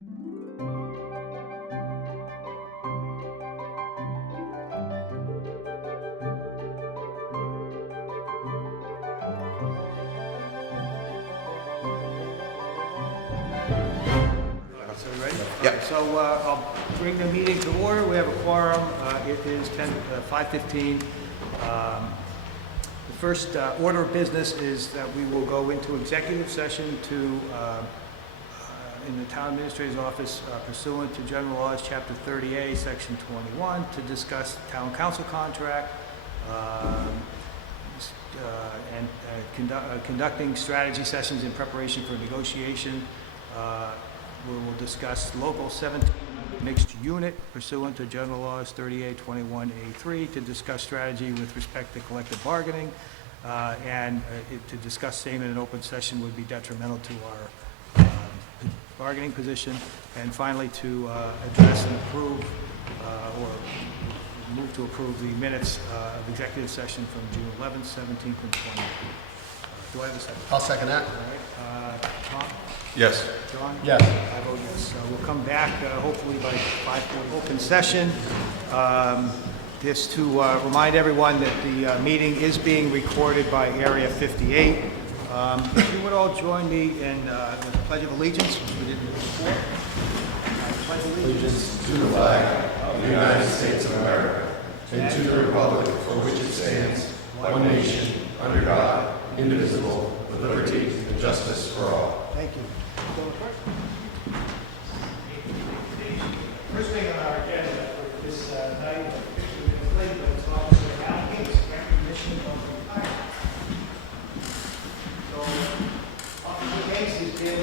So we ready? Yep. Okay, so I'll bring the meeting to order. We have a quorum. It is 5:15. The first order of business is that we will go into executive session to, in the town administrator's office pursuant to General Laws, Chapter 30A, Section 21, to discuss town council contract and conducting strategy sessions in preparation for negotiation. We will discuss Local 17 mixed unit pursuant to General Laws 3821A3 to discuss strategy with respect to collective bargaining, and to discuss same in an open session would be detrimental to our bargaining position, and finally to address and approve or move to approve the minutes of executive session from June 11th, 17th, and 20th. Do I have a second? I'll second that. All right. Tom? Yes. John? Yes. I vote yes. We'll come back hopefully by 5:40 open session. Just to remind everyone that the meeting is being recorded by Area 58. If you would all join me in the Pledge of Allegiance, which we did before. I pledge allegiance To the flag of the United States of America and to the republic for which it stands, one nation, under God, indivisible, with liberty and justice for all. Thank you. First thing on our agenda for this night, it's Officer Halifax, recognition of retirement. So, Officer Gates has been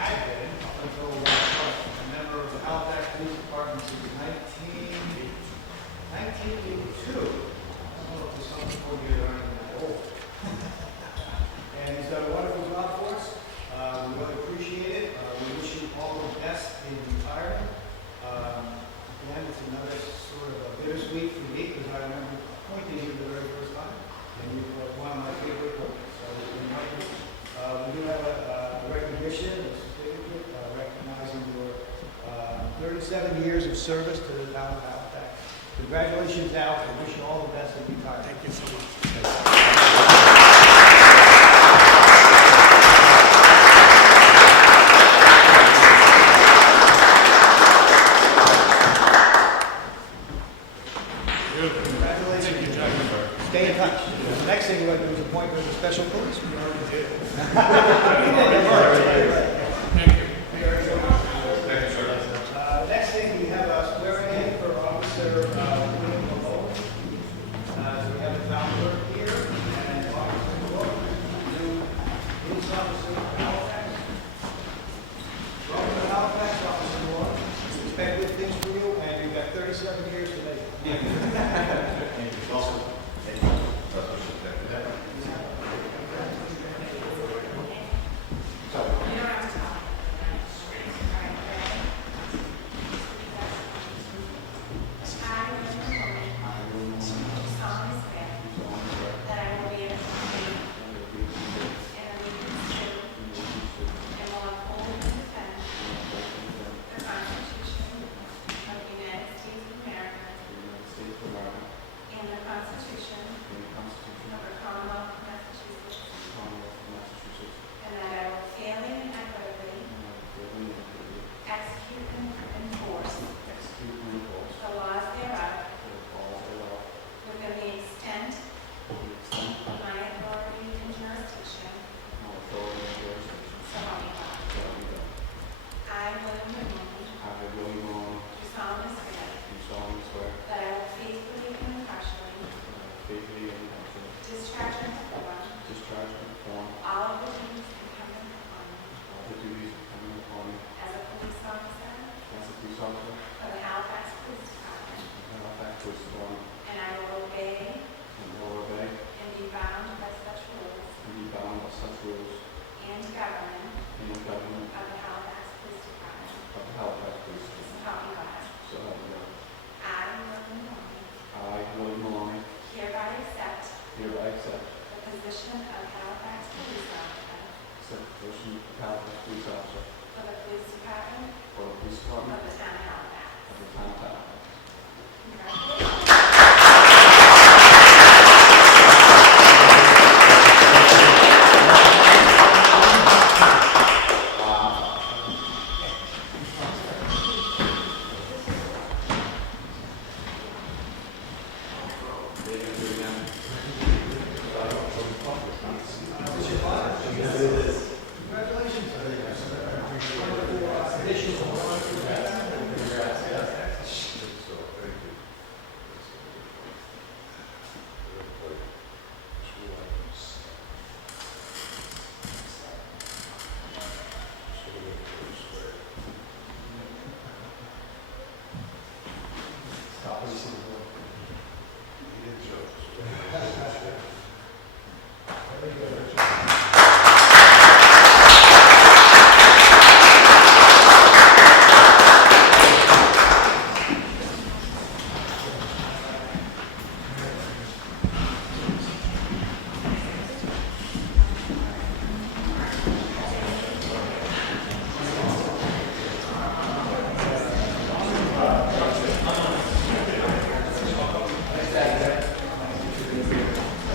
had been, up until a member of the Halifax Police Department since 1982. I don't know if there's some people here that aren't that old. And he's done a wonderful job for us. We really appreciate it. We wish you all the best in retirement. Again, it's another sort of a bittersweet for me because I remember appointing you the very first time, and you were one of my favorite appointments. So it's been wonderful. We do have a recognition, a certificate recognizing your 37 years of service to the town of Halifax. Congratulations now, and wish you all the best in retirement. Thank you so much. Stay in touch. The next thing we're going to do is appoint a special police. We already did. Next thing, we have a swearing in for Officer William Malone. So we have a town clerk here and Officer Malone, new police officer of Halifax. Welcome to Halifax, Officer Malone. Expect good things for you, and you've got 37 years to make.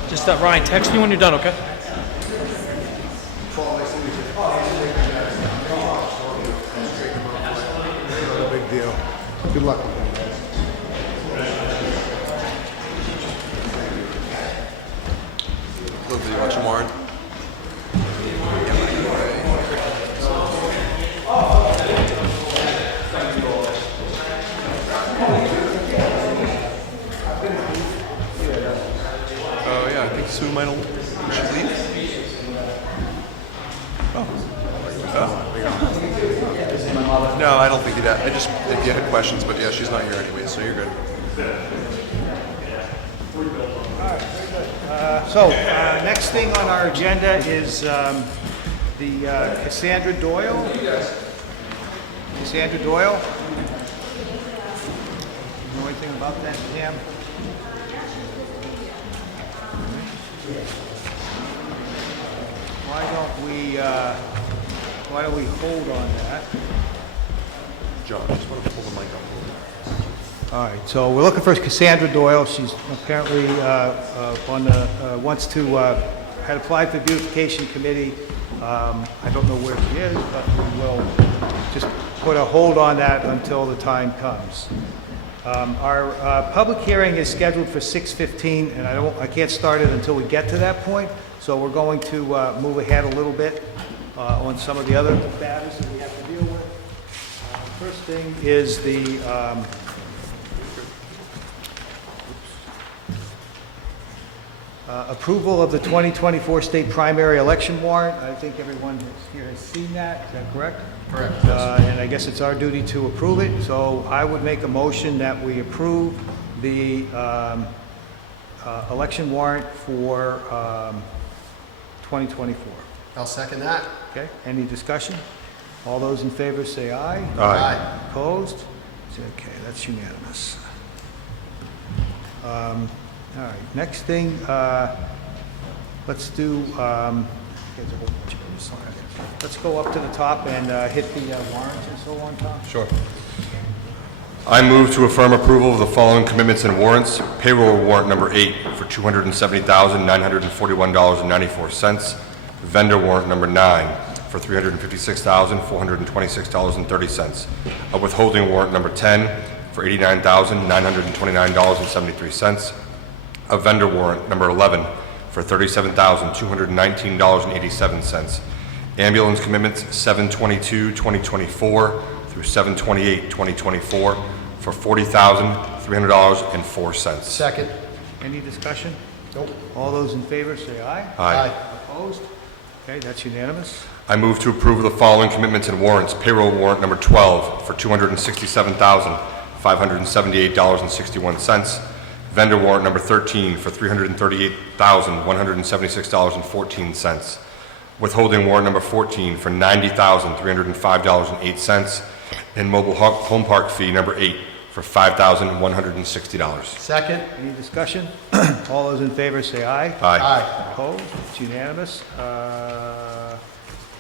Just Ryan, text me when you're done, okay? Not a big deal. Good luck with that, guys. Look at the election warrant. Oh yeah, I think Sue might have. Should leave. No, I don't think you'd have. I just, if you had questions, but yeah, she's not here anyway, so you're good. Next thing on our agenda is the Cassandra Doyle. Cassandra Doyle? You know anything about that, Pam? Why don't we hold on that? John, I just want to pull the mic up. All right, so we're looking for Cassandra Doyle. She's apparently wants to, had applied for the beautification committee. I don't know where she is, but we will just put a hold on that until the time comes. Our public hearing is scheduled for 6:15, and I can't start it until we get to that point. So we're going to move ahead a little bit on some of the other matters that we have to deal with. First thing is the approval of the 2024 state primary election warrant. I think everyone here has seen that. Is that correct? Correct. And I guess it's our duty to approve it. So I would make a motion that we approve the election warrant for 2024. I'll second that. Okay, any discussion? All those in favor say aye. Aye. Opposed? Okay, that's unanimous. All right, next thing, let's do, there's a whole bunch of them, sorry. Let's go up to the top and hit the warrants and so on, Tom. Sure. I move to affirm approval of the following commitments and warrants. Payroll warrant number 8 for $270,941.94. Vendor warrant number 9 for $356,426.30. A withholding warrant number 10 for $89,929.73. A vendor warrant number 11 for $37,219.87. Ambulance commitments 7/22/2024 through 7/28/2024 for $40,300.04. Second. Any discussion? Nope. All those in favor say aye. Aye. Opposed? Okay, that's unanimous. I move to approve the following commitments and warrants. Payroll warrant number 12 for $267,578.61. Vendor warrant number 13 for $338,176.14. Withholding warrant number 14 for $90,305.08. And mobile home park fee number 8 for $5,160. Second. Any discussion? All those in favor say aye. Aye. Aye. Opposed? It's unanimous.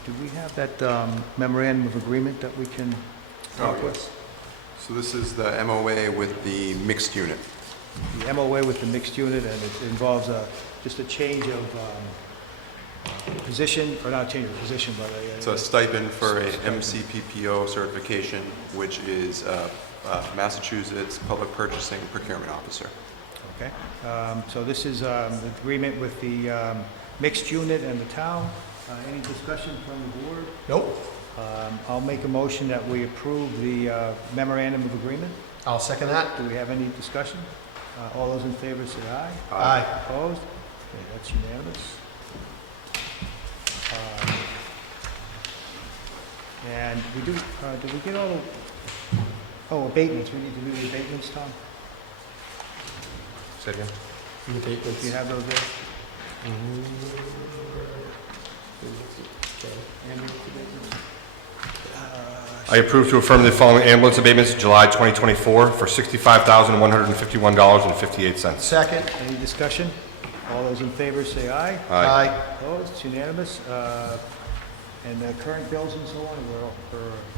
Do we have that memorandum of agreement that we can talk with? So this is the MOA with the mixed unit. The MOA with the mixed unit, and it involves just a change of position, or not a change of position, but It's a stipend for a MCPPO certification, which is Massachusetts Public Purchasing Procurement Officer. okay. So this is the agreement with the mixed unit and the town. Any discussion from the board? Nope. I'll make a motion that we approve the memorandum of agreement. I'll second that. Do we have any discussion? All those in favor say aye. Aye. Opposed? Okay, that's unanimous. And we do, did we get all the, oh, abatements, we need to do the abatements, Tom? Say it again. Do you have those there? I approve to affirm the following ambulance abatements July 2024 for $65,151.58. Second. Any discussion? All those in favor say aye. Aye. Opposed? It's unanimous. And the current bills and so on, we're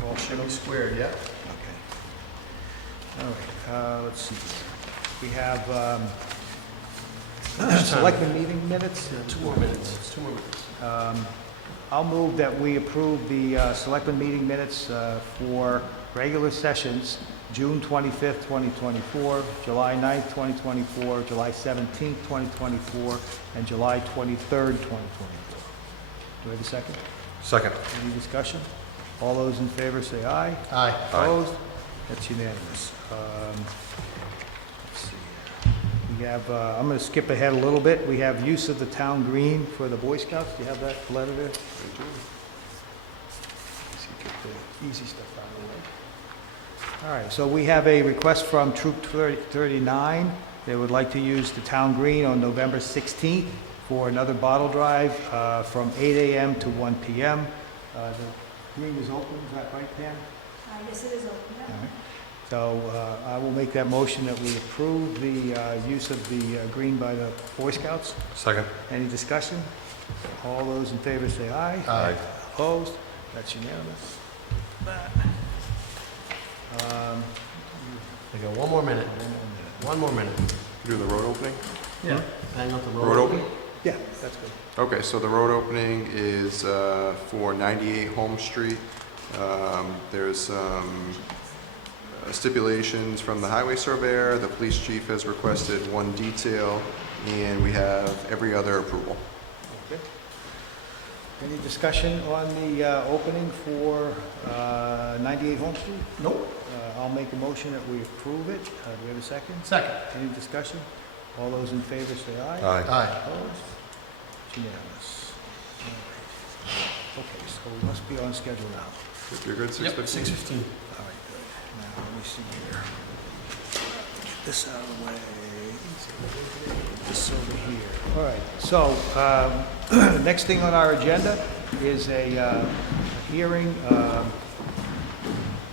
all Should be settled? squared, yeah. Okay. All right, let's see. We have selectmen meeting minutes. 2 more minutes. 2 more minutes. I'll move that we approve the selectmen meeting minutes for regular sessions, June 25th, 2024, July 9th, 2024, July 17th, 2024, and July 23rd, 2024. Do I have a second? Second. Any discussion? All those in favor say aye. Aye. Opposed? That's unanimous. Let's see here. We have, I'm going to skip ahead a little bit. We have use of the town green for the Boy Scouts. Do you have that letter there? Let's see, get the easy stuff out of the way. All right, so we have a request from Troop 39. They would like to use the town green on November 16th for another bottle drive from 8 a.m. to 1 p.m. The green is open, is that right, Pam? Yes, it is open. All right. So I will make that motion that we approve the use of the green by the Boy Scouts. Second. Any discussion? All those in favor say aye. Aye. Opposed? That's unanimous. We got 1 more minute. 1 more minute. Do the road opening? Yeah. Hang out the road. Road opening? Yeah, that's good. Okay, so the road opening is for 98 Home Street. There's some stipulations from the highway surveyor. The police chief has requested 1 detail, and we have every other approval. Okay. Any discussion on the opening for 98 Home Street? Nope. I'll make a motion that we approve it. Do we have a second? Second. Any discussion? All those in favor say aye. Aye. Aye. Opposed? It's unanimous. All right. Okay, so we must be on schedule now. If you're good, 6:15? Yep, 6:15. All right, good. Now, let me see here. Get this out of the way. This over here. All right, so, next thing on our agenda is a hearing,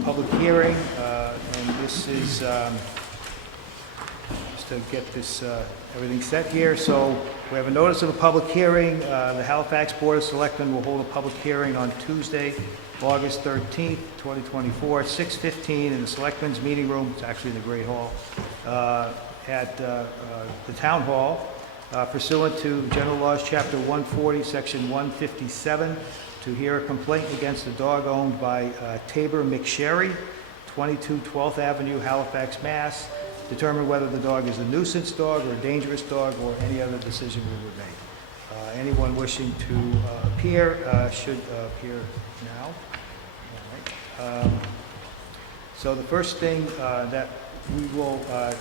public hearing, and this is, just to get this, everything set here. So we have a notice of a public hearing. The Halifax Board of Selectmen will hold a public hearing on Tuesday, August 13th, 2024, at 6:15 in the Selectmen's Meeting Room. It's actually in the Great Hall, at the Town Hall, pursuant to General Laws, Chapter 140, Section 157, to hear a complaint against a dog owned by Tabor McSherry, 22 12th Avenue, Halifax, Mass. Determine whether the dog is a nuisance dog or a dangerous dog, or any other decision we would make. Anyone wishing to appear should appear now. All right. So the first thing that we will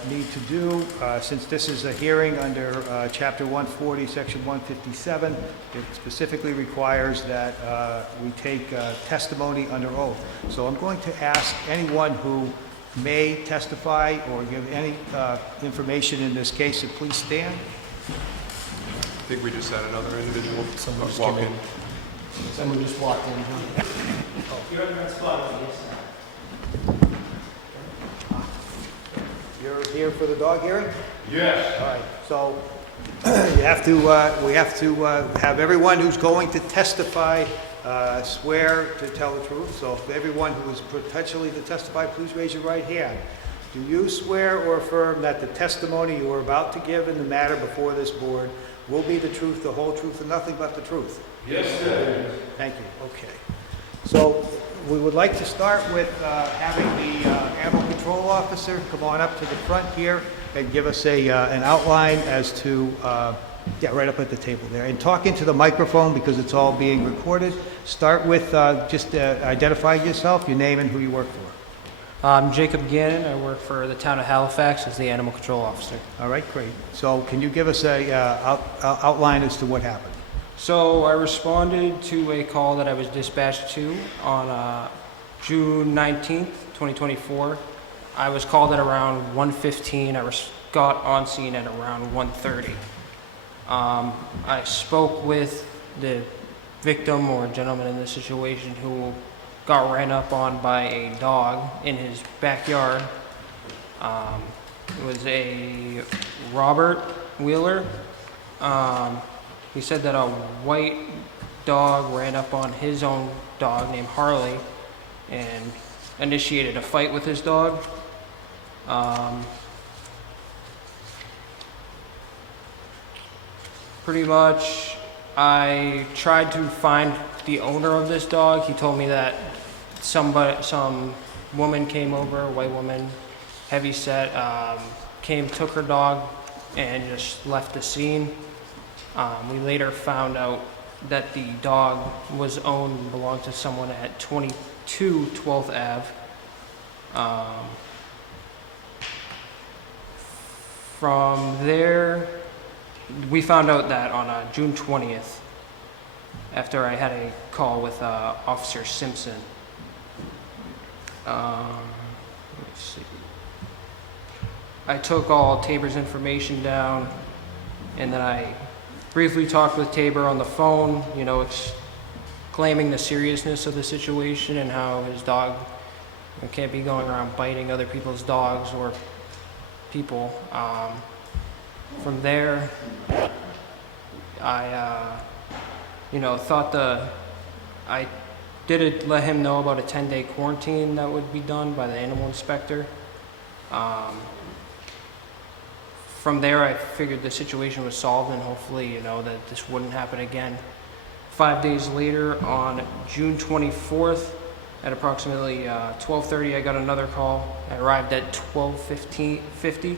need to do, since this is a hearing under Chapter 140, Section 157, it specifically requires that we take testimony under oath. So I'm going to ask anyone who may testify or give any information in this case to please stand. I think we just had another individual Someone just walk came in. in. Someone just walked in, huh? You're in the right spot. You're here for the dog hearing? Yes. All right, so we have to have everyone who's going to testify swear to tell the truth. So if everyone who is potentially to testify, please raise your right hand. Do you swear or affirm that the testimony you are about to give in the matter before this board will be the truth, the whole truth, and nothing but the truth? Yes, sir. Thank you. Okay. So we would like to start with having the animal control officer come on up to the front here and give us an outline as to Yeah, right up at the table there. And talk into the microphone because it's all being recorded. Start with just identifying yourself, your name and who you work for. I'm Jacob Gannon. I work for the town of Halifax as the animal control officer. All right, great. So can you give us a outline as to what happened? So I responded to a call that I was dispatched to on June 19th, 2024. I was called at around 1:15. I got on scene at around 1:30. I spoke with the victim or gentleman in this situation who got ran up on by a dog in his backyard. It was a Robert Wheeler. He said that a white dog ran up on his own dog named Harley and initiated a fight with his dog. Pretty much, I tried to find the owner of this dog. He told me that some woman came over, a white woman, heavy set, took her dog and just left the scene. We later found out that the dog was owned and belonged to someone at 22 12th Ave. From there, we found out that on June 20th, after I had a call with Officer Simpson. Let's see. I took all Tabor's information down, and then I briefly talked with Tabor on the phone, claiming the seriousness of the situation and how his dog can't be going around biting other people's dogs or people. From there, I, I did let him know about a 10-day quarantine that would be done by the animal inspector. From there, I figured the situation was solved and hopefully, that this wouldn't happen again. 5 days later, on June 24th, at approximately 12:30, I got another call. I arrived at 12:50.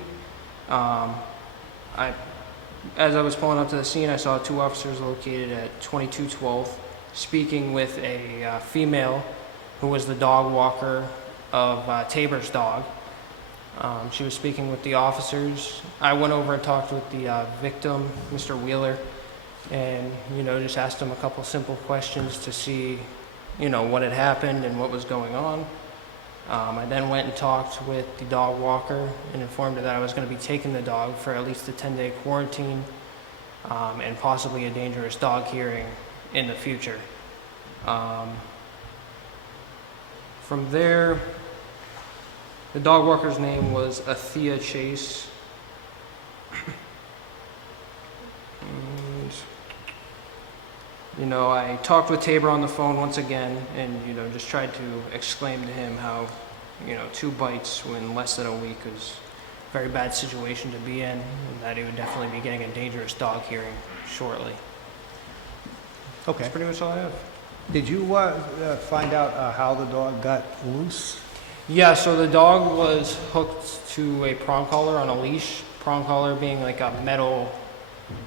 As I was pulling up to the scene, I saw two officers located at 2212 speaking with a female who was the dog walker of Tabor's dog. She was speaking with the officers. I went over and talked with the victim, Mr. Wheeler, and, just asked him a couple simple questions to see, what had happened and what was going on. I then went and talked with the dog walker and informed her that I was going to be taking the dog for at least a 10-day quarantine and possibly a dangerous dog hearing in the future. From there, the dog walker's name was Athea Chase. And, I talked with Tabor on the phone once again and, just tried to exclaim to him how, 2 bites in less than a week was a very bad situation to be in and that he would definitely be getting a dangerous dog hearing shortly. Okay. That's pretty much all I have. Did you find out how the dog got loose? Yeah, so the dog was hooked to a prong collar on a leash. Prong collar being like a metal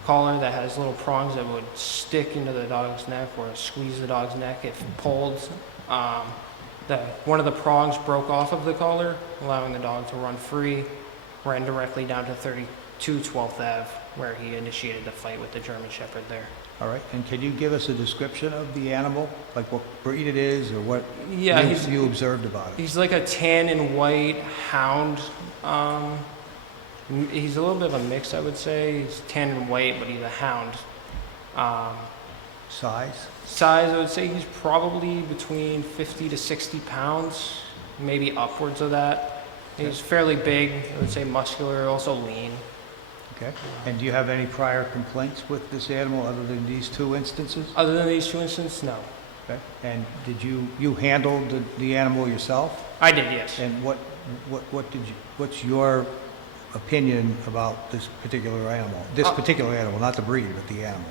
collar that has little prongs that would stick into the dog's neck or squeeze the dog's neck if pulled. One of the prongs broke off of the collar, allowing the dog to run free, ran directly down to 32 12th Ave, where he initiated the fight with the German Shepherd there. All right. And can you give us a description of the animal, like what breed it is or what you observed about it? He's like a tan and white hound. He's a little bit of a mix, I would say. He's tan and white, but he's a hound. Size? Size, I would say he's probably between 50 to 60 pounds, maybe upwards of that. He's fairly big, I would say muscular, also lean. Okay. And do you have any prior complaints with this animal other than these 2 instances? Other than these 2 instances, no. Okay. And did you handle the animal yourself? I did, yes. And what's your opinion about this particular animal? This particular animal, not the breed, but the animal.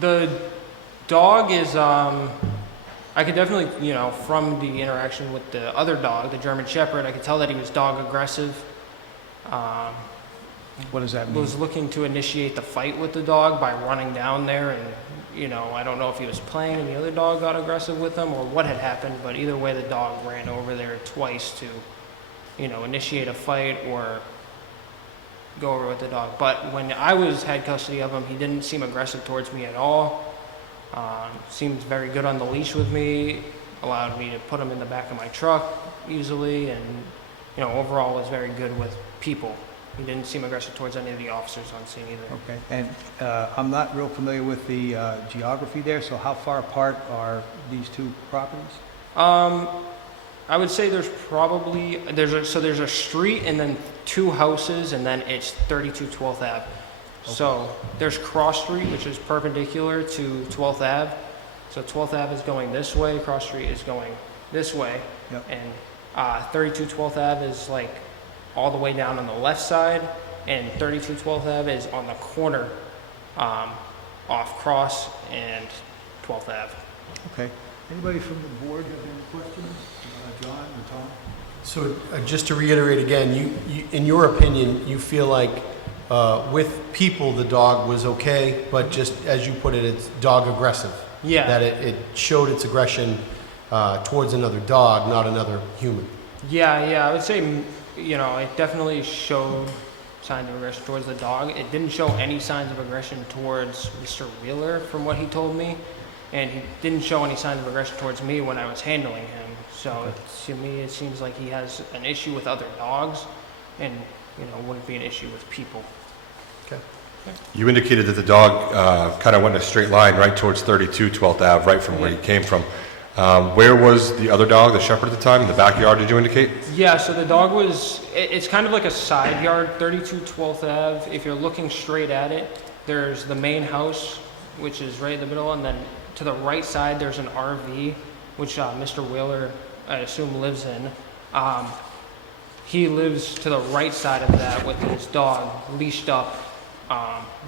The dog is, I could definitely, from the interaction with the other dog, the German Shepherd, I could tell that he was dog aggressive. What does that mean? Was looking to initiate the fight with the dog by running down there, and I don't know if he was playing and the other dog got aggressive with him or what had happened, but either way the dog ran over there twice to initiate a fight or go over with the dog. But when I had custody of him, he didn't seem aggressive towards me at all. Seemed very good on the leash with me, allowed me to put him in the back of my truck easily, and overall was very good with people. He didn't seem aggressive towards any of the officers on scene either. Okay, and I'm not real familiar with the geography there, so how far apart are these two properties? I would say there's probably, there's a street and then two houses, and then it's 32 12th Ave. Okay. So there's Cross Street, which is perpendicular to 12th Ave. So 12th Ave is going this way, Cross Street is going this way. Yep. And 32 12th Ave is like all the way down on the left side, and 32 12th Ave is on the corner off Cross and 12th Ave. Okay. Anybody from the board have any questions? John or Tom? So just to reiterate again, you, in your opinion, you feel like with people the dog was okay, but just as you put it, it's dog aggressive. Yeah. That it showed its aggression towards another dog, not another human. Yeah, I would say, it definitely showed signs of aggression towards the dog. It didn't show any signs of aggression towards Mr. Wheeler, from what he told me, and he didn't show any signs of aggression towards me when I was handling him. So to me, it seems like he has an issue with other dogs, and wouldn't be an issue with people. Okay. You indicated that the dog kind of went in a straight line right towards 32 12th Ave, right from where he came from. Where was the other dog, the shepherd, at the time? In the backyard, did you indicate? Yeah, so the dog was, it's kind of like a side yard, 32 12th Ave. If you're looking straight at it, there's the main house, which is right in the middle, and then to the right side, there's an RV, which Mr. Wheeler, I assume, lives in. He lives to the right side of that with his dog leashed up,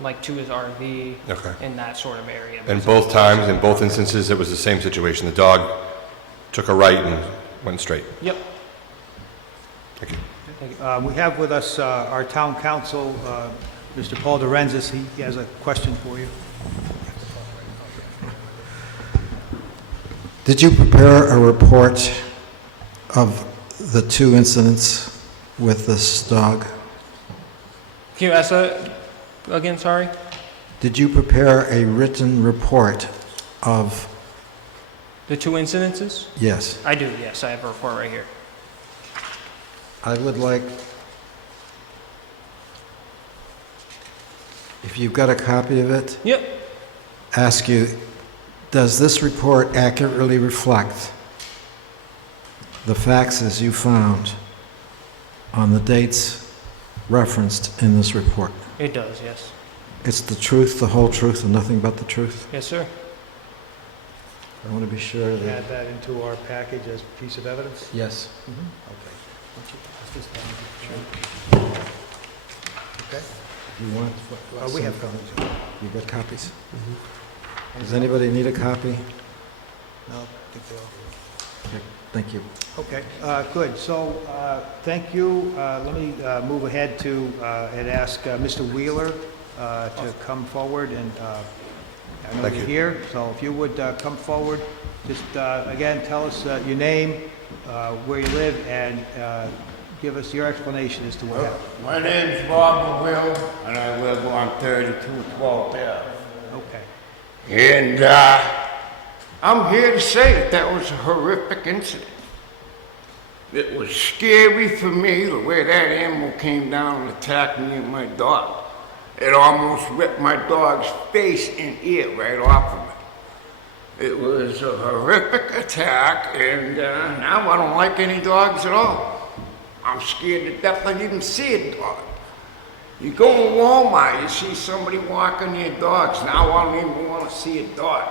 like to his RV, Okay. in that sort of area. And both times, in both instances, it was the same situation. The dog took a right and went straight. Yep. Thank you. We have with us our town council, Mr. Paul Dorenzis. He has a question for you. Did you prepare a report of the two incidents with this dog? Can you ask that again, sorry? Did you prepare a written report of, The two incidences? yes, I do, yes. I have a report right here. I would like, if you've got a copy of it, Yep. ask you, does this report accurately reflect the facts as you found on the dates referenced in this report? It does, yes. It's the truth, the whole truth, and nothing but the truth? Yes, sir. I want to be sure that... Add that into our package as a piece of evidence? Yes. Okay. Why don't you pass this down? Okay. You want... We have copies. You got copies? Does anybody need a copy? No, I think they all. Thank you. Okay, good. So, thank you. Let me move ahead to and ask Mr. Wheeler to come forward, and I know Thank you're you. here, so if you would come forward, just again, tell us your name, where you live, and give us your explanation as to what happened. My name's Bob Will, and I live on 3212 Ave. Okay. And I'm here to say that was a horrific incident. It was scary for me the way that animal came down and attacked me and my dog. It almost ripped my dog's face and ear right off of it. It was a horrific attack, and now I don't like any dogs at all. I'm scared to death I even see a dog. You go in Walmart, you see somebody walking their dogs. Now I don't even want to see a dog.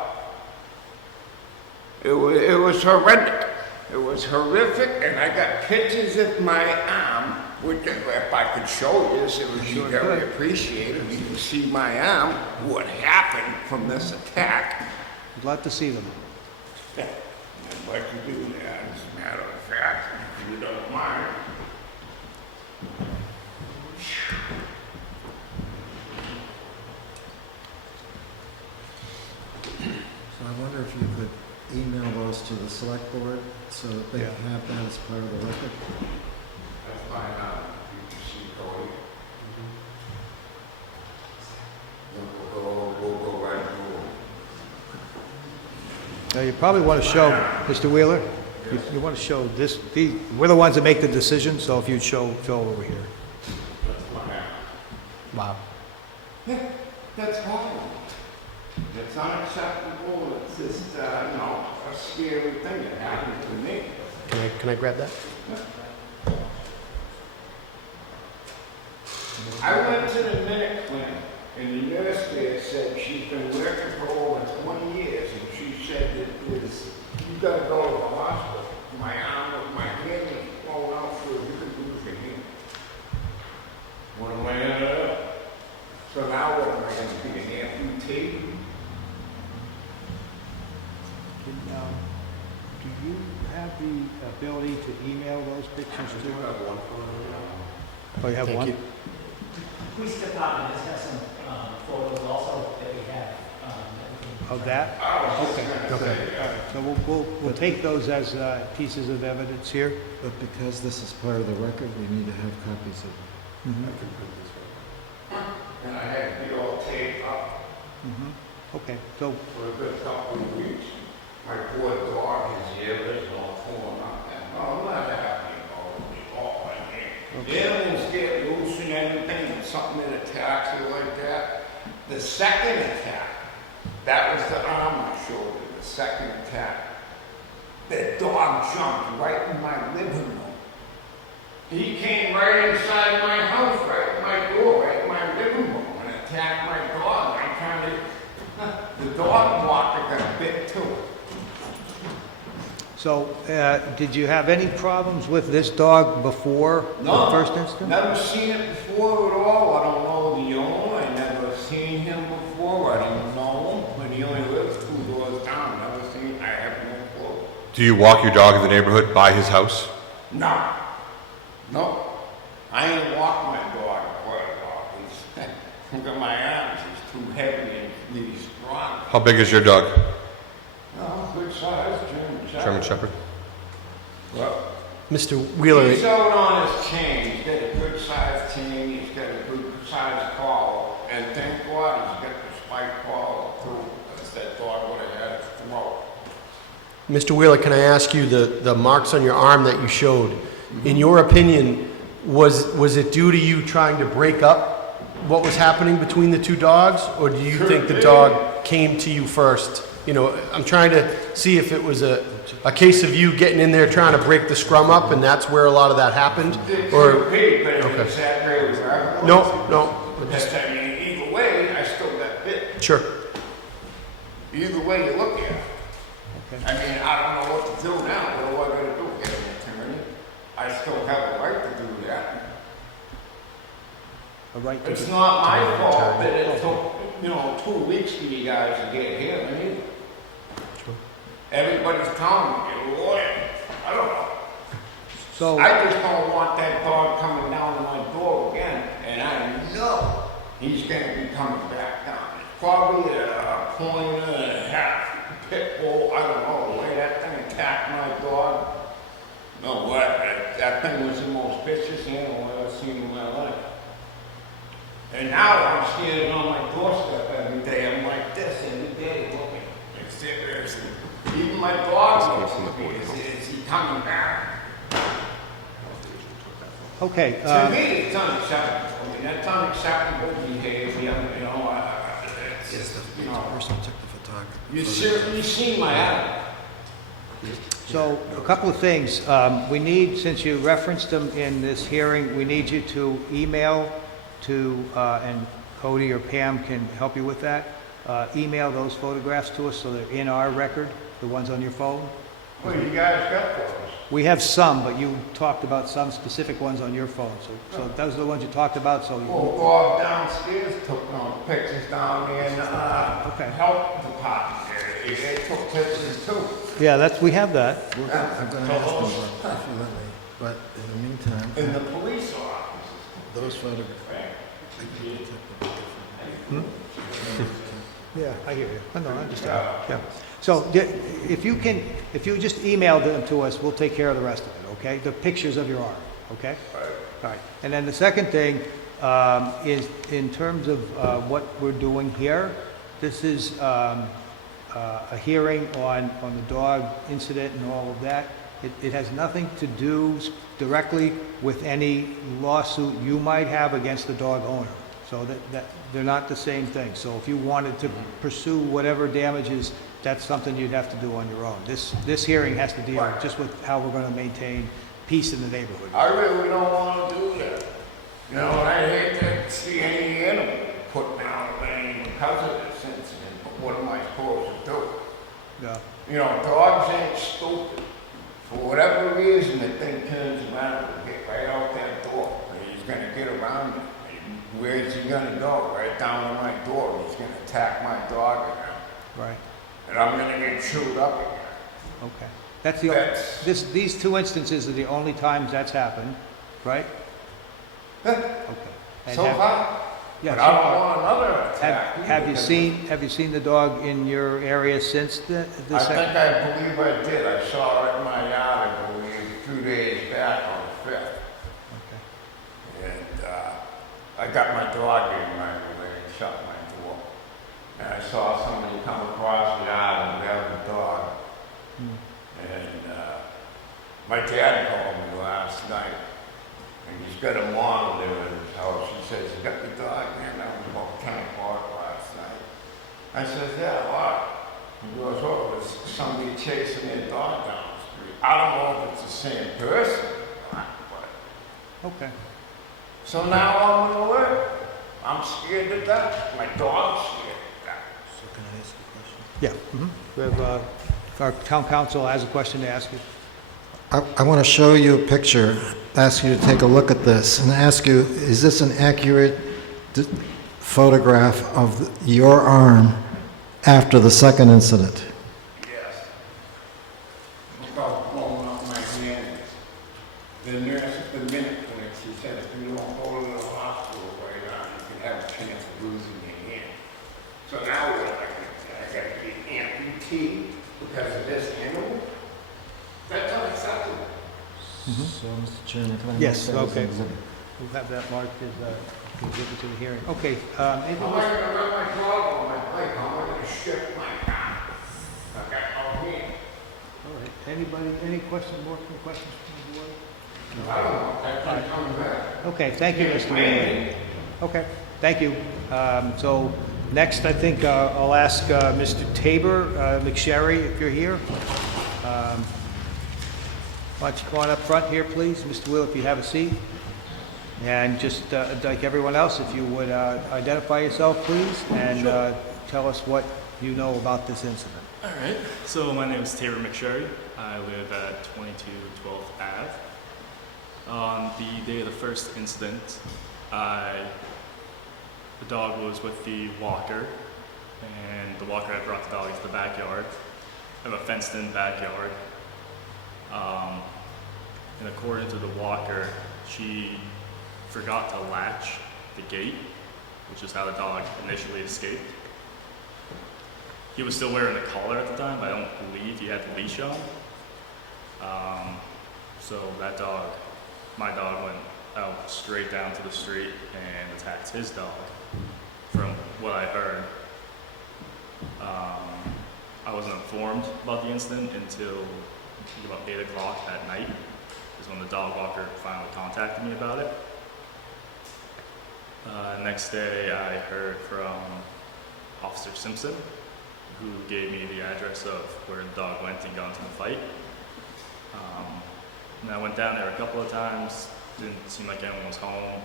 It was horrendous. It was horrific, and I got pictures of my arm, which if I could show you, it would be very appreciated. You can see my arm, what happened from this attack. I'd love to see them. Yeah, I'd like to do that, as a matter of fact, if you don't mind. select board so that they Yeah. can have that as part of the record? That's fine, you can see Cody. Then we'll go right through. You probably want to show, Mr. Wheeler, you want to show this, we're the ones that make the decision, so if you'd show over here. Wow. That's horrible. It's unacceptable. It's just, a scary thing that happened to me. Can I grab that? I went to the minute clinic, and the nurse there said she's been working for over 20 years, and she said that you gotta go to the hospital. My hand was falling out so you could lose your hand. What am I gonna do? So now what am I gonna be, an amputee? Do you have the ability to email those pictures to us? Oh, you have one? Police department has some photos also that we have. Of that? Okay. All right, so we'll take those as pieces of evidence here. But because this is part of the record, we need to have copies of it. And I had to be all taped up Okay, so for a good couple of weeks. My poor dog is here, it's all torn up. No, I'm not happy about it all. The animals get loose and everything, and something that attacks it like that. The second attack, that was the arm I showed you, the second attack. The dog jumped right in my living room. He came right inside my house, right in my door, right in my living room, and attacked my dog. The dog walker got bit too. So, did you have any problems with this dog before the first instance? Never seen it before at all. I don't know the owner. I never seen him before. I don't know him. But he only lives 2 doors down. Never seen. I have no clue. Do you walk your dog in the neighborhood by his house? No. No. I ain't walk my dog quite a lot. Look at my arms. He's too heavy and really strong. How big is your dog? No, good size, German Shepherd? Well, Mr. Wheeler, he's out on his chain. He's got a good sized chain. He's got a good sized collar. And thank God he's got the spike collar too. That's that dog would have had his throat. Mr. Wheeler, can I ask you the marks on your arm that you showed? In your opinion, was it due to you trying to break up what was happening between the two dogs, or do you think the dog came to you first? You know, I'm trying to see if it was a case of you getting in there trying to break the scrum up, and that's where a lot of that happened, or Is that really right? no. Because, I mean, either way, I still got bit. Sure. Either way you look at it. I mean, I don't know what to do now. What do I gotta do? Get an attorney? I still have a right to do that. A right to It's not my fault that it took, 2 weeks for you guys to get here. I mean, everybody's telling me, get a lawyer. I don't know. So, I just don't want that dog coming down to my door again, and I know he's gonna be coming back down. Probably a pointer, a half pit bull, I don't know, the way that thing attacked my dog. No, what, that thing was the most vicious animal I've ever seen in my life. And now I'm standing on my doorstep every day, I'm like this every day looking. Even my dog looks at me, is he coming back? okay, To me, it's unacceptable. I mean, that's unacceptable behavior, Person took the photography. You certainly see my attitude. so a couple of things. We need, since you referenced them in this hearing, we need you to email to, and Cody or Pam can help you with that, email those photographs to us so they're in our record, the ones on your phone. Well, you guys got those. We have some, but you talked about some specific ones on your phone, so those are the ones you talked about, so Well, Bob downstairs took pictures down there in the Okay. health department there. They took pictures too. yeah, we have that. I'm gonna ask them, if you let me, but in the meantime, In the police offices. those photographs. Right. Yeah, I hear you. I know, I understand. Yeah. So if you just email them to us, we'll take care of the rest of it, okay? The pictures of your arm, okay? All right. And then the second thing is in terms of what we're doing here, this is a hearing on the dog incident and all of that. It has nothing to do directly with any lawsuit you might have against the dog owner. So that they're not the same thing. So if you wanted to pursue whatever damages, that's something you'd have to do on your own. This hearing has to deal just with how we're going to maintain peace in the neighborhood. I really don't want to do that. You know, I hate to see any animal put down a lane because of this incident, but what am I supposed to do? Yeah. You know, dogs ain't stupid. For whatever reason, the thing turns around and get right out that door. And he's going to get around it. Where's he going to go? Right down to my door. He's going to attack my dog again. Right. And I'm going to get chewed up again. Okay. That's these two instances are the only times that's happened, right? Okay. And So far? Yeah. But I don't want another attack. Have you seen the dog in your area since the I second? think I believe I did. I saw it in my yard, I believe, 2 days back on the 5th. Okay. And I got my dog in right away and shut my door. And I saw somebody come across the yard and grab the dog. And my dad called me last night. And he's got a monitor in his house. He says, "You got the dog, man?" That was about 10 o'clock last night. I said, "Yeah, why?" He goes, "Oh, there's somebody chasing their dog down the street." I don't know if it's the same person, but... Okay. So now I'm gonna work. I'm scared to death. My dog's scared to death. So can I ask a question? Yeah. We have, our town council has a question to ask you. I want to show you a picture, ask you to take a look at this, and ask you, is this an accurate photograph of your arm after the second incident? Yes. Look how blown up my hand is. The nurse at the minute clinic, she said, if you don't go to the hospital right now, you can have a chance of losing your hand. So now what am I gonna do? I gotta be amputee because of this animal? That's unacceptable. So, Mr. Chairman, can I... Yes, mark that as okay. an exhibit? We'll have that marked as exhibit to the hearing. Okay. How am I gonna run my dog on my bike? How am I gonna shift my car? I got no hand. All right. Anybody, any questions, more questions from the board? I don't know. That's coming back. Okay, thank you, Mr. Wheeler. Okay, thank you. So next, I think I'll ask Mr. Tabor McSherry, if you're here. Why don't you go on up front here, please? Mr. Will, if you have a seat. And just like everyone else, if you would identify yourself, please, and tell us what you know about this incident. All right. So my name is Tabor McSherry. I live at 22 12th Ave. On the day of the first incident, the dog was with the walker, and the walker had brought the dog into the backyard. I have a fenced-in backyard. And according to the walker, she forgot to latch the gate, which is how the dog initially escaped. He was still wearing the collar at the time, but I don't believe he had the leash on. So that dog, my dog, went out straight down to the street and attacked his dog, from what I heard. I wasn't informed about the incident until about 8 o'clock that night, is when the dog walker finally contacted me about it. Next day, I heard from Officer Simpson, who gave me the address of where the dog went and got into the fight. And I went down there a couple of times, didn't seem like anyone was home.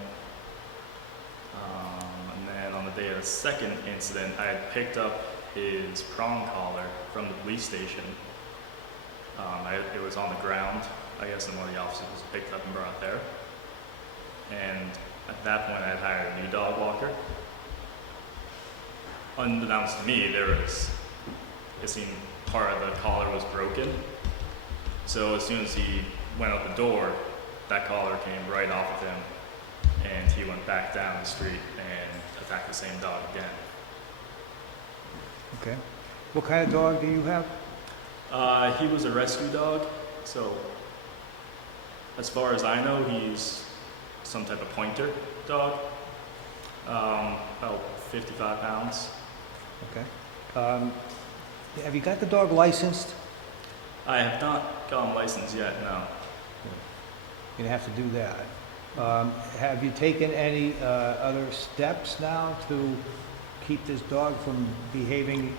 And then on the day of the second incident, I had picked up his prong collar from the police station. It was on the ground, I guess, and one of the officers picked it up and brought it there. And at that point, I had hired a new dog walker. Unbeknownst to me, it seemed part of the collar was broken. So as soon as he went out the door, that collar came right off of him, and he went back down the street and attacked the same dog again. Okay. What kind of dog do you have? He was a rescue dog, so as far as I know, he's some type of pointer dog, about 55 pounds. Okay. Have you got the dog licensed? I have not gotten licensed yet, no. You're gonna have to do that. Have you taken any other steps now to keep this dog from behaving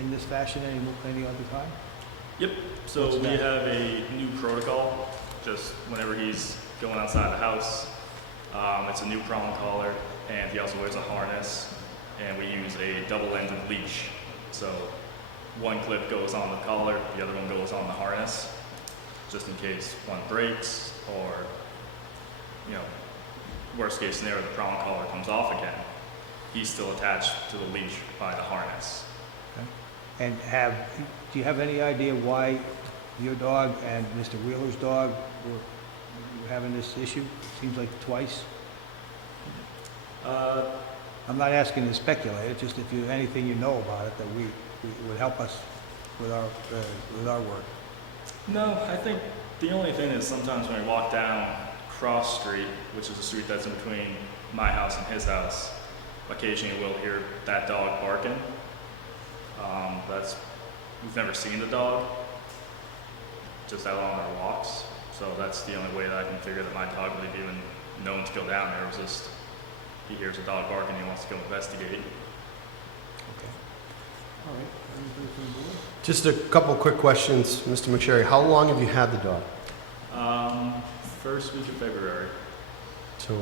in this fashion any other time? Yep, so What's we that? have a new protocol, just whenever he's going outside the house. It's a new prong collar, and he also wears a harness, and we use a double-ended leash. So one clip goes on the collar, the other one goes on the harness, just in case one breaks, or, you know, worst case scenario, the prong collar comes off again. He's still attached to the leash by the harness. And do you have any idea why your dog and Mr. Wheeler's dog were having this issue? Seems like twice. I'm not asking you to speculate, it's just if you, anything you know about it that would help us with our work. No, I think the only thing is sometimes when we walk down Cross Street, which is a street that's in between my house and his house, occasionally we'll hear that dog barking. We've never seen the dog, just out on our walks, so that's the only way that I can figure that my dog would be even known to go down there. It was just, he hears a dog barking, he wants to go investigate. Okay. All right. Anybody from the board? Just a couple quick questions, Mr. McSherry. How long have you had the dog? First week of February. So,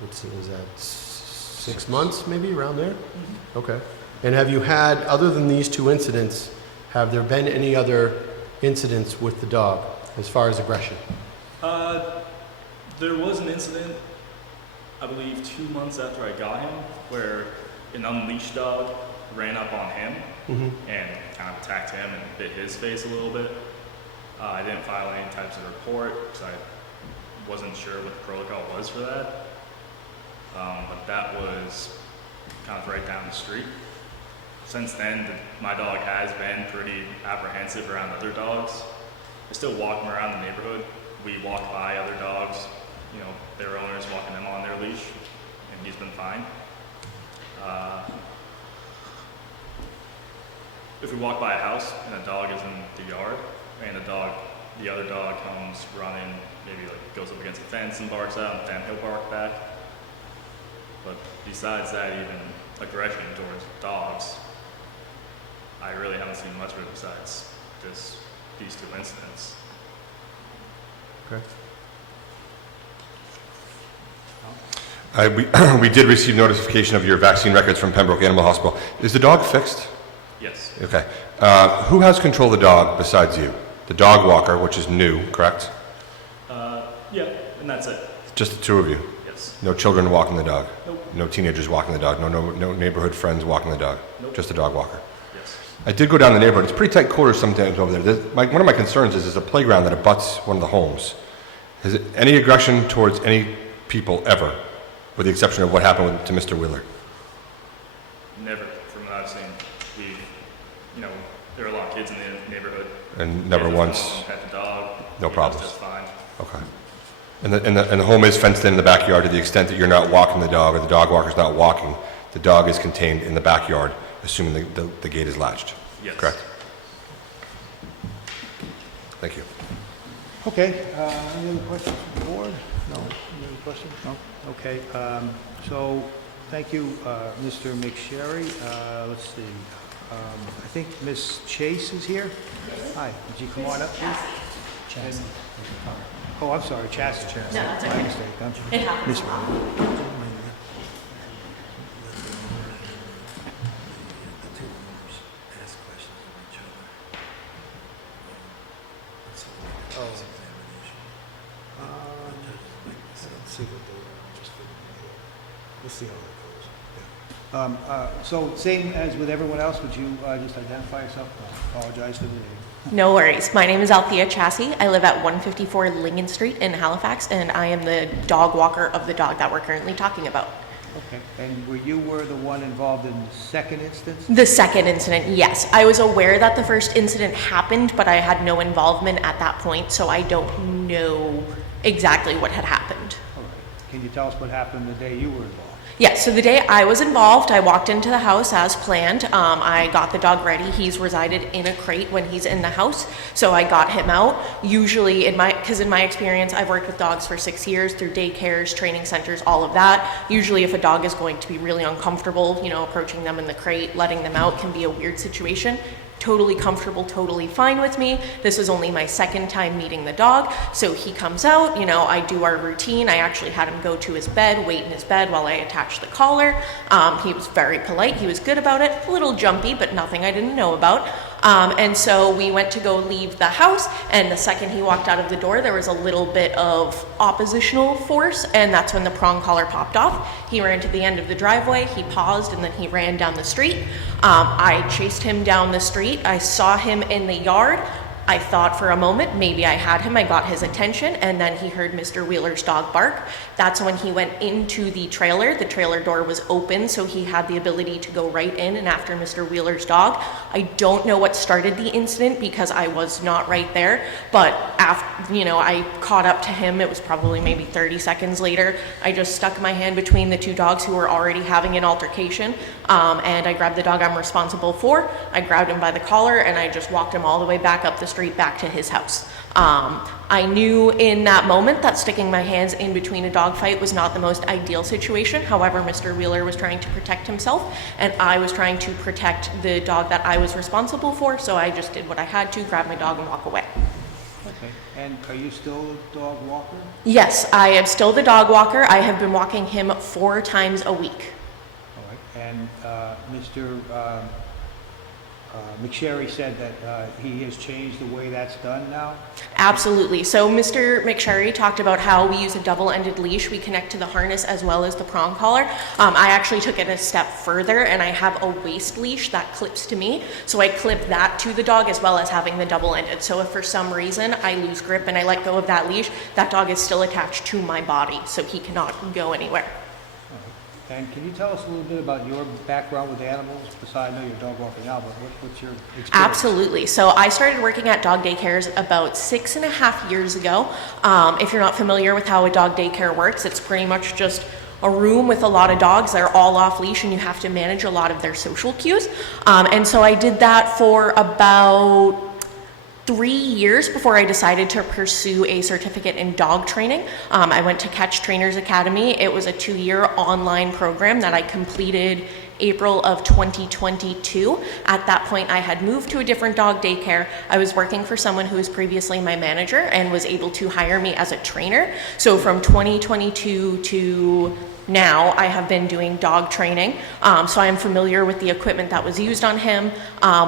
let's see, is that 6 months, maybe, around there? Mm-hmm. Okay. And have you had, other than these two incidents, have there been any other incidents with the dog as far as aggression? There was an incident, I believe 2 months after I got him, where an unleashed dog ran up on him and kind of attacked him and bit his face a little bit. I didn't file any types of report because I wasn't sure what the protocol was for that. But that was kind of right down the street. Since then, my dog has been pretty apprehensive around other dogs. I still walk him around the neighborhood. We walk by other dogs, you know, their owners walking them on their leash, and he's been fine. If we walk by a house and a dog is in the yard, and the other dog comes running, maybe like goes up against a fence and barks out, and then he'll bark back. But besides that, even aggression towards dogs, I really haven't seen much of it besides just these two incidents. Okay. We did receive notification of your vaccine records from Pembroke Animal Hospital. Is the dog fixed? Yes. Okay. Who has control of the dog besides you? The dog walker, which is new, correct? Yeah, and that's it. Just the two of you? Yes. No children walking the dog? Nope. No teenagers walking the dog? No neighborhood friends walking the dog? Nope. Just a dog walker? Yes. I did go down the neighborhood. It's pretty tight quarters sometimes over there. One of my concerns is there's a playground that abuts one of the homes. Is it any aggression towards any people ever, with the exception of what happened to Mr. Wheeler? Never, from what I've seen. There are a lot of kids in the neighborhood. And never Kids once? will pet the dog. No He does problems. just fine. Okay. And the home is fenced in the backyard to the extent that you're not walking the dog or the dog walker's not walking. The dog is contained in the backyard, assuming the gate is latched. Yes. Correct? Thank you. Okay, any other questions from the board? No? Any other questions? No? Okay, so, thank you, Mr. McSherry. Let's see, I think Ms. Chase is here? Hi, would you come on up, please? Chassis. Oh, I'm sorry, Chastity. No, that's My okay. mistake. It happens Miss- a lot. We'll see how that goes. So same as with everyone else, would you just identify yourself? I apologize for the name. No worries. My name is Althea Chassis. I live at 154 Lincoln Street in Halifax, and I am the dog walker of the dog that we're currently talking about. Okay, and you were the one involved in the second instance? The second incident, yes. I was aware that the first incident happened, but I had no involvement at that point, so I don't know exactly what had happened. All right. Can you tell us what happened the day you were involved? Yes, so the day I was involved, I walked into the house as planned. I got the dog ready. He's resided in a crate when he's in the house, so I got him out. Usually, in my experience, I've worked with dogs for 6 years through daycares, training centers, all of that. Usually, if a dog is going to be really uncomfortable, approaching them in the crate, letting them out can be a weird situation. Totally comfortable, totally fine with me. This is only my second time meeting the dog. So he comes out, I do our routine. I actually had him go to his bed, wait in his bed while I attached the collar. He was very polite. He was good about it. A little jumpy, but nothing I didn't know about. And so we went to go leave the house, and the second he walked out of the door, there was a little bit of oppositional force, and that's when the prong collar popped off. He ran to the end of the driveway, he paused, and then he ran down the street. I chased him down the street. I saw him in the yard. I thought for a moment maybe I had him. I got his attention, and then he heard Mr. Wheeler's dog bark. That's when he went into the trailer. The trailer door was open, so he had the ability to go right in and after Mr. Wheeler's dog. I don't know what started the incident because I was not right there, but after, I caught up to him. It was probably maybe 30 seconds later. I just stuck my hand between the two dogs who were already having an altercation, and I grabbed the dog I'm responsible for. I grabbed him by the collar, and I just walked him all the way back up the street back to his house. I knew in that moment that sticking my hands in between a dog fight was not the most ideal situation. However, Mr. Wheeler was trying to protect himself, and I was trying to protect the dog that I was responsible for, so I just did what I had to, grab my dog and walk away. Okay, and are you still a dog walker? Yes, I am still the dog walker. I have been walking him 4 times a week. All right, and Mr. McSherry said that he has changed the way that's done now? Absolutely. So Mr. McSherry talked about how we use a double-ended leash. We connect to the harness as well as the prong collar. I actually took it a step further, and I have a waist leash that clips to me. So I clip that to the dog as well as having the double-ended. So if for some reason I lose grip and I let go of that leash, that dog is still attached to my body, so he cannot go anywhere. And can you tell us a little bit about your background with animals? Besides, I know you're a dog walker now, but what's your experience? Absolutely. So I started working at dog daycares about 6.5 years ago. If you're not familiar with how a dog daycare works, it's pretty much just a room with a lot of dogs. They're all off leash, and you have to manage a lot of their social cues. And so I did that for about 3 years before I decided to pursue a certificate in dog training. I went to Catch Trainers Academy. It was a 2-year online program that I completed April of 2022. At that point, I had moved to a different dog daycare. I was working for someone who was previously my manager and was able to hire me as a trainer. So from 2022 to now, I have been doing dog training, so I'm familiar with the equipment that was used on him.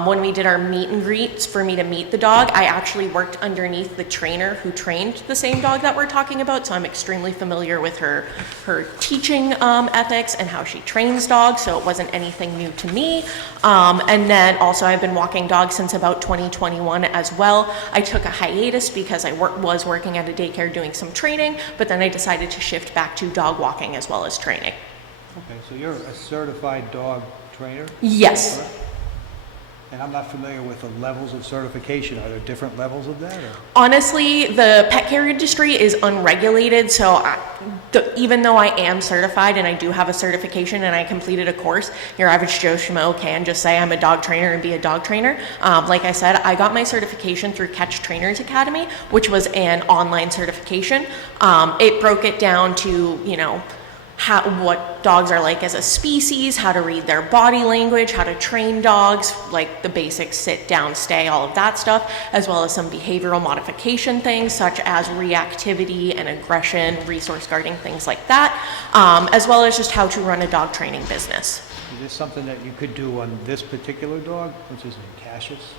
When we did our meet and greets for me to meet the dog, I actually worked underneath the trainer who trained the same dog that we're talking about, so I'm extremely familiar with her teaching ethics and how she trains dogs, so it wasn't anything new to me. And then also I've been walking dogs since about 2021 as well. I took a hiatus because I was working at a daycare doing some training, but then I decided to shift back to dog walking as well as training. Okay, so you're a certified dog trainer? Yes. Correct? And I'm not familiar with the levels of certification. Are there different levels of that? Or? Honestly, the pet care industry is unregulated, so even though I am certified and I do have a certification and I completed a course, your average Joe Schmo can just say I'm a dog trainer and be a dog trainer. Like I said, I got my certification through Catch Trainers Academy, which was an online certification. It broke it down to, what dogs are like as a species, how to read their body language, how to train dogs, like the basic sit, down, stay, all of that stuff, as well as some behavioral modification things such as reactivity and aggression, resource guarding, things like that, as well as just how to run a dog training business. Is this something that you could do on this particular dog, which is Cassius?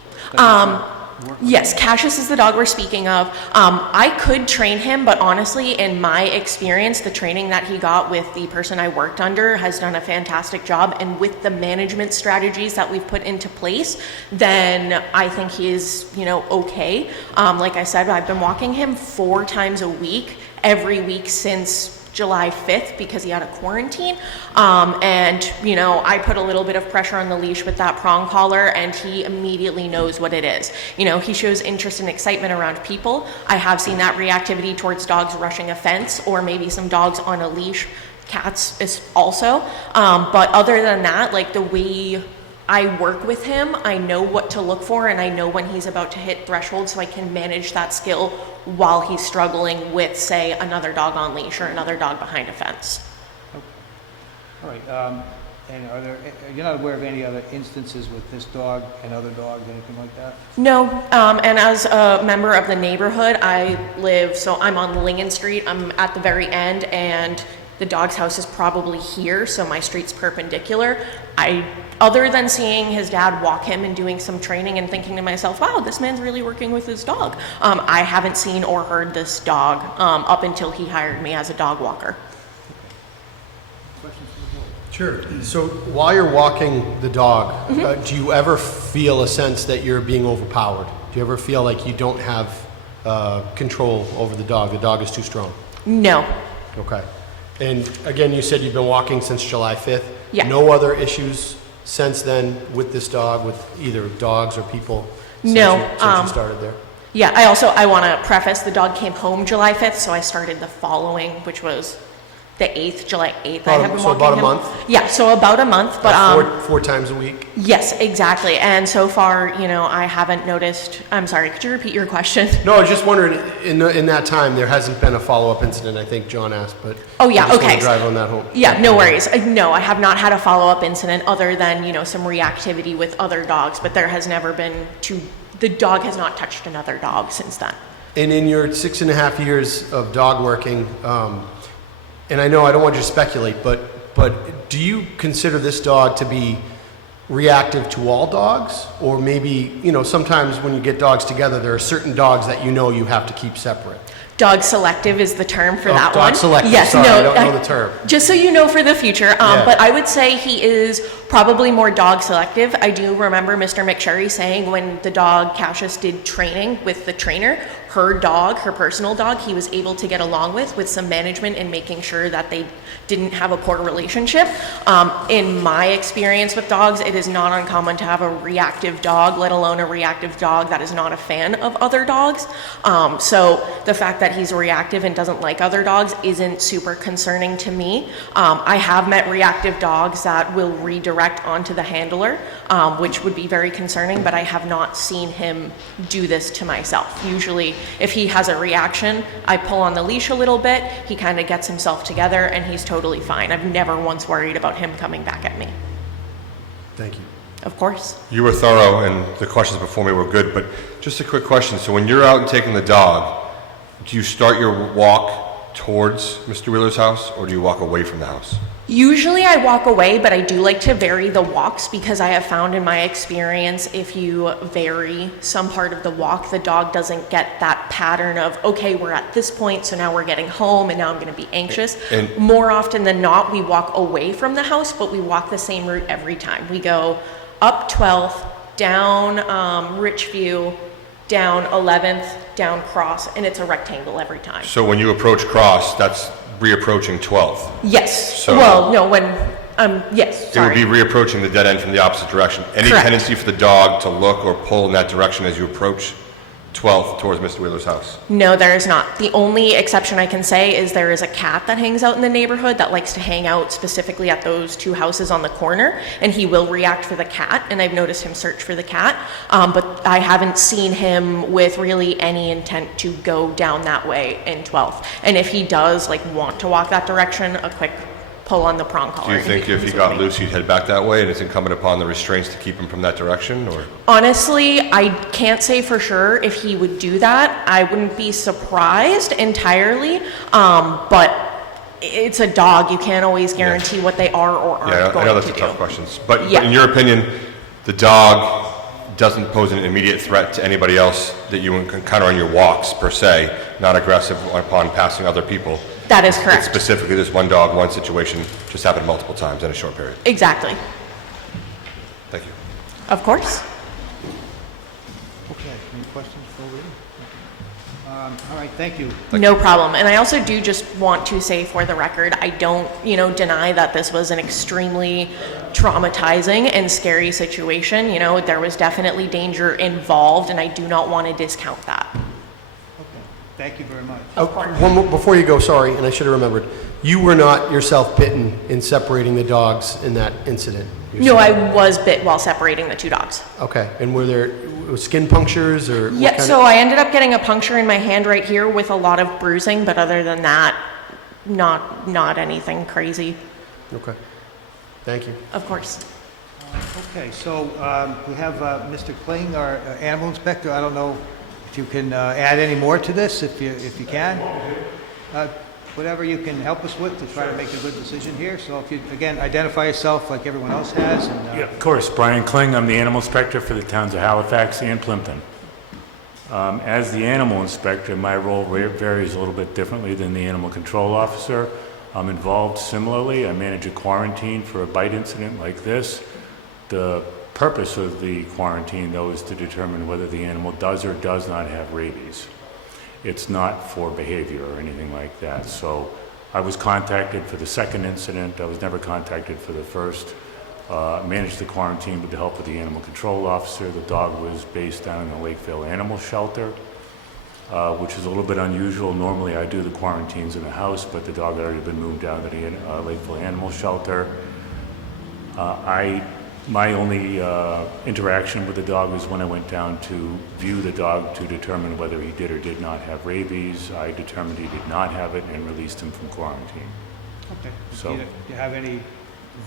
Yes, Cassius is the dog we're speaking of. I could train him, but honestly, in my experience, the training that he got with the person I worked under has done a fantastic job. And with the management strategies that we've put into place, then I think he is, like I said, I've been walking him 4 times a week, every week since July 5th because he had a quarantine. And, you know, I put a little bit of pressure on the leash with that prong collar, and he immediately knows what it is. You know, he shows interest and excitement around people. I have seen that reactivity towards dogs rushing a fence, or maybe some dogs on a leash, cats is also. But other than that, like the way I work with him, I know what to look for, and I know when he's about to hit threshold, so I can manage that skill while he's struggling with, say, another dog on leash or another dog behind a fence. All right, and you're not aware of any other instances with this dog and other dogs, anything like that? No, and as a member of the neighborhood, I'm on Lingen Street, I'm at the very end, and the dog's house is probably here, so my street's perpendicular. Other than seeing his dad walk him and doing some training and thinking to myself, wow, this man's really working with his dog, I haven't seen or heard this dog up until he hired me as a dog walker. Questions from the board? Sure. So while you're walking the dog, do you ever feel a sense that you're being overpowered? Do you ever feel like you don't have control over the dog? The dog is too strong? No. Okay. And again, you said you've been walking since July 5th? Yeah. No other issues since then with this dog, with either dogs or people? Since No. since you started there? Yeah, I want to preface, the dog came home July 5th, so I started the following, which was the 8th, July 8th. I have been So walking about a him. month? Yeah, so about a month, but Four times a week? yes, exactly. And so far, you know, I haven't noticed. I'm sorry, could you repeat your question? No, I was just wondering, in that time, there hasn't been a follow-up incident, I think John asked, but Oh, yeah, I just want okay. to drive on that home. Yeah, no worries. No, I have not had a follow-up incident other than, you know, some reactivity with other dogs, but there has never been the dog has not touched another dog since then. And in your 6.5 years of dog working, and I know I don't want you to speculate, but do you consider this dog to be reactive to all dogs? Or maybe, you know, sometimes when you get dogs together, there are certain dogs that you know you have to keep separate. Dog selective is the term for that dog one. selective, Yes, sorry, no, I don't know the term. Just so you know for the future, Yeah. but I would say he is probably more dog selective. I do remember Mr. McSherry saying when the dog Cassius did training with the trainer, her dog, her personal dog, he was able to get along with some management and making sure that they didn't have a poor relationship. In my experience with dogs, it is not uncommon to have a reactive dog, let alone a reactive dog that is not a fan of other dogs. So the fact that he's reactive and doesn't like other dogs isn't super concerning to me. I have met reactive dogs that will redirect onto the handler, which would be very concerning, but I have not seen him do this to myself. Usually, if he has a reaction, I pull on the leash a little bit, he kind of gets himself together, and he's totally fine. I've never once worried about him coming back at me. Thank you. Of course. You were thorough, and the questions before me were good, but just a quick question. So when you're out and taking the dog, do you start your walk towards Mr. Wheeler's house, or do you walk away from the house? Usually I walk away, but I do like to vary the walks because I have found in my experience if you vary some part of the walk, the dog doesn't get that pattern of, okay, we're at this point, so now we're getting home and now I'm going to be anxious. And- More often than not, we walk away from the house, but we walk the same route every time. We go up 12th, down Richview, down 11th, down Cross, and it's a rectangle every time. So when you approach Cross, that's reapproaching 12th. Yes. So- Well, no, yes, It would sorry. be reapproaching the dead end from the opposite direction. Any Correct. tendency for the dog to look or pull in that direction as you approach 12th towards Mr. Wheeler's house? No, there is not. The only exception I can say is there is a cat that hangs out in the neighborhood that likes to hang out specifically at those two houses on the corner, and he will react for the cat, and I've noticed him search for the cat, but I haven't seen him with really any intent to go down that way in 12th. And if he does want to walk that direction, a quick pull on the prong collar. Do you and think if he comes got with me. loose, he'd head back that way, and it's incumbent upon the restraints to keep him from that direction, or? Honestly, I can't say for sure if he would do that. I wouldn't be surprised entirely, but it's a dog. You can't always guarantee what they are or aren't Yeah, I going know that's to a do. tough question. But Yeah. in your opinion, the dog doesn't pose an immediate threat to anybody else that you encounter on your walks, per se, not aggressive upon passing other people? That is It's correct. specifically this one dog, one situation, just happened multiple times in a short period. Exactly. Thank you. Of course. Okay, any questions for Lee? All right, thank you. No problem. And I also do just want to say for the record, I don't, deny that this was an extremely traumatizing and scary situation. There was definitely danger involved, and I do not want to discount that. Okay, thank you very much. One more, before you go, sorry, and I should have remembered. You were not yourself bitten in separating the dogs in that incident? No, I was bit while separating the two dogs. Okay, and were there skin punctures or? what Yeah, kind so I ended up getting a puncture in my hand right here with a lot of bruising, but other than that, not anything crazy. Okay, thank you. Of course. Okay, so we have Mr. Kling, our animal inspector. I don't know if you can add any more to this, if you can. Whatever you can help us with to try to make a good decision here. So if you, again, identify yourself like everyone else has. And, Yeah, of course. Brian Kling, I'm the animal inspector for the towns of Halifax and Plimpton. As the animal inspector, my role varies a little bit differently than the animal control officer. I'm involved similarly. I manage a quarantine for a bite incident like this. The purpose of the quarantine, though, is to determine whether the animal does or does not have rabies. It's not for behavior or anything like that. So I was contacted for the second incident. I was never contacted for the first. Managed the quarantine with the help of the animal control officer. The dog was based down in the Lakeville Animal Shelter, which is a little bit unusual. Normally I do the quarantines in the house, but the dog had already been moved down to the Lakeville Animal Shelter. My only interaction with the dog was when I went down to view the dog to determine whether he did or did not have rabies. I determined he did not have it and released him from quarantine. okay. So- Do you have any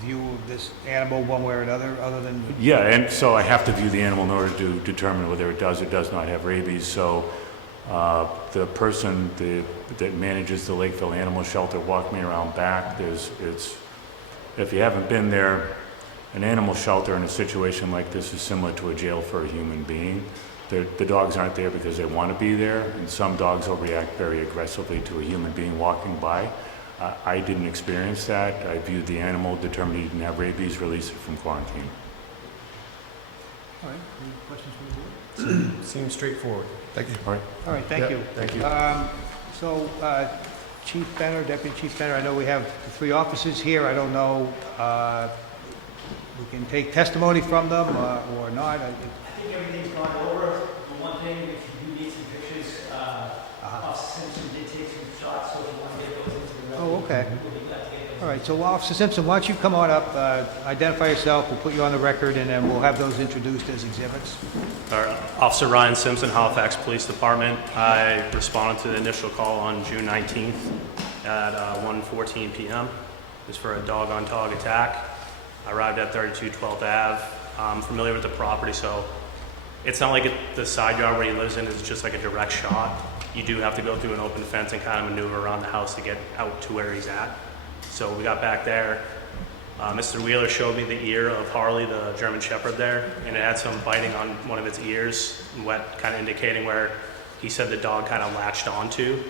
view of this animal one way or another, other than? Yeah, and so I have to view the animal in order to determine whether it does or does not have rabies. So the person that manages the Lakeville Animal Shelter walked me around back. If you haven't been there, an animal shelter in a situation like this is similar to a jail for a human being. The dogs aren't there because they want to be there, and some dogs will react very aggressively to a human being walking by. I didn't experience that. I viewed the animal, determined he didn't have rabies, released it from quarantine. All right, any questions from the board? Seems straightforward. Thank you. All right. All right, thank Yeah, you. thank you. So, Chief Benner, Deputy Chief Benner, I know we have the three officers here. I don't know, we can take testimony from them or not. I think everything's gone over. The one thing, if you do need some pictures, Officer Simpson did take some shots, so if you want to get those into the record. Oh, okay. We'll be glad to get those. All right, so Officer Simpson, why don't you come on up, identify yourself, we'll put you on the record, and then we'll have those introduced as exhibits. Officer Ryan Simpson, Halifax Police Department. I responded to the initial call on June 19th at 1:14 p.m. It was for a dog-on-dog attack. I arrived at 32 12th Ave. I'm familiar with the property, so it's not like the side yard where he lives in is just like a direct shot. You do have to go through an open fence and kind of maneuver around the house to get out to where he's at. So we got back there. Mr. Wheeler showed me the ear of Harley, the German Shepherd there, and it had some biting on one of its ears, wet, kind of indicating where he said the dog kind of latched onto.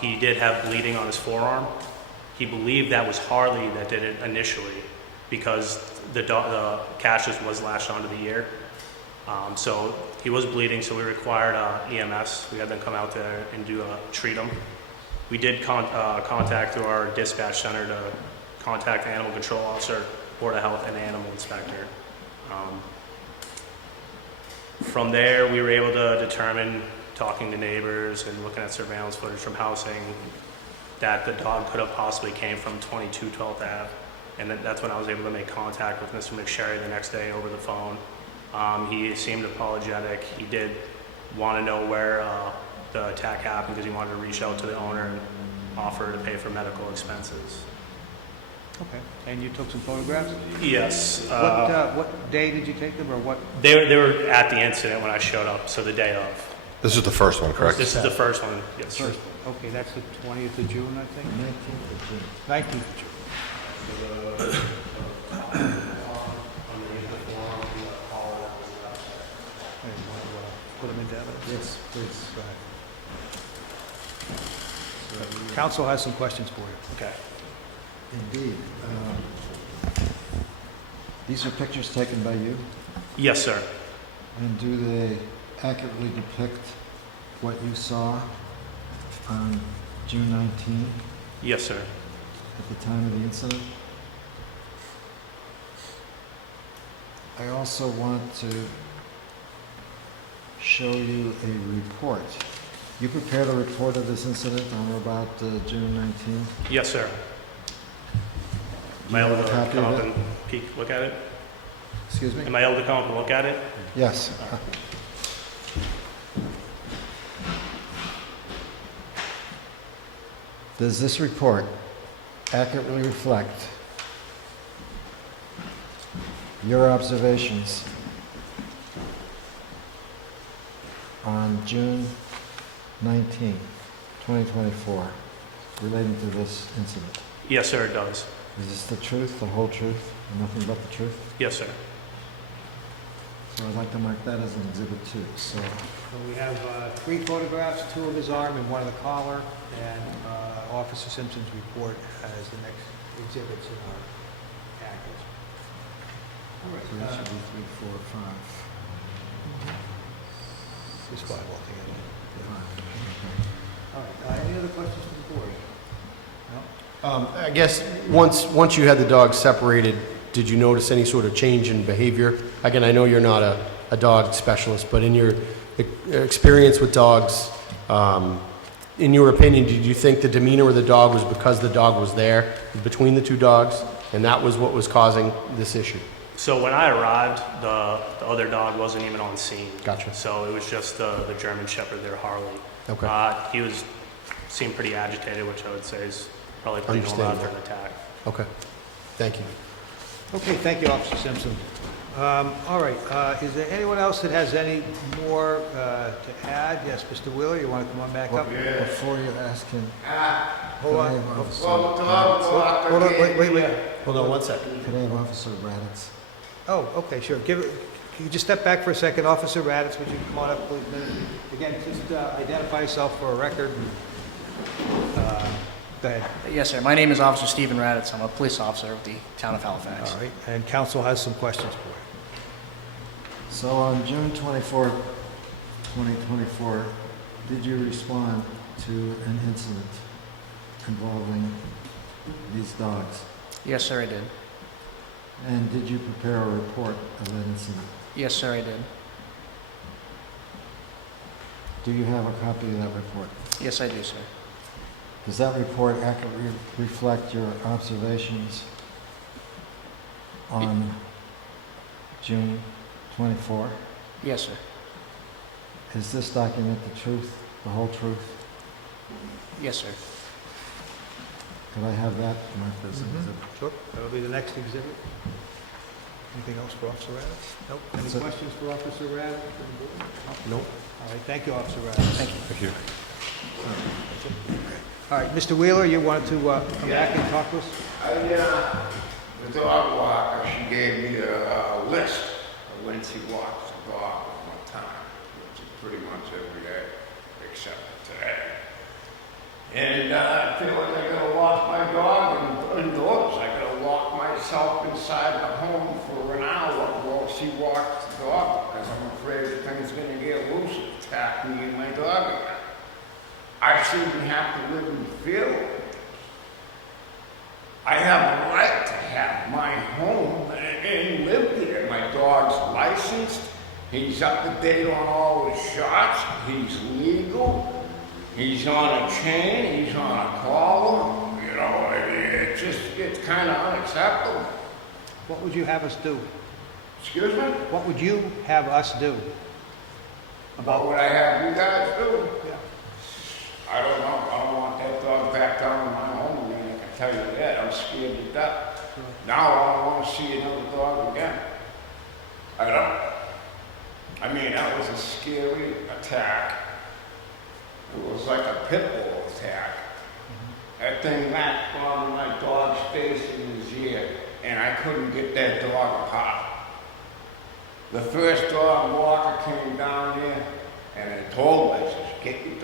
He did have bleeding on his forearm. He believed that was Harley that did it initially because the Cassius was lashed onto the ear. So he was bleeding, so we required EMS. We had them come out there and treat him. We did contact through our dispatch center to contact the animal control officer, Board of Health, and the animal inspector. From there, we were able to determine, talking to neighbors and looking at surveillance footage from housing, that the dog could have possibly came from 22 12th Ave. And that's when I was able to make contact with Mr. McSherry the next day over the phone. He seemed apologetic. He did want to know where the attack happened because he wanted to reach out to the owner and offer to pay for medical expenses. Okay, and you took some photographs? Yes. What day did you take them, or what? They were at the incident when I showed up, so the day of. This is the first one, correct? This is the first one, yes. First one. Okay, that's the 20th of June, I think? 19th of June. 19th of June. Put them into evidence? Yes, please. Council has some questions for you. Okay. Indeed. These are pictures taken by you, Yes, sir. and do they accurately depict what you saw on June 19th Yes, sir. at the time of the incident? I also want to show you a report. You prepared a report of this incident on or about June 19th? Yes, sir. Am I Do you able have to a copy come of up it? and peek, look at it? Excuse me? Am I able to come up and look at it? Yes. Does this report accurately reflect your observations on June 19, 2024, relating to this incident? Yes, sir, it does. Is this the truth, the whole truth, and nothing but the truth? Yes, sir. So I'd like to mark that as an exhibit too. So So we have 3 photographs, 2 of his arm and 1 of the collar, and Officer Simpson's report as the next exhibits in our package. All so right, that should be 3, 4, 5. Just 5 altogether. 5. All right, any other questions from the board? No? I guess, once you had the dogs separated, did you notice any sort of change in behavior? Again, I know you're not a dog specialist, but in your experience with dogs, in your opinion, did you think the demeanor of the dog was because the dog was there between the 2 dogs, and that was what was causing this issue? So when I arrived, the other dog wasn't even on scene. Gotcha. So it was just the German Shepherd there, Harley. Okay. He seemed pretty agitated, which I would say is probably pretty normal after an attack. Okay. Thank you. Okay, thank you, Officer Simpson. All right, is there anyone else that has any more to add? Yes, Mr. Wheeler, you want to come on back up? Before you ask him, Hold on. could I have Officer Hold on, wait. Hold on 1 second. Could I have Officer Raddatz? Oh, okay, sure. Can you just step back for a second? Officer Raddatz, would you come on up, please? Again, just identify yourself for a record. Go ahead. Yes, sir. My name is Officer Stephen Raddatz. I'm a police officer of the town of Halifax. All right, and council has some questions for you. So on June 24, 2024, did you respond to an incident involving these dogs? Yes, sir, I did. And did you prepare a report of that incident? Yes, sir, I did. Do you have a copy of that report? Yes, I do, sir. Does that report accurately reflect your observations on June 24? Yes, sir. Is this document the truth, the whole truth? Yes, sir. Could I have that marked as an exhibit? Sure. That'll be the next exhibit. Anything else for Officer Raddatz? Nope. Any That's it. questions for Officer Raddatz? Nope. All right, thank you, Officer Raddatz. Thank you. Thank you. All right, Mr. Wheeler, you wanted to come back and talk to us? The dog walker, she gave me a list of when she walks the dog at one time, which is pretty much every day, except today. And I feel like I gotta walk my dog indoors. I gotta walk myself inside the home for an hour while she walks the dog, because I'm afraid the thing's gonna get loose and attack me and my dog again. I shouldn't have to live in fear. I have a right to have my home and live there. My dog's licensed. He's up to date on all his shots. He's legal. He's on a chain. He's on a collar. You know, it's kind of unacceptable. What would you have us do? Excuse me? What would you have us do? About what I have you guys do? Yeah. I don't know. I don't want that dog back down in my home. I mean, I can tell you that. I'm scared to death. Now I don't want to see another dog again. I don't. I mean, that was a scary attack. It was like a pit bull attack. That thing knocked on my dog's face in his ear, and I couldn't get that dog apart. The first dog walker came down there, and I told him, I said, get your,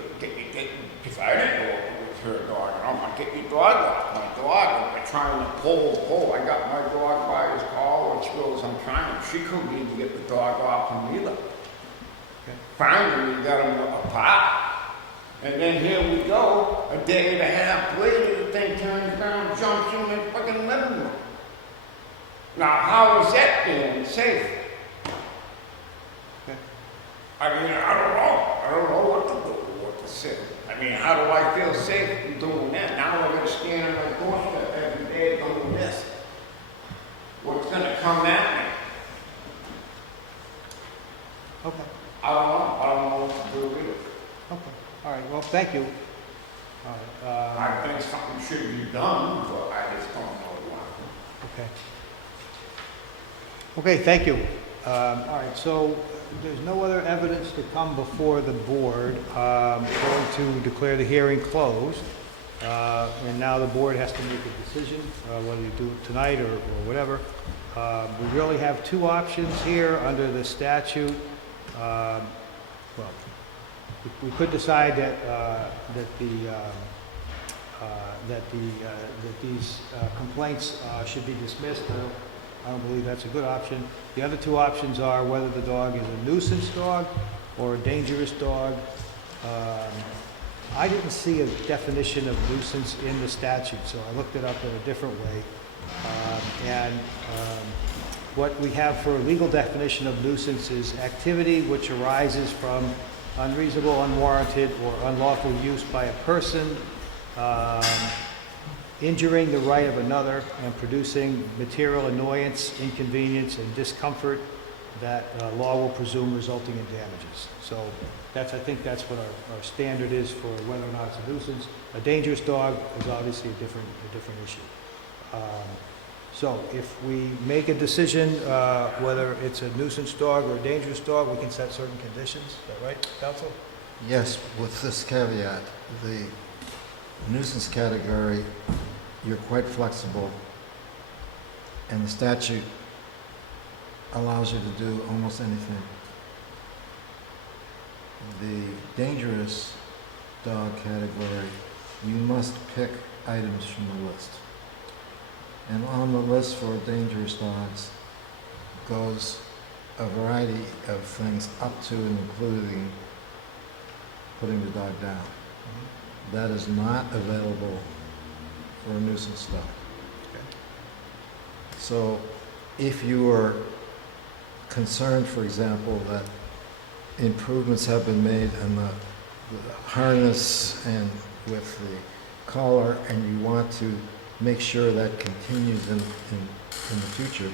because I didn't know it was her dog. I'm like, get your dog off my dog. I'm trying to pull. I got my dog by his collar and spills. I'm trying. She couldn't even get the dog off him either. Finally, we got him apart. And then here we go, a day and a half later, the thing turns around, jumps in the fucking living room. Now, how is that being safe? I mean, I don't know. I don't know what to do, what to say. I mean, how do I feel safe doing that? Now I'm gonna stand on my doorstep every day doing this. What's gonna come at me? Okay, I don't know. I don't know what to do with it. okay. All right, well, thank you. All right, I think something should be done, but I just don't know what. okay. Okay, thank you. All right, so there's no other evidence to come before the board. Going to declare the hearing closed. And now the board has to make a decision, whether you do it tonight or whatever. We really have two options here under the statute. Well, we could decide that these complaints should be dismissed. I don't believe that's a good option. The other two options are whether the dog is a nuisance dog or a dangerous dog. I didn't see a definition of nuisance in the statute, so I looked it up in a different way. What we have for a legal definition of nuisance is activity which arises from unreasonable, unwarranted, or unlawful use by a person, injuring the right of another, and producing material annoyance, inconvenience, and discomfort that law will presume resulting in damages. So I think that's what our standard is for whether or not it's a nuisance. A dangerous dog is obviously a different issue. So if we make a decision whether it's a nuisance dog or a dangerous dog, we can set certain conditions. Is that right, counsel? Yes, with this caveat, the nuisance category, you're quite flexible, and the statute allows you to do almost anything. The dangerous dog category, you must pick items from the list. And on the list for dangerous dogs goes a variety of things up to and including putting the dog down. That is not available for a nuisance dog. So if you are concerned, for example, that improvements have been made in the harness and with the collar, and you want to make sure that continues in the future,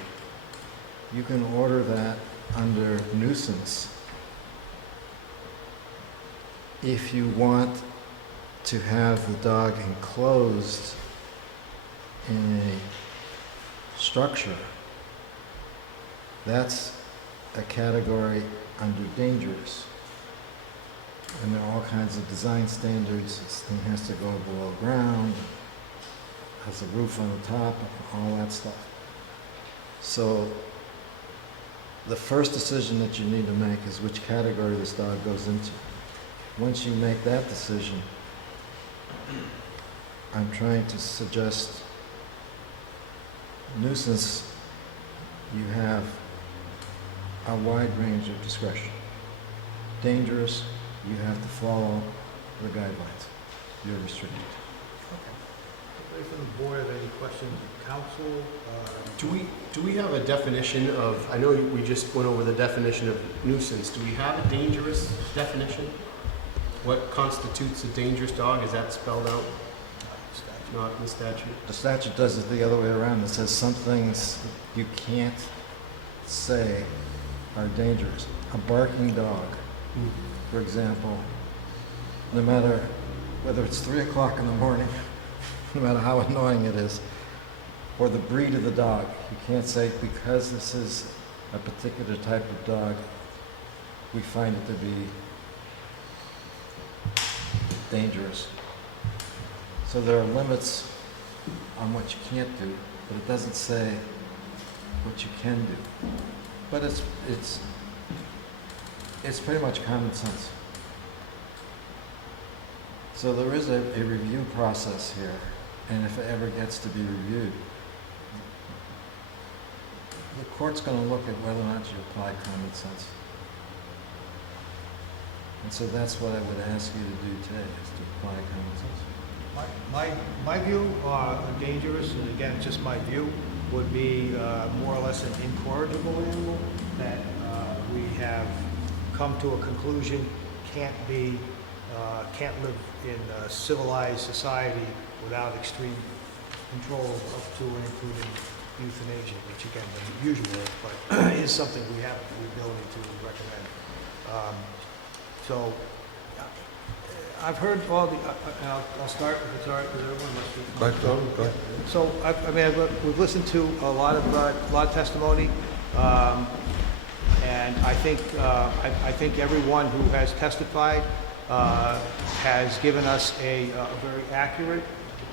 you can order that under nuisance. If you want to have the dog enclosed in a structure, that's a category under dangerous. And there are all kinds of design standards. This thing has to go below ground, has a roof on the top, all that stuff. So the first decision that you need to make is which category this dog goes into. Once you make that decision, I'm trying to suggest nuisance, you have a wide range of discretion. Dangerous, you have to follow the guidelines. You're restricted. Anybody from the board have any questions? Counsel? Do we have a definition of, I know we just went over the definition of nuisance. Do we have a dangerous definition? What constitutes a dangerous dog? Is that spelled out? Not in the statute? The statute does it the other way around. It says some things you can't say are dangerous. A barking dog, for example, no matter whether it's 3 o'clock in the morning, no matter how annoying it is, or the breed of the dog, you can't say because this is a particular type of dog, we find it to be dangerous. So there are limits on what you can't do, but it doesn't say what you can do. But it's pretty much common sense. So there is a review process here, and if it ever gets to be reviewed, the court's going to look at whether or not you apply common sense. And so that's what I would ask you to do today, is to apply common sense. My view, dangerous, and again, just my view, would be more or less an incorrigible animal that we have come to a conclusion can't live in a civilized society without extreme control up to and including euthanasia, which again, the usual, but is something we have the ability to recommend. So, I've heard all the, I'll start with the start, because everyone must be. Go ahead. So, we've listened to a lot of testimony, and I think everyone who has testified has given us a very accurate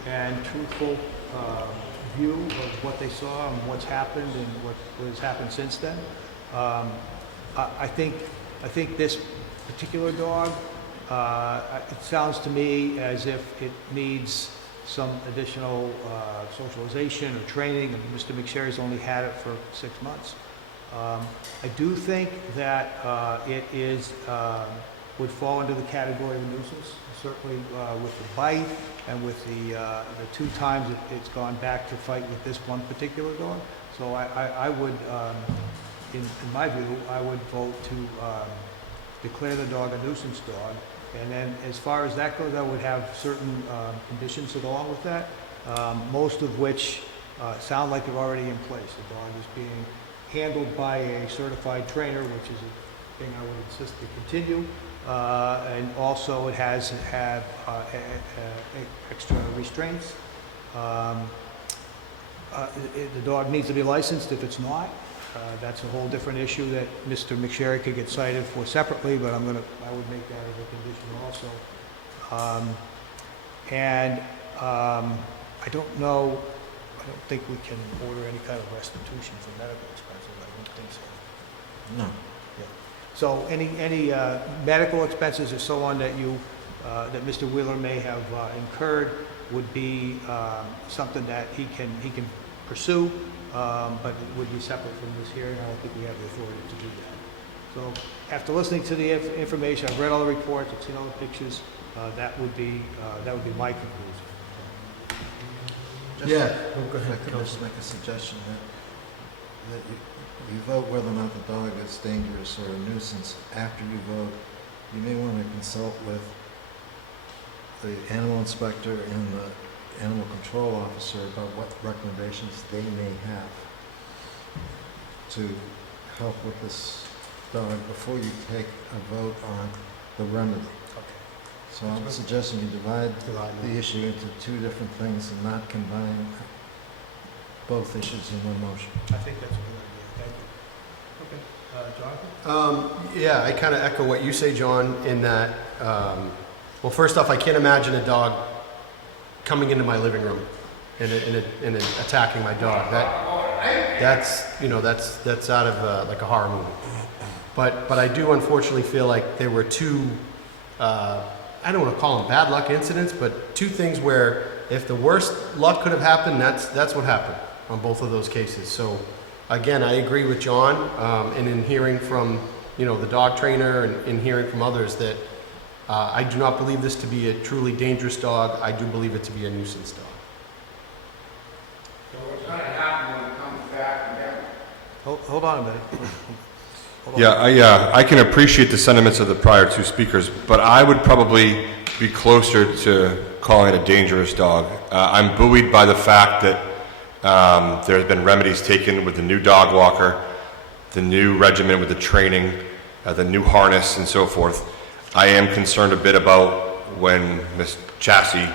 and truthful view of what they saw and what's happened and what has happened since then. I think this particular dog, it sounds to me as if it needs some additional socialization or training, and Mr. McSherry's only had it for 6 months. I do think that it would fall into the category of nuisance, certainly with the bite and with the 2 times it's gone back to fight with this one particular dog. So I would, in my view, I would vote to declare the dog a nuisance dog. And then as far as that goes, I would have certain conditions to go along with that, most of which sound like they're already in place. The dog is being handled by a certified trainer, which is a thing I would insist to continue. And also it has to have extra restraints. The dog needs to be licensed. If it's not, that's a whole different issue that Mr. McSherry could get cited for separately, but I would make that as a condition also. I don't think we can order any kind of restitution for medical expenses. I don't think so. No. Yeah. So any medical expenses or so on that that Mr. Wheeler may have incurred would be something that he can pursue, but it would be separate from this hearing. I don't think we have the authority to do that. So after listening to the information, I've read all the reports, I've seen all the pictures, that would be my conclusion. Yeah. Go ahead. Can I just make a suggestion that you vote whether or not the dog is dangerous or a nuisance. After you vote, you may want to consult with the animal inspector and the animal control officer about what recommendations they may have to help with this dog before you take a vote on the remedy. So I'm suggesting you divide the issue into 2 different things and not combine both issues in one motion. I think that's a good idea. Thank you. Okay. Jonathan? Yeah, I kind of echo what you say, John, in that, well, first off, I can't imagine a dog coming into my living room and attacking my dog. That's out of like a horror movie. But I do unfortunately feel like there were 2, I don't want to call them bad luck incidents, but 2 things where if the worst luck could have happened, that's what happened on both of those cases. So again, I agree with John, and in hearing from, the dog trainer and in hearing from others that I do not believe this to be a truly dangerous dog. I do believe it to be a nuisance dog. So what's going to happen when it comes back again? Hold on a minute. Yeah, I can appreciate the sentiments of the prior 2 speakers, but I would probably be closer to calling it a dangerous dog. I'm buoyed by the fact that there have been remedies taken with the new dog walker, the new regimen with the training, the new harness, and so forth. I am concerned a bit about when Miss Chassie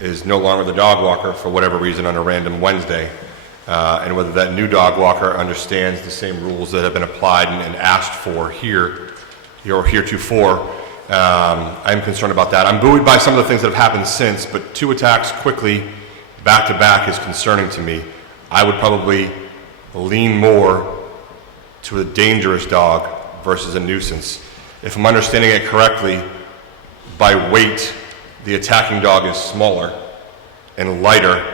is no longer the dog walker for whatever reason on a random Wednesday. And whether that new dog walker understands the same rules that have been applied and asked for here, or heretofore. I'm concerned about that. I'm buoyed by some of the things that have happened since, but 2 attacks quickly, back to back, is concerning to me. I would probably lean more to a dangerous dog versus a nuisance. If I'm understanding it correctly, by weight, the attacking dog is smaller and lighter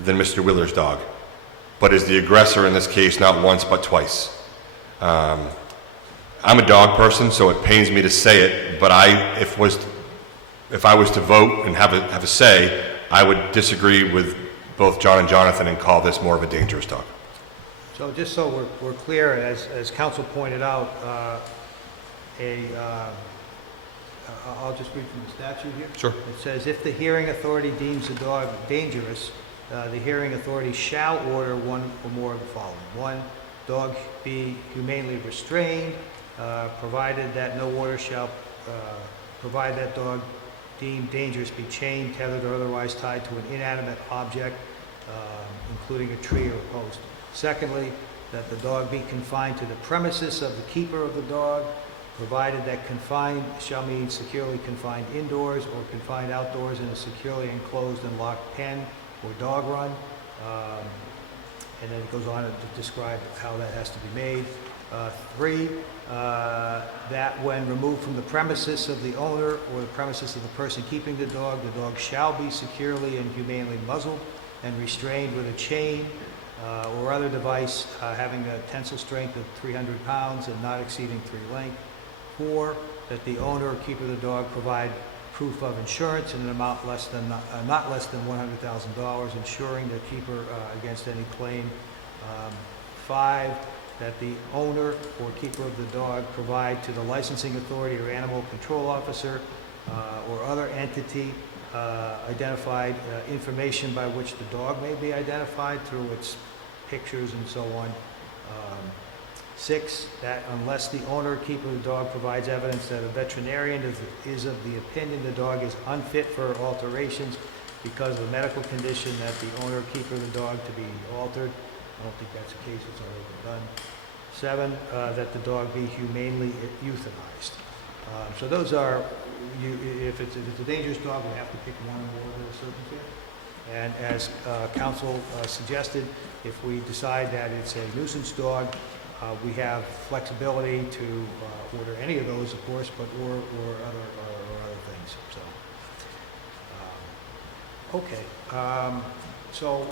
than Mr. Wheeler's dog, but is the aggressor in this case not once but twice. I'm a dog person, so it pains me to say it, but if I was to vote and have a say, I would disagree with both John and Jonathan and call this more of a dangerous dog. So just so we're clear, as council pointed out, I'll just read from the statute here. Sure. It says, if the hearing authority deems the dog dangerous, the hearing authority shall order one or more of the following. One, dog be humanely restrained, provided that no order shall provide that dog deemed dangerous be chained, tethered, or otherwise tied to an inanimate object, including a tree or a post. Secondly, that the dog be confined to the premises of the keeper of the dog, provided that confined shall mean securely confined indoors or confined outdoors in a securely enclosed and locked pen or dog run. And then it goes on to describe how that has to be made. Three, that when removed from the premises of the owner or the premises of the person keeping the dog shall be securely and humanely muzzled and restrained with a chain or other device having a tensile strength of 300 pounds and not exceeding 3 length. 4, that the owner or keeper of the dog provide proof of insurance in an amount not less than $100,000, insuring the keeper against any claim. 5, that the owner or keeper of the dog provide to the licensing authority or animal control officer or other entity identified information by which the dog may be identified through its pictures and so on. 6, that unless the owner or keeper of the dog provides evidence that a veterinarian is of the opinion the dog is unfit for alterations because of a medical condition that the owner or keeper of the dog to be altered. I don't think that's the case, it's already been done. 7, that the dog be humanely euthanized. So those are, if it's a dangerous dog, we have to pick one or more of those circumstances. And as council suggested, if we decide that it's a nuisance dog, we have flexibility to order any of those, of course, but or other things. So, okay. So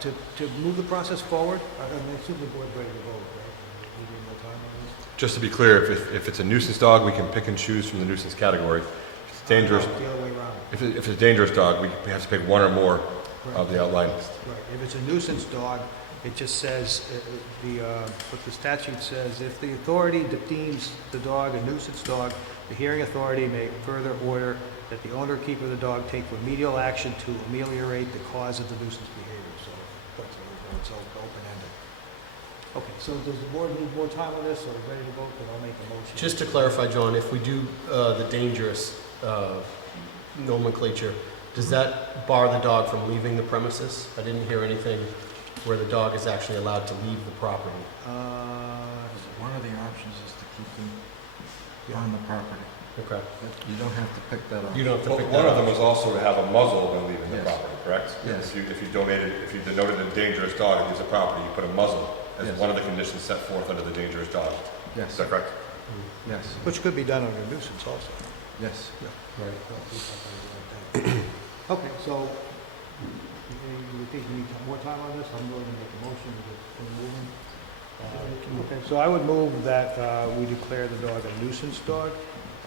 to move the process forward, I assume the board's ready to vote, right? We need more time on this. Just to be clear, if it's a nuisance dog, we can pick and choose from the nuisance category. If it's dangerous, The other way around. if it's a dangerous dog, we have to pick one or more of the outline. Right. If it's a nuisance dog, it just says, what the statute says, if the authority deems the dog a nuisance dog, the hearing authority may further order that the owner or keeper of the dog take remedial action to ameliorate the cause of the nuisance behavior. So that's it's open-ended. Okay, so does the board need more time on this, or ready to vote? Then I'll make a motion. Just to clarify, John, if we do the dangerous nomenclature, does that bar the dog from leaving the premises? I didn't hear anything where the dog is actually allowed to leave the property. One of the options is to keep them on the property. Okay. You don't have to pick that up. You don't have to pick One that of them up. was also to have a muzzle when leaving the Yes. property, correct? Yes. If you denoted a dangerous dog that leaves the property, you put a muzzle as Yes. one of the conditions set forth under the dangerous dog. Yes, Is that correct? yes, Which could be done under nuisance also. yes. Right. Okay, so you think we need more time on this? I'm going to make a motion to get moving. Okay, so I would move that we declare the dog a nuisance dog.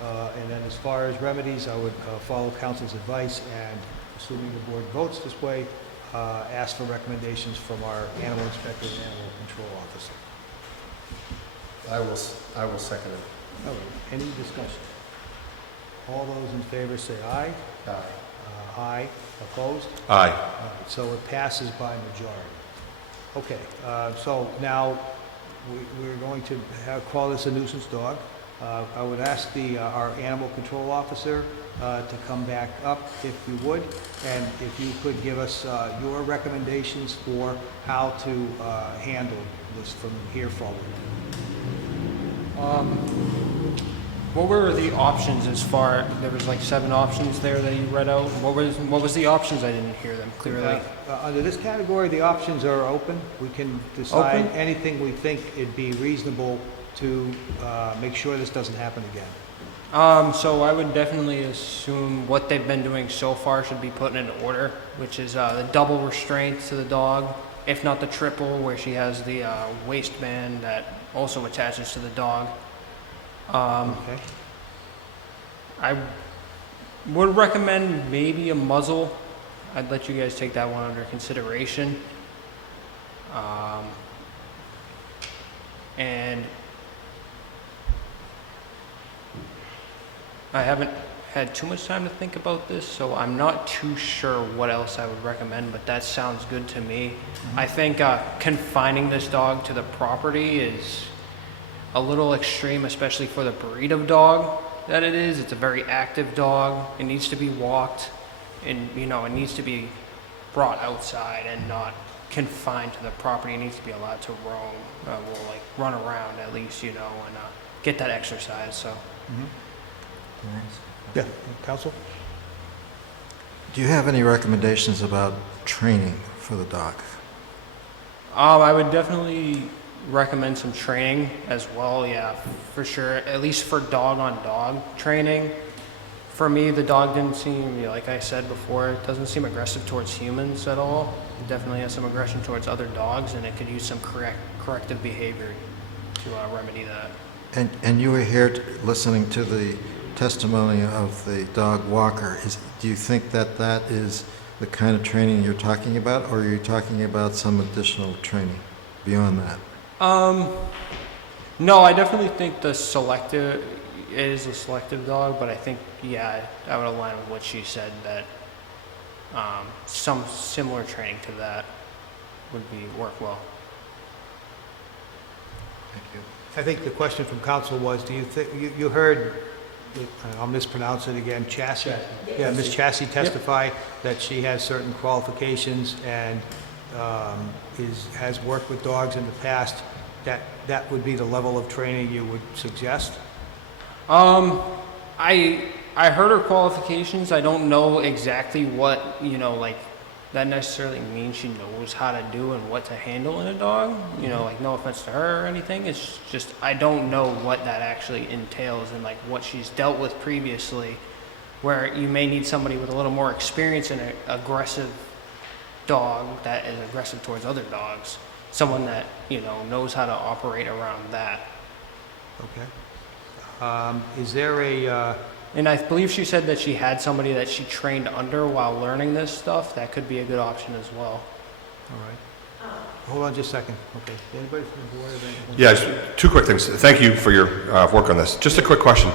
And then as far as remedies, I would follow council's advice and, assuming the board votes this way, ask for recommendations from our animal inspector and animal control officer. I will second it. All right, any discussion? All those in favor say aye. Aye. Aye. Opposed? Aye. All right, so it passes by majority. Okay, so now we're going to call this a nuisance dog. I would ask our animal control officer to come back up if you would, and if you could give us your recommendations for how to handle this from here forward. What were the options as far, there was like 7 options there that you read out. What was the options? I didn't hear them clearly. Under this category, the options are open. We can decide Open? anything we think it'd be reasonable to make sure this doesn't happen again. So I would definitely assume what they've been doing so far should be put in order, which is the double restraint to the dog, if not the triple, where she has the waistband that also attaches to the dog. Okay. I would recommend maybe a muzzle. I'd let you guys take that one under consideration. And I haven't had too much time to think about this, so I'm not too sure what else I would recommend, but that sounds good to me. I think confining this dog to the property is a little extreme, especially for the breed of dog that it is. It's a very active dog. It needs to be walked, and it needs to be brought outside and not confined to the property. It needs to be allowed to roam, run around at least, and get that exercise. So. Yeah, counsel? Do you have any recommendations about training for the dog? I would definitely recommend some training as well, yeah, for sure. At least for dog-on-dog training. For me, the dog didn't seem, like I said before, it doesn't seem aggressive towards humans at all. It definitely has some aggression towards other dogs, and it could use some corrective behavior to remedy that. And you were here listening to the testimony of the dog walker. Do you think that is the kind of training you're talking about, or are you talking about some additional training beyond that? No, I definitely think the selective is a selective dog, but I think, yeah, I would align with what she said, that some similar training to that would work well. Thank you. I think the question from council was, do you think, you heard, I'll mispronounce it again, Chassie? Yeah, Ms. Chassie testify that she has certain qualifications and has worked with dogs in the past. That would be the level of training you would suggest? I heard her qualifications. I don't know exactly what, that necessarily means she knows how to do and what to handle in a dog. No offense to her or anything. It's just, I don't know what that actually entails and what she's dealt with previously, where you may need somebody with a little more experience in an aggressive dog that is aggressive towards other dogs. Someone that, knows how to operate around that. Okay. Is there a... And I believe she said that she had somebody that she trained under while learning this stuff. That could be a good option as well. All right. Hold on just a second. Okay. Anybody from the board have anything? Yeah, just two quick things. Thank you for your work on this. Just a quick question.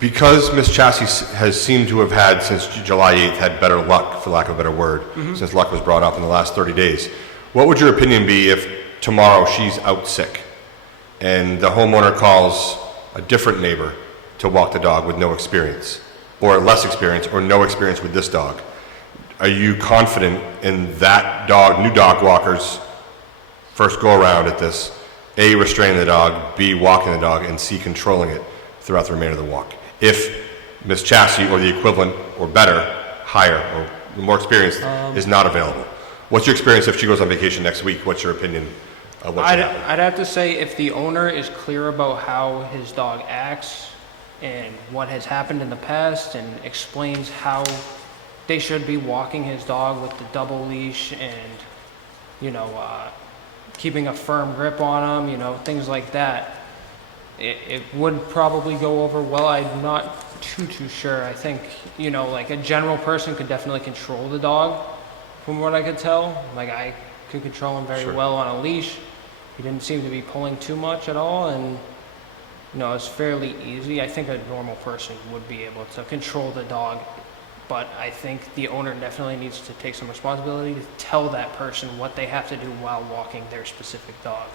Because Ms. Chassie has seemed to have had, since July 8th, had better luck, for lack of a better word, since luck was brought up in the last 30 days, what would your opinion be if tomorrow she's out sick and the homeowner calls a different neighbor to walk the dog with no experience, or less experience, or no experience with this dog? Are you confident in that dog, new dog walker's first go around at this, A, restraining the dog, B, walking the dog, and C, controlling it throughout the remainder of the walk? If Ms. Chassie, or the equivalent, or better, higher, or more experienced, is not available. What's your experience if she goes on vacation next week? What's your opinion of what should happen? I'd have to say, if the owner is clear about how his dog acts and what has happened in the past, and explains how they should be walking his dog with the double leash and, keeping a firm grip on him, things like that, it would probably go over well. I'm not too sure. I think, a general person could definitely control the dog, from what I could tell. I could control him very well on a leash. He didn't seem to be pulling too much at all, and it's fairly easy. I think a normal person would be able to control the dog, but I think the owner definitely needs to take some responsibility to tell that person what they have to do while walking their specific dog.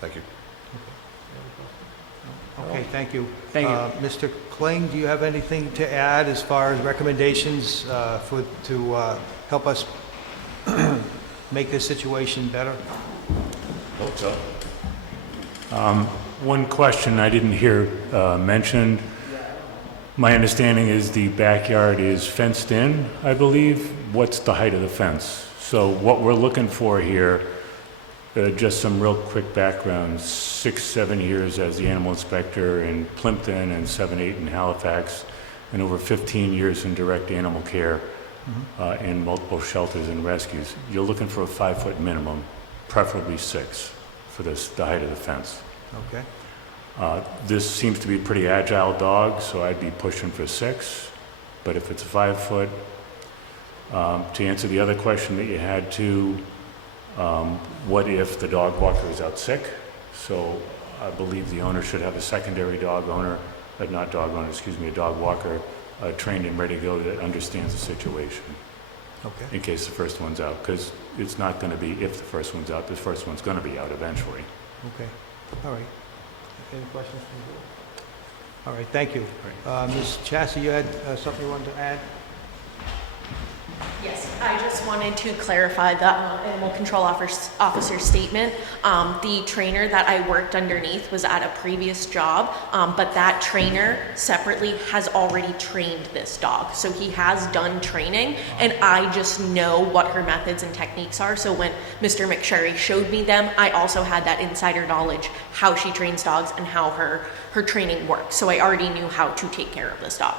Thank you. Okay, thank you. Thank you. Mr. Kling, do you have anything to add as far as recommendations to help us make this situation better? Hope so. One question I didn't hear mentioned. My understanding is the backyard is fenced in, I believe. What's the height of the fence? So what we're looking for here, just some real quick background, 6-7 years as the animal inspector in Plimpton and 7-8 in Halifax, and over 15 years in direct animal care in multiple shelters and rescues. You're looking for a 5-foot minimum, preferably 6 for the height of the fence. Okay. This seems to be a pretty agile dog, so I'd be pushing for 6. But if it's a 5 foot, to answer the other question that you had too, what if the dog walker is out sick? So I believe the owner should have a secondary dog owner, not dog owner, excuse me, a dog walker trained and ready to go that understands the situation Okay. in case the first one's out. Because it's not going to be if the first one's out, the first one's going to be out eventually. Okay. All right. Any questions from the board? All right, thank you. Ms. Chassie, you had something you wanted to add? Yes, I just wanted to clarify the animal control officer's statement. The trainer that I worked underneath was at a previous job, but that trainer separately has already trained this dog. So he has done training, and I just know what her methods and techniques are. So when Mr. McSherry showed me them, I also had that insider knowledge, how she trains dogs and how her training works. So I already knew how to take care of this dog.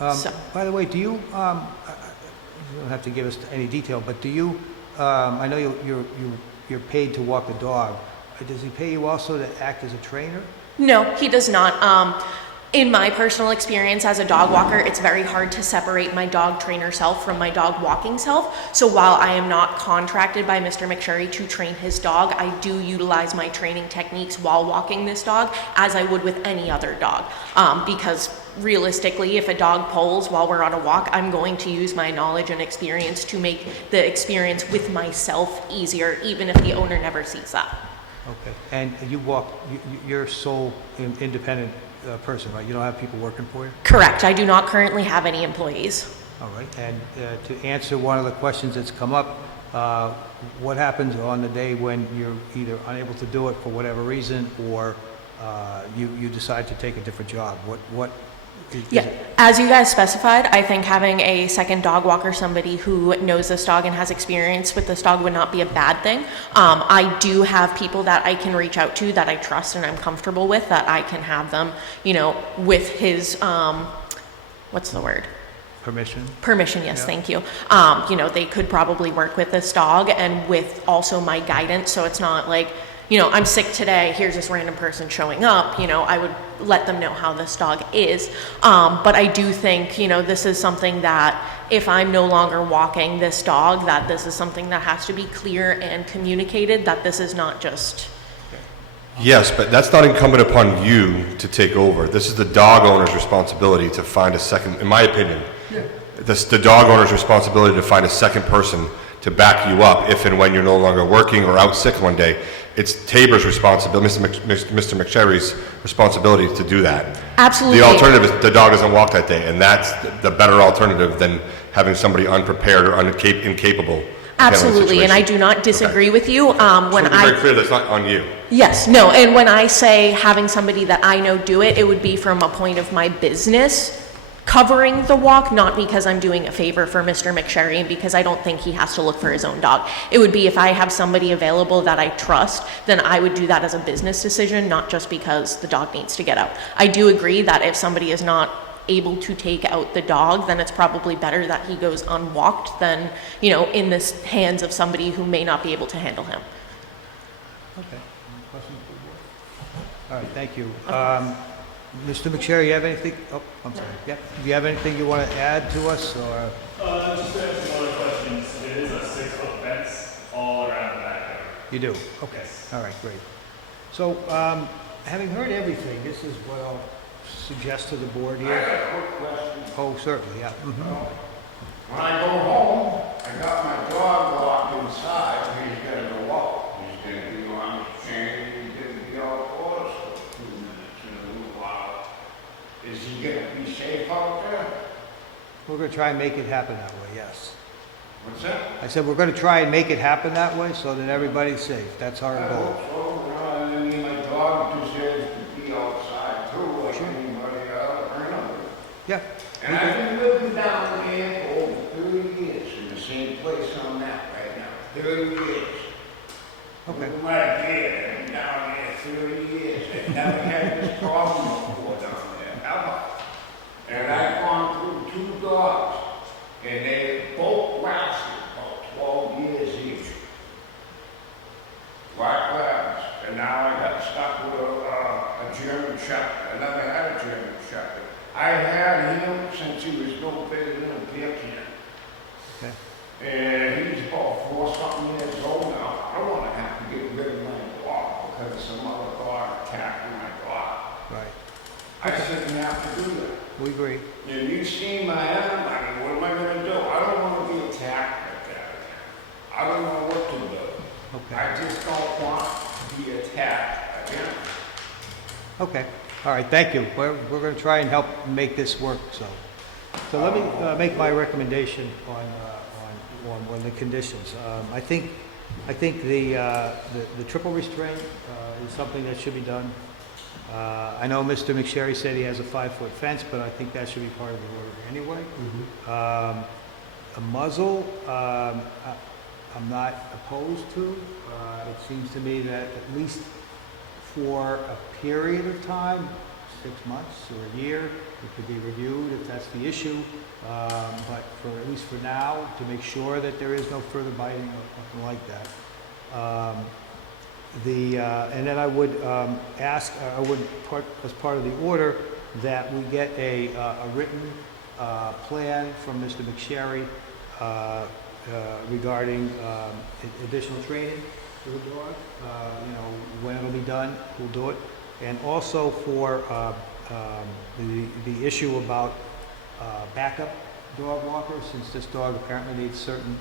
All right. So- By the way, do you, you don't have to give us any detail, but do you, I know you're paid to walk the dog. Does he pay you also to act as a trainer? No, he does not. In my personal experience as a dog walker, it's very hard to separate my dog trainer self from my dog walking self. So while I am not contracted by Mr. McSherry to train his dog, I do utilize my training techniques while walking this dog as I would with any other dog. Because realistically, if a dog pulls while we're on a walk, I'm going to use my knowledge and experience to make the experience with myself easier, even if the owner never sees that. Okay. And you walk, you're sole independent person, right? You don't have people working for you? Correct. I do not currently have any employees. All right. And to answer one of the questions that's come up, what happens on the day when you're either unable to do it for whatever reason, or you decide to take a different job? What is Yeah, it? as you guys specified, I think having a second dog walker, somebody who knows this dog and has experience with this dog, would not be a bad thing. I do have people that I can reach out to that I trust and I'm comfortable with, that I can have them, with his, what's the word? Permission? Permission, yes, Yeah. thank you. They could probably work with this dog and with also my guidance, so it's not like, I'm sick today, here's this random person showing up, I would let them know how this dog is. But I do think, this is something that if I'm no longer walking this dog, that this is something that has to be clear and communicated, that this is not just... Yes, but that's not incumbent upon you to take over. This is the dog owner's responsibility to find a second, in my opinion. This the dog owner's responsibility to find a second person to back you up if and when you're no longer working or out sick one day. It's Tabor's responsibility, Mr. McSherry's responsibility to do that. Absolutely. The alternative is the dog doesn't walk that day, and that's the better alternative than having somebody unprepared or incapable. Absolutely, and I do not disagree with you. When So be very clear, that's not on you. Yes, no, and when I say having somebody that I know do it, it would be from a point of my business covering the walk, not because I'm doing a favor for Mr. McSherry and because I don't think he has to look for his own dog. It would be if I have somebody available that I trust, then I would do that as a business decision, not just because the dog needs to get out. I do agree that if somebody is not able to take out the dog, then it's probably better that he goes unwalked than, in the hands of somebody who may not be able to handle him. Okay. Any questions for the board? All right, thank you. Mr. McSherry, you have anything? Oh, I'm sorry. Yeah. Do you have anything you want to add to us, or? Just to answer one of the questions, it is a 6-foot fence all around the backyard. You do? Okay. All right, great. So, having heard everything, this is what I'll suggest to the board I here. got a quick question. Oh, certainly, yeah. Mhm. When I go home, I got my dog locked inside, he's gonna go out. He's gonna be on the chain, he's gonna be outdoors for 2 minutes in a little while. Is he gonna be safe out there? We're going to try and make it happen that way, yes. What's that? I said we're going to try and make it happen that way so that everybody's safe. That's our I goal. hope so, I mean, my dog deserves to be outside too, like anybody else, Yeah. And I've been living down there for over 30 years, in the same place I'm at right now, 30 years. Okay. Look right there, I've been down there 30 years, I never had this problem before down there, ever. And I've gone through 2 dogs, and they both lasted about 12 years each. Black labs, and now I got stuck with a German Okay. And he's about 4-something years old now. I don't want to have to get rid of my dog because some other dog attacked my dog. Right. I shouldn't have to do that. We agree. And you've seen my animal, I mean, what am I gonna do? I don't want to be attacked like that. I don't know what to do. Okay. I just don't want to be attacked again. Okay. All right, thank you. We're going to try and help make this work, so. So let me make my recommendation on the conditions. I think the triple restraint is something that should be done. I know Mr. McSherry said he has a 5-foot fence, but I think that should be part of the order anyway. A muzzle, I'm not opposed to. It seems to me that at least for a period of time, 6 months or a year, it could be reviewed if that's the issue. But for at least for now, to make sure that there is no further biting or something like that. And then I would ask, as part of the order, that we get a written plan from Mr. McSherry regarding additional training for the dog, when it'll be done, who'll do it. And also for the issue about backup dog walkers, since this dog apparently needs certain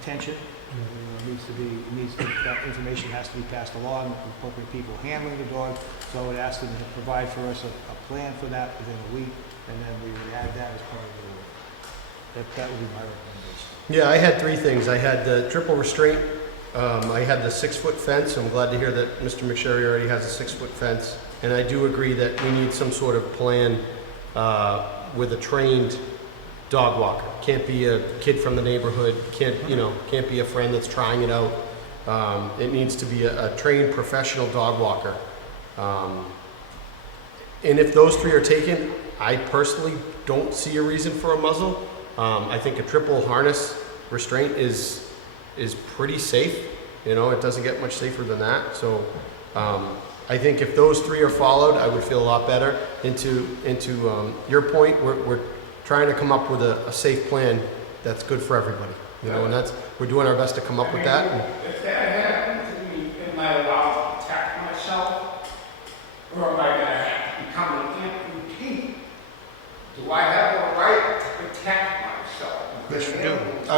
attention. That information has to be passed along, appropriate people handling the dog. So I would ask them to provide for us a plan for that within a week, and then we would add that as part of the order. That would be my recommendation. Yeah, I had 3 things. I had the triple restraint. I had the 6-foot fence. I'm glad to hear that Mr. McSherry already has a 6-foot fence. And I do agree that we need some sort of plan with a trained dog walker. Can't be a kid from the neighborhood. Can't be a friend that's trying it out. It needs to be a trained professional dog walker. And if those 3 are taken, I personally don't see a reason for a muzzle. I think a triple harness restraint is pretty safe. It doesn't get much safer than that. So I think if those 3 are followed, I would feel a lot better. Into your point, we're trying to come up with a safe plan that's good for everybody. And we're doing our best to come up with that. If that happened to me, am I allowed to protect myself? Or am I going to have to become an amputee? Do I have the right to protect myself? Yes, you do. I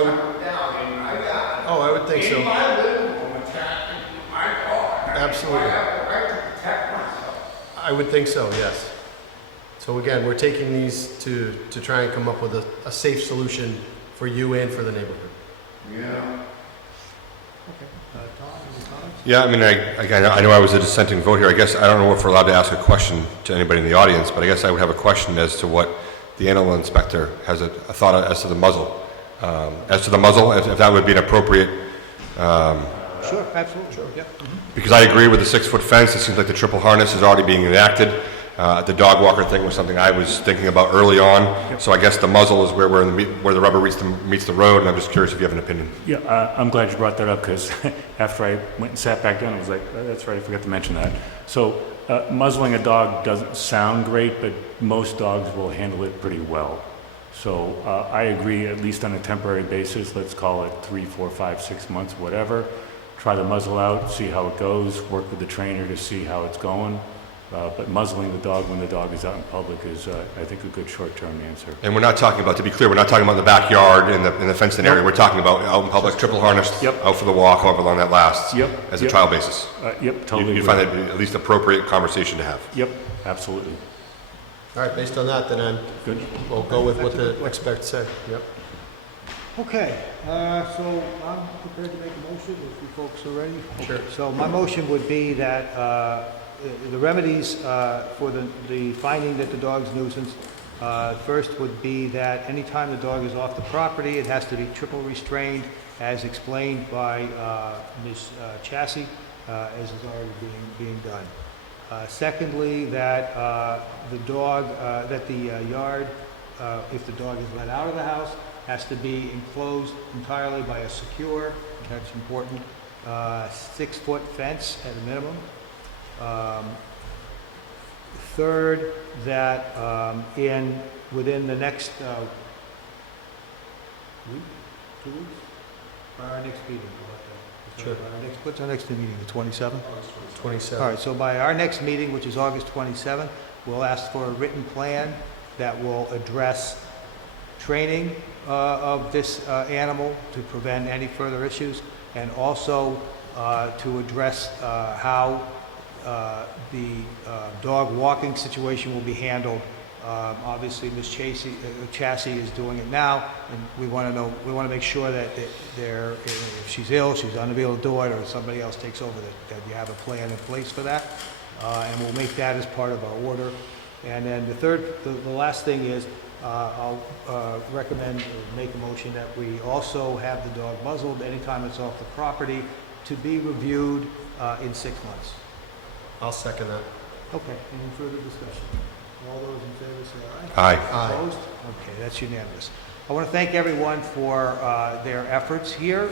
would think so. In my living room attacking my dog. Absolutely. Do I have the right to protect myself? I would think so, yes. So again, we're taking these to try and come up with a safe solution for you and for the neighborhood. Yeah. Tom, any comments? Yeah, I mean, I know I was a dissenting vote here. I guess I don't know if we're allowed to ask a question to anybody in the audience, but I guess I would have a question as to what the animal inspector has a thought as to the muzzle. If that would be an appropriate... Sure, absolutely. Sure. Yep. Because I agree with the 6-foot fence. It seems like the triple harness is already being enacted. The dog walker thing was something I was thinking about early on. Yep. So I guess the muzzle is where the rubber meets the road, and I'm just curious if you have an opinion. Yeah, I'm glad you brought that up, because after I went and sat back down, I was like, oh, that's right, I forgot to mention that. So muzzling a dog doesn't sound great, but most dogs will handle it pretty well. So I agree, at least on a temporary basis, let's call it 3, 4, 5, 6 months, whatever. Try the muzzle out, see how it goes, work with the trainer to see how it's going. But muzzling the dog when the dog is out in public is, I think, a good short-term answer. And we're not talking about, to be clear, we're not talking about the backyard in the fenced-in area. We're talking about out in public, triple harnessed, out for the walk, however long that lasts, as a trial basis. Yep, totally. You find that at least appropriate conversation to have? Yep, absolutely. All right, based on that, then we'll go with what the experts say. Yep. Okay, so I'm prepared to make a motion if you folks are ready. Sure. So my motion would be that the remedies for the finding that the dog's nuisance, first would be that anytime the dog is off the property, it has to be triple restrained, as explained by Ms. Chassie, as is already being done. Secondly, that the dog, that the yard, if the dog is let out of the house, has to be enclosed entirely by a secure, that's important, 6-foot fence at a minimum. Third, that within the next week, 2 weeks, by our next meeting. Sure. What's our next meeting, the 27th? 27. All right, so by our next meeting, which is August 27th, we'll ask for a written plan that will address training of this animal to prevent any further issues, and also to address how the dog walking situation will be handled. Obviously, Ms. Chassie is doing it now, and we want to make sure that if she's ill, she's unable to do it, or somebody else takes over, that you have a plan in place for that. And we'll make that as part of our order. And then the last thing is, I'll recommend or make a motion that we also have the dog muzzled anytime it's off the property to be reviewed in 6 months. I'll second that. Okay, any further discussion? All those in favor say aye. Aye. Opposed? Okay, that's unanimous. I want to thank everyone for their efforts here.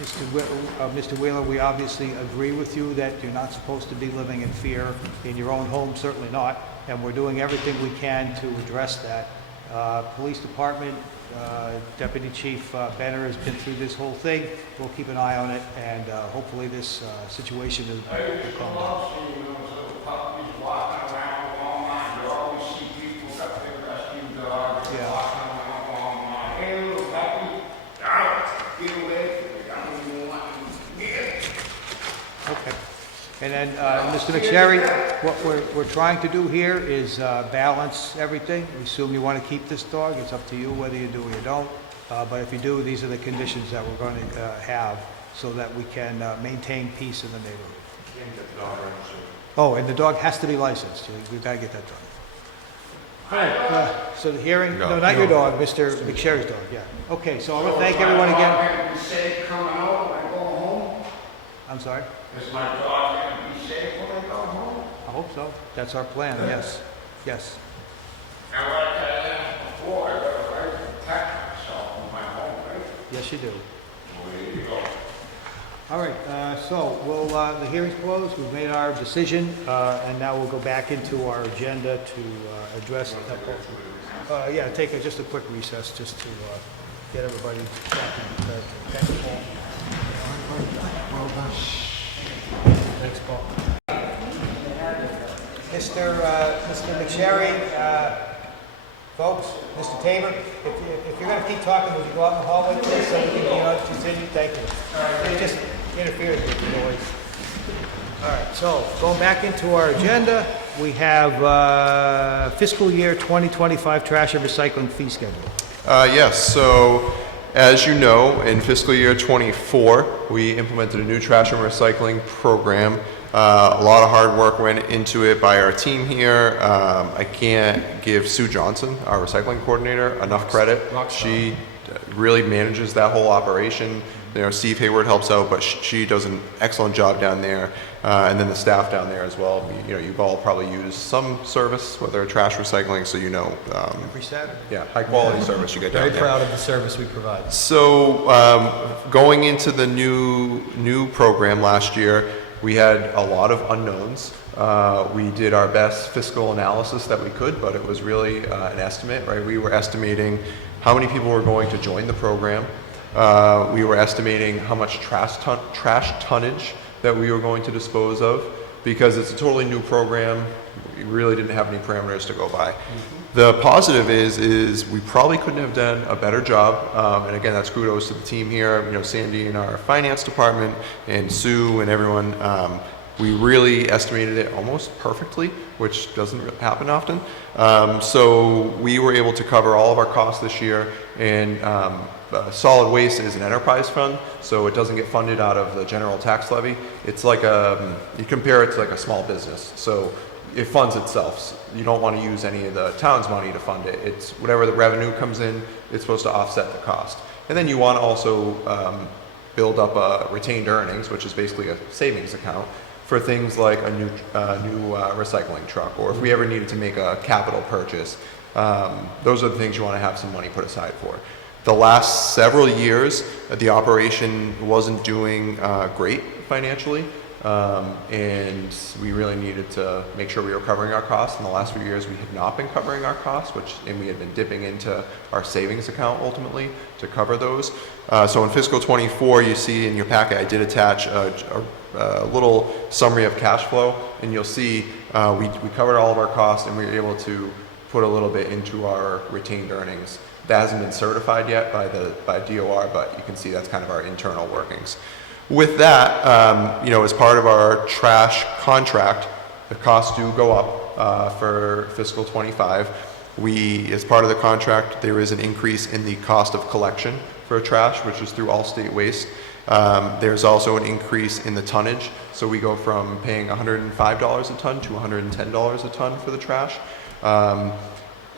Mr. Wheeler, we obviously agree with you that you're not supposed to be living in fear in your own home, certainly not, and we're doing everything we can to address that. Police Department, Deputy Chief Benner has been through this whole thing. We'll keep an eye on it, and hopefully this situation will calm down. Okay. And then, Mr. McSherry, what we're trying to do here is balance everything. We assume you want to keep this dog. It's up to you whether you do or you don't. But if you do, these are the conditions that we're going to have so that we can maintain peace in the neighborhood. Oh, and the dog has to be licensed. We've got to get that done. All right, so the hearing, no, not your dog, Mr. McSherry's dog, yeah. Okay, so I want to thank everyone again. Be safe coming home when I go home? I'm sorry? Is my dog going to be safe when I go home? I hope so. That's our plan, yes. Yes. And like I asked before, I got a right to protect myself in my home, right? Yes, you do. Well, there you go. All right, so the hearing's closed. We've made our decision, and now we'll go back into our agenda to address. Yeah, take just a quick recess just to get everybody back in character. Thank you, Paul. Well done. Thanks, Paul. Mr. McSherry, folks, Mr. Tabor, if you're going to keep talking, would you go out in the hallway, please, so we can continue? Thank you. You just interfered with the noise. All right, so going back into our agenda, we have fiscal year 2025 trash and recycling fee schedule. Yes, so as you know, in fiscal year 24, we implemented a new trash and recycling program. A lot of hard work went into it by our team here. I can't give Sue Johnson, our recycling coordinator, enough credit. She really manages that whole operation. You know, Steve Hayward helps out, but she does an excellent job down there. And then the staff down there as well. You know, you've all probably used some service, whether trash recycling, so you know. Every Saturday. Yeah, high quality service you get down there. Very proud of the service we provide. So going into the new program last year, we had a lot of unknowns. We did our best fiscal analysis that we could, but it was really an estimate, right? We were estimating how many people were going to join the program. We were estimating how much trash tonnage that we were going to dispose of, because it's a totally new program. We really didn't have any parameters to go by. The positive is we probably couldn't have done a better job, and again, that's kudos to the team here, you know, Sandy in our finance department, and Sue and everyone. We really estimated it almost perfectly, which doesn't happen often. So we were able to cover all of our costs this year, and solid waste is an enterprise fund, so it doesn't get funded out of the general tax levy. It's like you compare it to like a small business, so it funds itself. You don't want to use any of the town's money to fund it. It's whatever the revenue comes in, it's supposed to offset the cost. And then you want to also build up retained earnings, which is basically a savings account, for things like a new recycling truck, or if we ever needed to make a capital purchase. Those are the things you want to have some money put aside for. The last several years, the operation wasn't doing great financially. and we really needed to make sure we were covering our costs. In the last few years, we had not been covering our costs, and we had been dipping into our savings account ultimately to cover those. So in fiscal 24, you see in your packet, I did attach a little summary of cash flow, and you'll see we covered all of our costs, and we were able to put a little bit into our retained earnings. That hasn't been certified yet by DOR, but you can see that's kind of our internal workings. With that, as part of our trash contract, the costs do go up for fiscal 25. As part of the contract, there is an increase in the cost of collection for trash, which is through Allstate Waste. There's also an increase in the tonnage, so we go from paying $105 a ton to $110 a ton for the trash.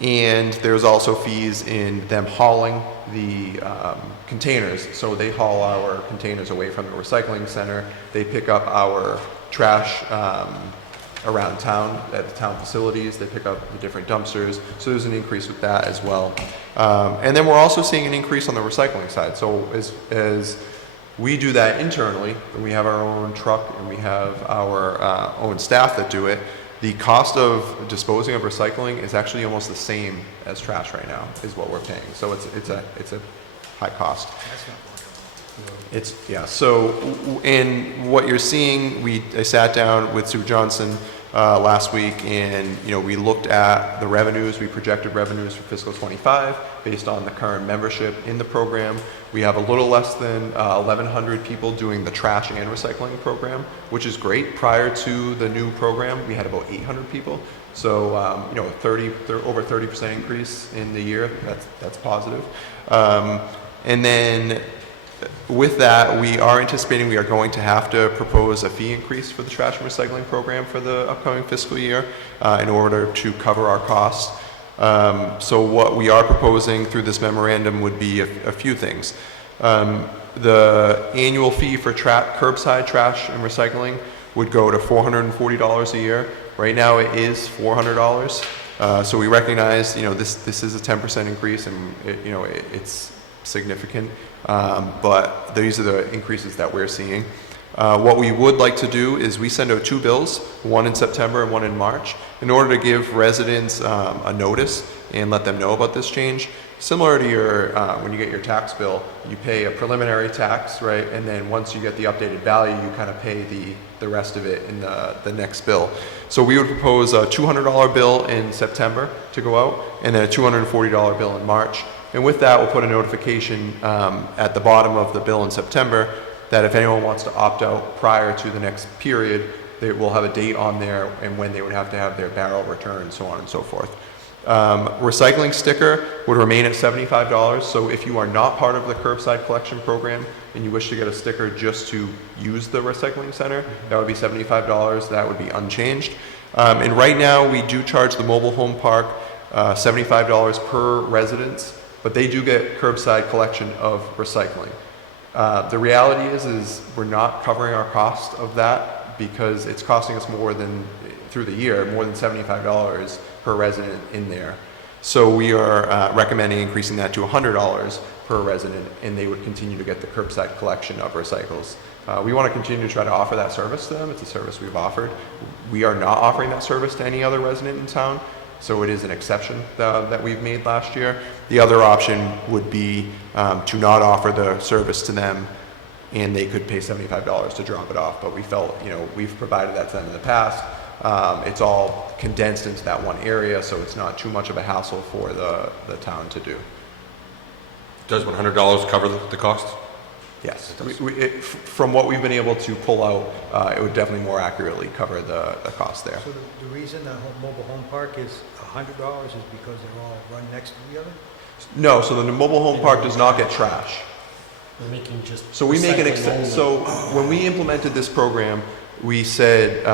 And there's also fees in them hauling the containers. So they haul our containers away from the recycling center. They pick up our trash around town at the town facilities. They pick up the different dumpsters. So there's an increase with that as well. And then we're also seeing an increase on the recycling side. So as we do that internally, and we have our own truck and we have our own staff that do it, the cost of disposing of recycling is actually almost the same as trash right now, is what we're paying. So it's a high cost. So in what you're seeing, I sat down with Sue Johnson last week, and we looked at the revenues. We projected revenues for fiscal 25 based on the current membership in the program. We have a little less than 1,100 people doing the trash and recycling program, which is great. Prior to the new program, we had about 800 people. So, over 30% increase in the year. That's positive. And then with that, we are anticipating we are going to have to propose a fee increase for the trash and recycling program for the upcoming fiscal year in order to cover our costs. So what we are proposing through this memorandum would be a few things. The annual fee for curbside trash and recycling would go to $440 a year. Right now it is $400. So we recognize, this is a 10% increase, and it's significant. But these are the increases that we're seeing. What we would like to do is we send out 2 bills, one in September and one in March, in order to give residents a notice and let them know about this change. Similar to your, when you get your tax bill, you pay a preliminary tax, right? And then once you get the updated value, you kind of pay the rest of it in the next bill. So we would propose a $200 bill in September to go out, and then a $240 bill in March. And with that, we'll put a notification at the bottom of the bill in September that if anyone wants to opt out prior to the next period, they will have a date on there and when they would have to have their barrel returned, so on and so forth. Recycling sticker would remain at $75. So if you are not part of the curbside collection program and you wish to get a sticker just to use the recycling center, that would be $75. That would be unchanged. And right now, we do charge the mobile home park $75 per residence, but they do get curbside collection of recycling. The reality is we're not covering our cost of that because it's costing us more than, through the year, more than $75 per resident in there. So we are recommending increasing that to $100 per resident, and they would continue to get the curbside collection of recycles. We want to continue to try to offer that service to them. It's a service we've offered. We are not offering that service to any other resident in town, so it is an exception that we've made last year. The other option would be to not offer the service to them, and they could pay $75 to drop it off. But we felt, we've provided that to them in the past. It's all condensed into that one area, so it's not too much of a hassle for the town to do. Does $100 cover the cost? Yes. From what we've been able to pull out, it would definitely more accurately cover the cost there. So the reason the mobile home park is $100 is because they're all run next to the other? No, so the mobile home park does not get trash. We're making just. So we make an recycling so when we implemented this program, we said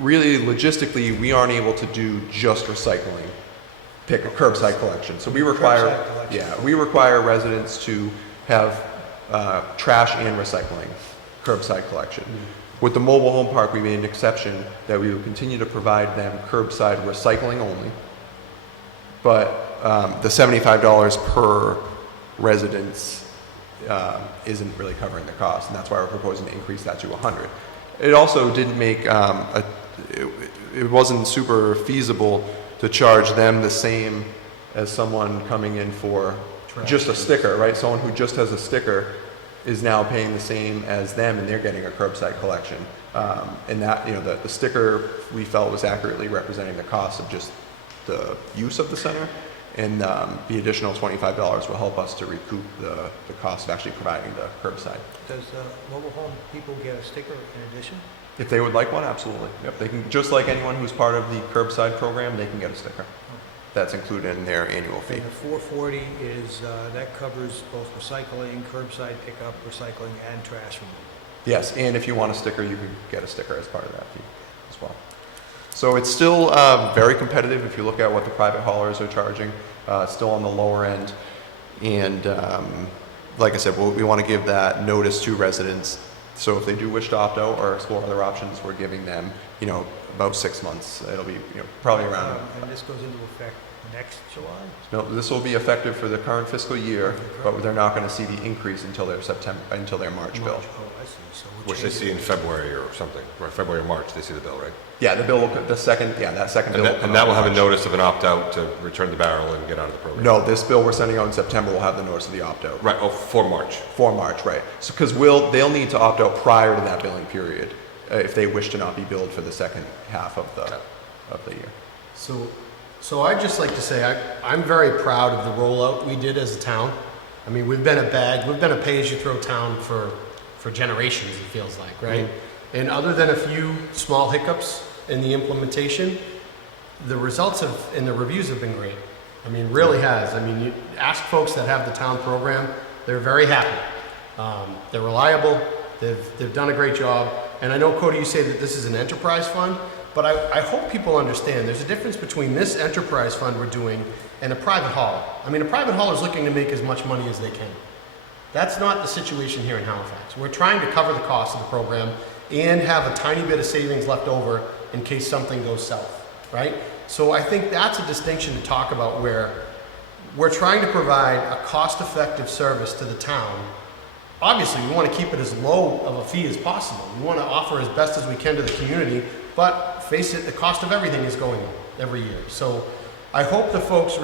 really logistically we aren't able to do just recycling, pick a curbside collection. So we require we require residents to have trash and recycling, curbside collection. With the mobile home park, we made an exception that we would continue to provide them curbside recycling only, but the $75 per residence isn't really covering the cost, and that's why we're proposing to increase that to $100. It also didn't make, it wasn't super feasible to charge them the same as someone coming in for just a sticker, right? Someone who just has a sticker is now paying the same as them, and they're getting a curbside collection. And that, you know, the sticker we felt was accurately representing the cost of just the use of the center, and the additional $25 will help us to recoup the cost of actually providing the curbside. Does mobile home people get a sticker in addition? If they would like one, absolutely. Yep, they can, just like anyone who's part of the curbside program, they can get a sticker. That's included in their annual fee. And the 440 is, that covers both recycling, curbside pickup, recycling, and trash removal. Yes, and if you want a sticker, you can get a sticker as part of that fee as well. So it's still very competitive if you look at what the private haulers are charging. It's still on the lower end. And like I said, we want to give that notice to residents. So if they do wish to opt out or explore other options, we're giving them, you know, about 6 months. It'll be, you know, probably around. And this goes into effect next July? No, this will be effective for the current fiscal year, but they're not going to see the increase until their March bill. Oh, I see. So we're Which they see in February or something, or February or March, they see the bill, right? Yeah, the bill will, that second bill. And will come that out will have a in March. notice of an opt-out to return the barrel and get out of the program? No, this bill we're sending out in September will have the notice of the opt-out. Right, oh, for March. For March, right. So, because they'll need to opt out prior to that billing period if they wish to not be billed for the second half of the year. So I'd just like to say I'm very proud of the rollout we did as a town. I mean, we've been a pay-as-you-throw town for generations, it feels like, right? Mm-hmm. And other than a few small hiccups in the implementation, the results and the reviews have been great. I mean, really has. I mean, you ask folks that have the town program, they're very happy. They're reliable, they've done a great job. And I know, Cody, you say that this is an enterprise fund, but I hope people understand there's a difference between this enterprise fund we're doing and a private hauler. I mean, a private hauler is looking to make as much money as they can. That's not the situation here in Halifax. We're trying to cover the cost of the program and have a tiny bit of savings left over in case something goes south, right? So I think that's a distinction to talk about, where we're trying to provide a cost-effective service to the town. Obviously, we want to keep it as low of a fee as possible. We want to offer as best as we can to the community, but face it, the cost of everything is going up every year. So I hope the folks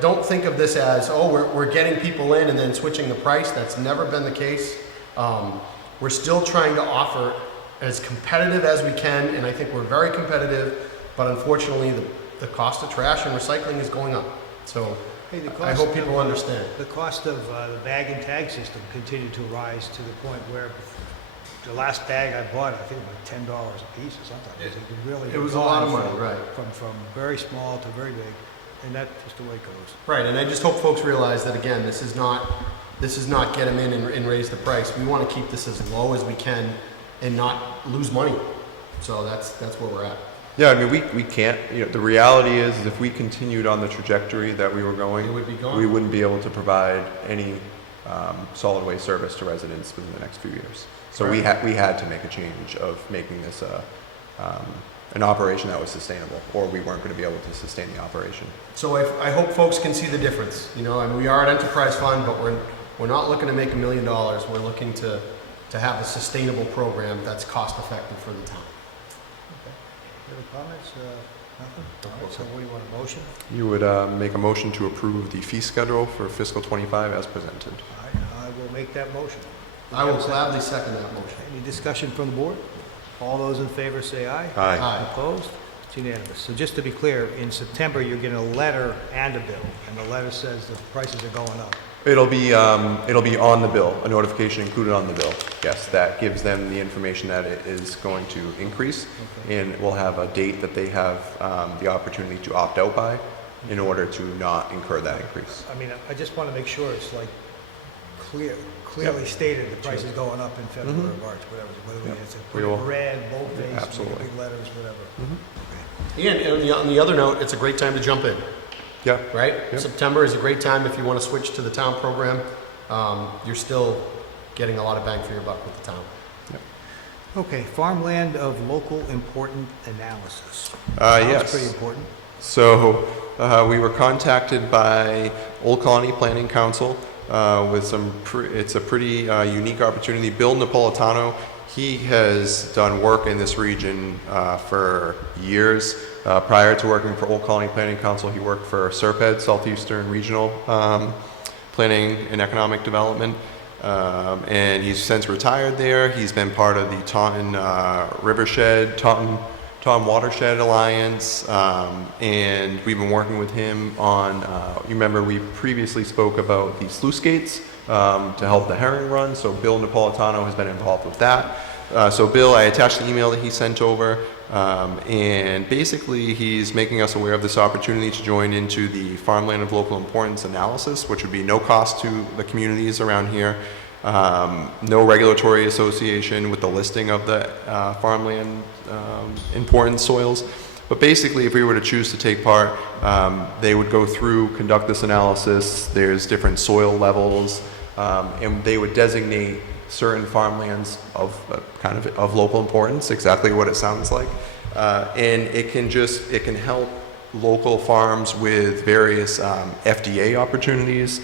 don't think of this as, oh, we're getting people in and then switching the price. That's never been the case. We're still trying to offer as competitive as we can, and I think we're very competitive, but unfortunately the cost of trash and recycling is going up. So I hope people understand. The cost of the bag and tag system continued to rise to the point where the last bag I bought, I think it was $10 a piece or something. It was a lot of money, right. From very small to very big, and that's just the way it goes. Right, and I just hope folks realize that, again, this is not get them in and raise the price. We want to keep this as low as we can and not lose money. So that's where we're at. Yeah, I mean, we can't, you know, the reality is if we continued on the trajectory that we were going, It would be gone. we wouldn't be able to provide any solid waste service to residents within the next few years. So we had to make a change of making this an operation that was sustainable, or we weren't going to be able to sustain the operation. So I hope folks can see the difference. You know, I mean, we are an enterprise fund, but we're not looking to make $1 million. We're looking to have a sustainable program that's cost effective for the town. Any other comments? Nothing? All right, so what do you want, a motion? You would make a motion to approve the fee schedule for fiscal 25 as presented. All right, I will make that motion. I will gladly second that motion. Any discussion from the board? All those in favor say aye. Aye. Aye. Opposed? It's unanimous. So just to be clear, in September, you're getting a letter and a bill, and the letter says the prices are going up. It'll be on the bill, a notification included on the bill. Yes, that gives them the information that it is going to increase, and we'll have a date that they have the opportunity to opt out by in order to not incur that increase. I mean, I just want to make sure it's like clearly stated the price is going up in February or March, whatever it's put We will- in red, boldface, Absolutely. big letters, whatever. And on the other note, it's a great time to jump in. Yeah. Right? Yep. September is a great time if you want to switch to the town program. You're still getting a lot of bang for your buck with the town. Okay, farmland of local important analysis. Yes. That's pretty important. So we were contacted by Old Colony Planning Council with it's a pretty unique opportunity. Bill Napolitano, He has done work in this region for years. Prior to working for Old Colony Planning Council, he worked for SERPED, Southeastern Regional Planning and Economic Development. And he's since retired there. He's been part of the Taunton Taunton Watershed Alliance, and we've been working with him on, you remember we previously spoke about the sluice gates to help the herring run, so Bill Napolitano has been involved with that. So Bill, I attached the email that he sent over, and basically he's making us aware of this opportunity to join into the Farmland of Local Importance analysis, which would be no cost to the communities around here, no regulatory association with the listing of the farmland important soils. But basically, if we were to choose to take part, they would go through, conduct this analysis. There's different soil levels, and they would designate certain farmlands of kind of local importance, exactly what it sounds like. And it can help local farms with various FDA opportunities,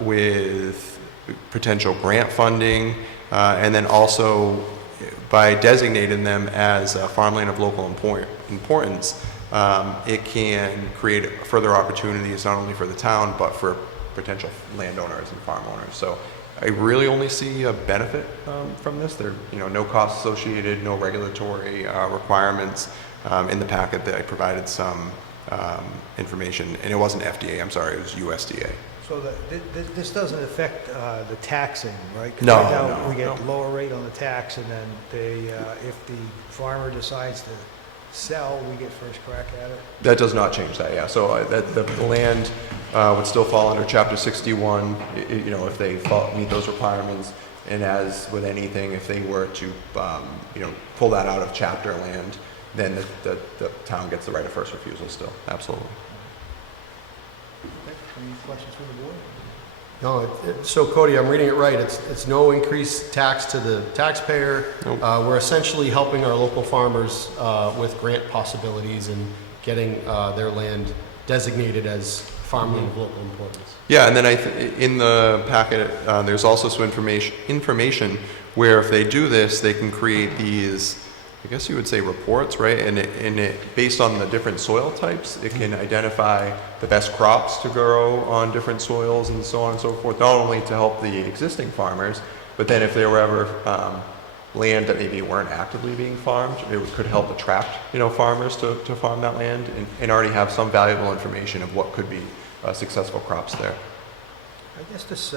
with potential grant funding, and then also by designating them as a farmland of local importance, it can create further opportunities not only for the town but for potential landowners and farm owners. So I really only see a benefit from this. There, no costs associated, no regulatory requirements. In the packet that I provided some information, and it wasn't FDA, I'm sorry, it was USDA. So this doesn't affect the taxing, right? 'Cause No, right now no, we get no. lower rate on the tax, and then if the farmer decides to sell, we get first crack at it? That does not change that, yeah. So the land would still fall under Chapter 61, if they meet those requirements. And as with anything, if they were to, pull that out of chapter land, then the town gets the right of first refusal still, absolutely. Okay, any questions from the board? No, so Cody, I'm reading it right. It's no increased tax to the taxpayer. Nope. We're essentially helping our local farmers with grant possibilities and getting their land designated as farmland of local importance. Yeah, and then in the packet, there's also some information where if they do this, they can create these, I guess you would say reports, right? And it based on the different soil types, it can identify the best crops to grow on different soils and so on and so forth, not only to help the existing farmers, but then if there were ever land that maybe weren't actively being farmed, it could help attract, farmers to farm that land and already have some valuable information of what could be successful crops there. I guess this,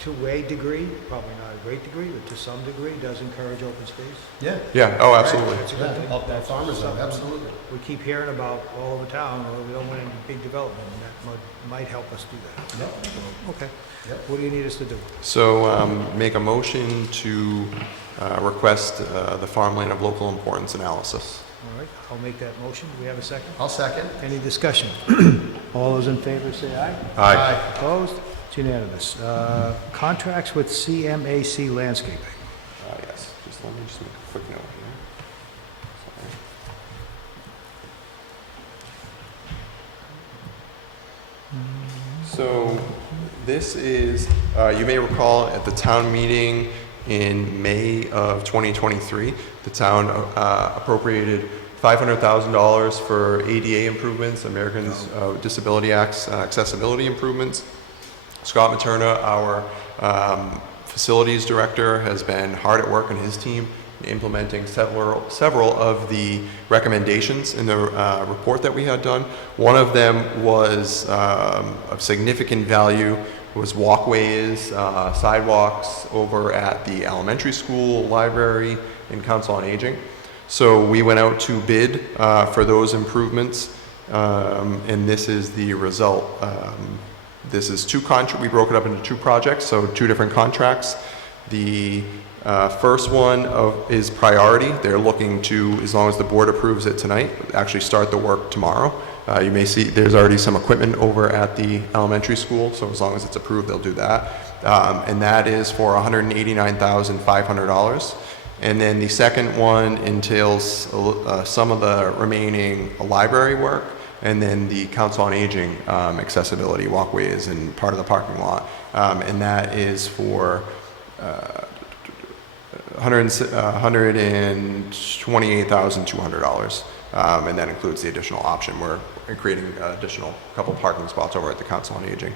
to a degree, probably not a great degree, but to some degree, does encourage open space. Yeah. Yeah, oh, absolutely. That's a good thing. Help that farmers out, absolutely. We keep hearing about all over town, or we don't want any big development, and that might help us do that. Yep. So, okay. Yep. What do you need us to do? So make a motion to request the farmland of local importance analysis. All right, I'll make that motion. Do we have a second? I'll second. Any discussion? All those in favor say aye. Aye. Opposed? It's unanimous. Contracts with CMAC Landscaping. Yes, let me just make a quick note here. So this is, you may recall at the town meeting in May of 2023, the town appropriated $500,000 for ADA improvements, Americans with Disability Act's accessibility improvements. Scott Materna, our facilities director, has been hard at work on his team implementing several of the recommendations in the report that we had done. One of them was of significant value, was walkways, sidewalks over at the elementary school, library, and Council on Aging. So we went out to bid for those improvements, and this is the result. This is we broke it up into two projects, so two different contracts. The first one is priority. They're looking to, as long as the board approves it tonight, actually start the work tomorrow. You may see there's already some equipment over at the elementary school, so as long as it's approved, they'll do that. And that is for $189,500. And then the second one entails some of the remaining library work, and then the Council on Aging accessibility walkways and part of the parking lot. And that is for $128,200. And that includes the additional option. We're creating additional couple parking spots over at the Council on Aging.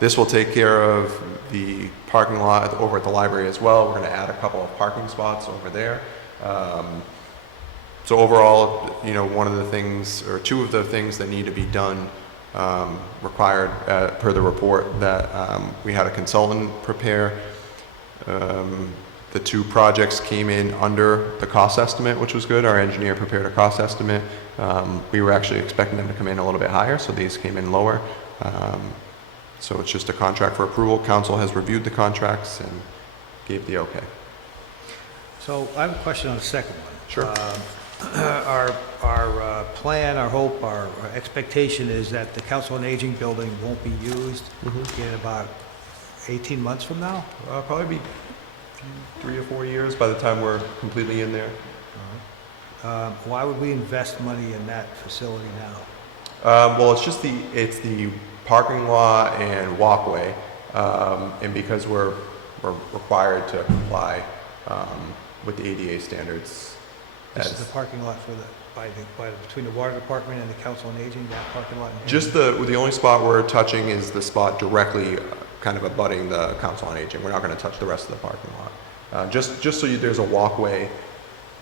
This will take care of the parking lot over at the library as well. We're going to add a couple of parking spots over there. So overall, you know, one of the things, or two of the things that need to be done required per the report that we had a consultant prepare. The two projects came in under the cost estimate, which was good. Our engineer prepared a cost estimate. We were actually expecting them to come in a little bit higher, so these came in lower. So it's just a contract for approval. Council has reviewed the contracts and gave the okay. So I have a question on the second one. Sure. Our plan, our hope, our expectation is that the Council on Aging building won't be used in about 18 months from now? Probably be 3 or 4 years by the time we're completely in there. Why would we invest money in that facility now? Well, it's the parking lot and walkway, and because we're required to comply with the ADA standards. This is the parking lot for between the water department and the Council on Aging, that parking lot? Just the only spot we're touching is the spot directly kind of abutting the Council on Aging. We're not going to touch the rest of the parking lot. Just so there's a walkway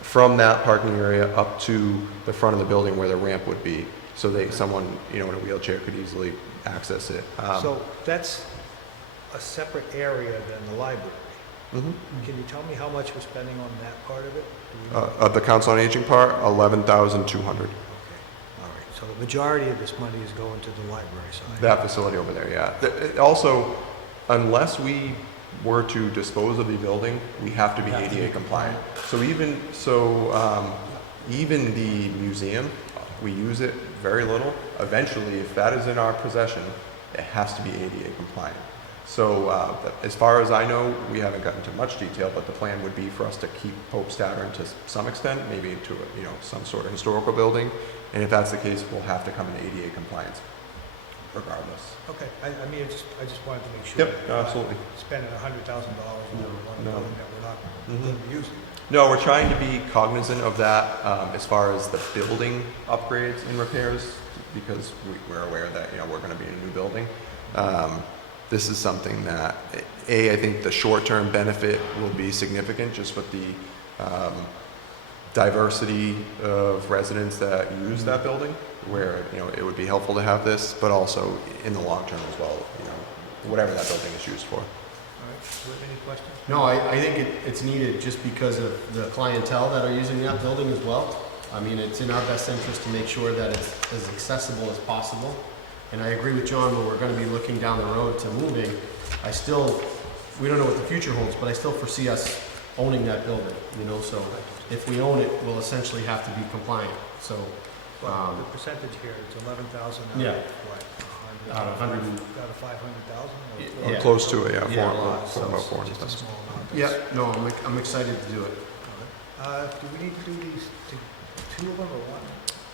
from that parking area up to the front of the building where the ramp would be, so someone, you know, in a wheelchair could easily access it. So that's a separate area than the library. Mhm. Can you tell me how much we're spending on that part of it? Of the Council on Aging part, $11,200. Okay, all right. So the majority of this money is going to the library side? That facility over there, yeah. Also, unless we were to dispose of the building, we have to be ADA compliant. So even the museum, we use it very little. Eventually, if that is in our possession, it has to be ADA compliant. So as far as I know, we haven't gotten into much detail, but the plan would be for us to keep Pope's Tavern to some extent, maybe into some sort of historical building. And if that's the case, we'll have to come into ADA compliance regardless. Okay, I mean, I just wanted to make sure. Yep, that we're not absolutely. spending $100,000 on one No. building that we're not going to be using. No, we're trying to be cognizant of that as far as the building upgrades and repairs, because we're aware that we're going to be in a new building. This is something that, I think the short-term benefit will be significant just with the diversity of residents that use that building, where it would be helpful to have this, but also in the long term as well, whatever that building is used for. All right, any questions? No, I think it's needed just because of the clientele that are using that building as well. I mean, it's in our best interest to make sure that it's as accessible as possible. And I agree with John, when we're going to be looking down the road to moving, we don't know what the future holds, but I still foresee us owning that building, so if we own it, we'll essentially have to be compliant, so. Well, the percentage here, it's 11,000 out Yeah. of what? Out of 100 Out of 500,000? Or close to it, Yeah, a lot, for so about Just a 400,000. small amount. Yeah, no, I'm excited to do it. Do we need to do these, two of them or one?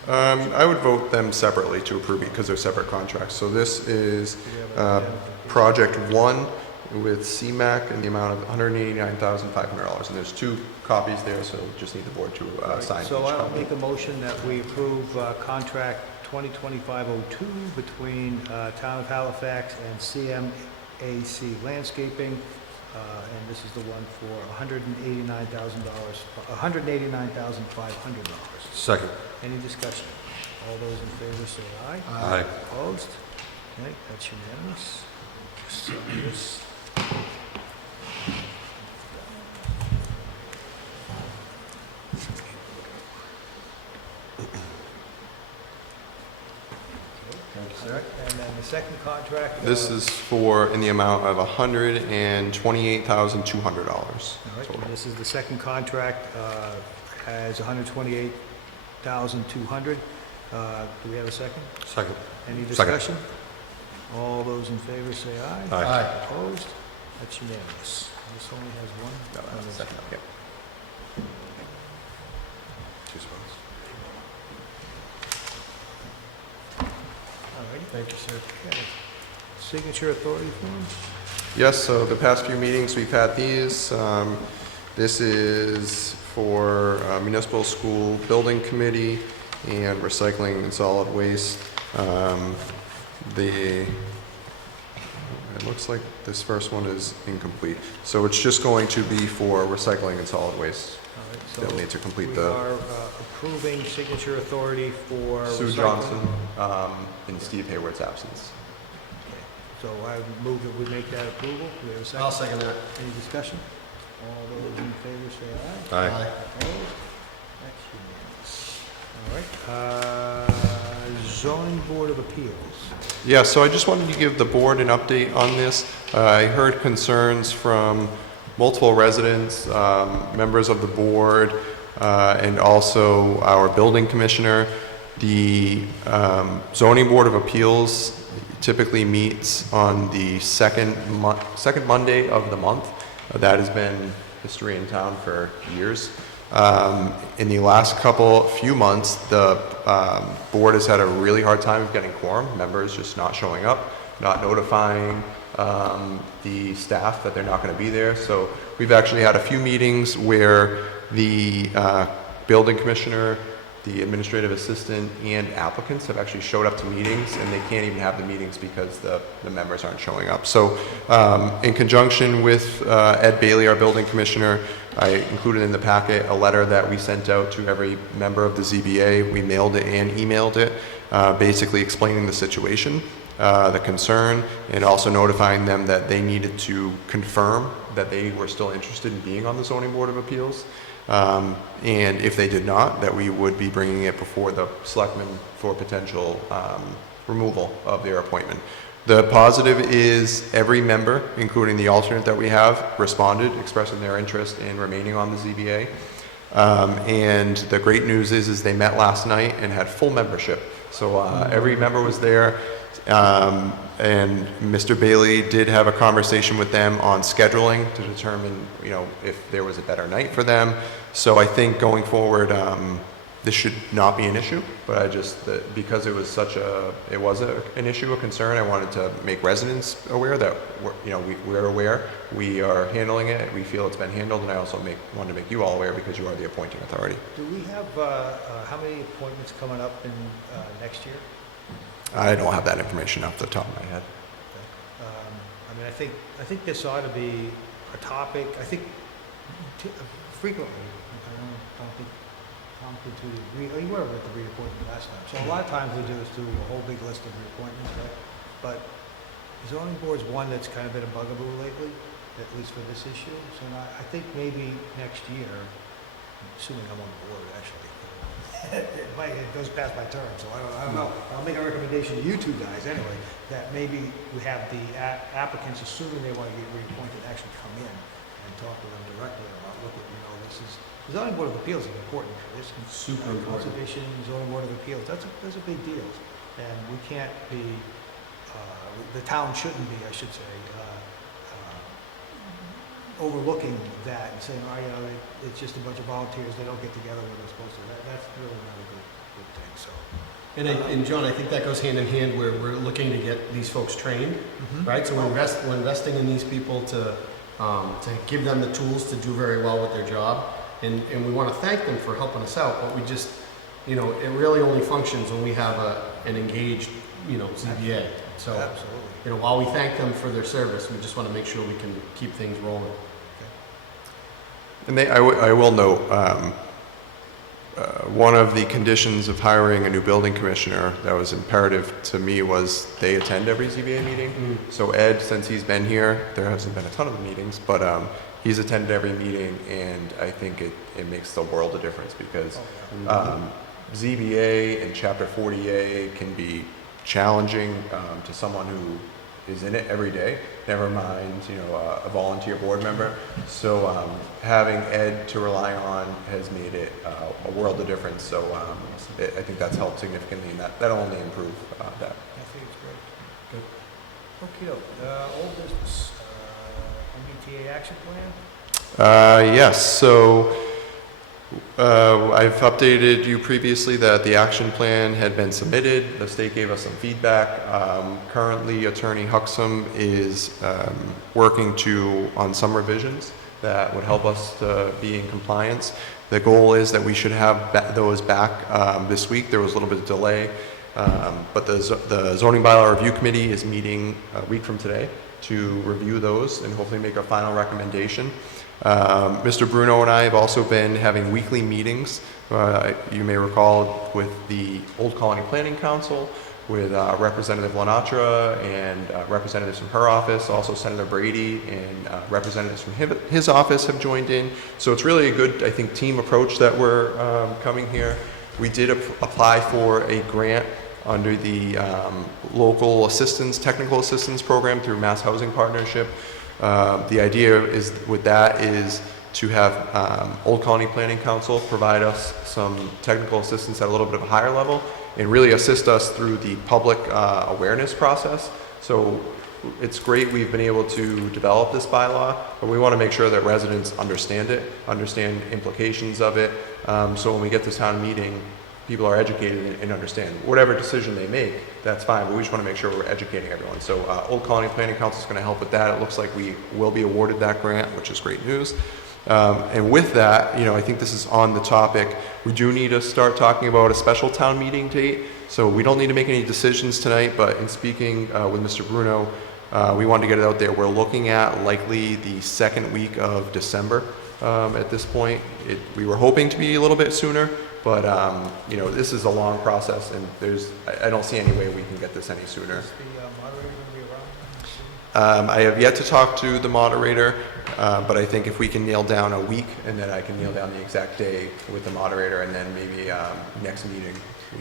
I would vote them separately to approve it because they're separate contracts. So this is Do we have an identification? Project 1 with CMAC in the amount of $189,500. And there's 2 copies there, so just need the board to sign each So I'll copy. make a motion that we approve contract 2025-02 between Town of Halifax and CMAC Landscaping, and this is the one for $189,500. Second. Any discussion? All those in favor say aye. Aye. Opposed? Okay, that's unanimous. So this. And then the second contract. This is in the amount of $128,200. All right, and this is the second contract, has $128,200. Do we have a second? Second. Any Second. discussion? All those in favor say aye. Aye. Opposed? That's unanimous. This only has one. No, that's the second, yep. Two spots. All right, thank you, sir. Okay. Signature authority forms? Yes, so the past few meetings, we've had these. This is for Municipal School Building Committee and Recycling and Solid Waste. It looks like this first one is incomplete. So it's just going to be for recycling and solid waste. All right, so They'll need to complete we the are approving signature authority for Sue recycling. Johnson in Steve Hayward's absence. Okay. So I move that we make that approval. Do we have a second? I'll second that. Any discussion? All those in favor say aye. Aye. Opposed? That's unanimous. All right. Zoning Board of Appeals. Yeah, so I just wanted to give the board an update on this. I heard concerns from multiple residents, members of the board, and also our building commissioner. The Zoning Board of Appeals typically meets on the second Monday of the month. That has been history in town for years. In the last few months, the board has had a really hard time of getting quorum, members just not showing up, not notifying the staff that they're not going to be there. So we've actually had a few meetings where the building commissioner, the administrative assistant, and applicants have actually showed up to meetings, and they can't even have the meetings because the members aren't showing up. So in conjunction with Ed Bailey, our building commissioner, I included in the packet a letter that we sent out to every member of the ZBA. We mailed it and emailed it, basically explaining the situation, the concern, and also notifying them that they needed to confirm that they were still interested in being on the Zoning Board of Appeals. And if they did not, that we would be bringing it before the selectmen for potential removal of their appointment. The positive is every member, including the alternate that we have, responded, expressing their interest in remaining on the ZBA. And the great news is they met last night and had full membership. So every member was there. And Mr. Bailey did have a conversation with them on scheduling to determine, if there was a better night for them. So I think going forward, this should not be an issue, but because it was an issue, a concern, I wanted to make residents aware that we're aware, we are handling it, we feel it's been handled, and I also wanted to make you all aware because you are the appointing authority. Do we have, how many appointments coming up in next year? I don't have that information off the top of my head. I think this ought to be a topic, I think frequently, I don't think Tom could you were at the reappointment last time. So a lot of times we do is do a whole big list of reappointments, right? But the zoning board's one that's kind of been a bugaboo lately, at least for this issue. So I think maybe next year, assuming I'm on the board actually, it goes past my term, so I don't know. I'll make a recommendation to you two guys anyway, that maybe we have the applicants, assuming they want to get reappointed, actually come in and talk to them directly about, look at, this is, the zoning board of appeals is important for this. Super important. Conservation, zoning board of appeals, that's a big deal. And we can't be, the town shouldn't be, I should say, overlooking that and saying, it's just a bunch of volunteers, they don't get together when they're supposed to. That's really not a good thing, so. And John, I think that goes hand in hand where we're looking to get these folks trained, right? So we're investing in these people to give them the tools to do very well with their job. And we want to thank them for helping us out, but we just, it really only functions when we have an engaged, ZBA. So, absolutely. While we thank them for their service, we just want to make sure we can keep things rolling. And I will note, one of the conditions of hiring a new building commissioner that was imperative to me was they attend every ZBA meeting. So Ed, since he's been here, there hasn't been a ton of meetings, but he's attended every meeting, and I think it makes the world of difference because ZBA and Chapter 40A can be challenging to someone who is in it every day, never mind, a volunteer board member. So having Ed to rely on has made it a world of difference. So I think that's helped significantly, and that'll only improve that. I think it's great. Good. Old business, MBTA action plan? Yes, so I've updated you previously that the action plan had been submitted. The state gave us some feedback. Currently, Attorney Huxham is working on some revisions that would help us to be in compliance. The goal is that we should have those back this week. There was a little bit of delay, but the zoning bylaw review committee is meeting a week from today to review those and hopefully make a final recommendation. Mr. Bruno and I have also been having weekly meetings, you may recall, with the Old Colony Planning Council, with Representative Lenatra and representatives from her office. Also Senator Brady and representatives from his office have joined in. So it's really a good, I think, team approach that we're coming here. We did apply for a grant under the local assistance, technical assistance program through Mass Housing Partnership. The idea is with that is to have Old Colony Planning Council provide us some technical assistance at a little bit of a higher level and really assist us through the public awareness process. So it's great we've been able to develop this bylaw, but we want to make sure that residents understand it, understand implications of it. So when we get to town meeting, people are educated and understand whatever decision they make, that's fine, but we just want to make sure we're educating everyone. So Old Colony Planning Council is going to help with that. It looks like we will be awarded that grant, which is great news. And with that, you know, I think this is on the topic. We do need to start talking about a special town meeting date. So we don't need to make any decisions tonight, but in speaking with Mr. Bruno, we wanted to get it out there. We're looking at likely the second week of December at this point. We were hoping to be a little bit sooner, but you know, this is a long process, and I don't see any way we can get this any sooner. Is the moderator going to be around? I have yet to talk to the moderator, but I think if we can nail down a week, and then I can nail down the exact day with the moderator, and then maybe next meeting.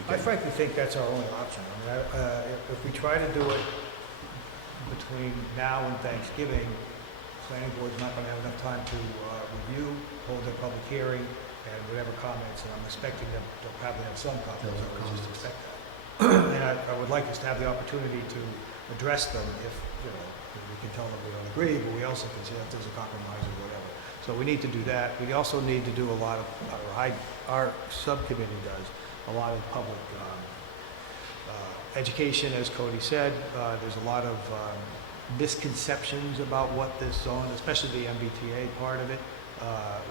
I frankly think that's our only option. I mean, if we try to do it between now and Thanksgiving, planning board's not going to have enough time to review, hold their public hearing, and whatever comments, and I'm expecting them, they'll probably have some comments, I would just expect that. And I would like us to have the opportunity to address them if, you know, we can tell them we don't agree, but we also can see if there's a compromise or whatever. So we need to do that. We also need to do a lot of, our subcommittee does, a lot of public education, as Cody said. There's a lot of misconceptions about what this zone, especially the MBTA part of it,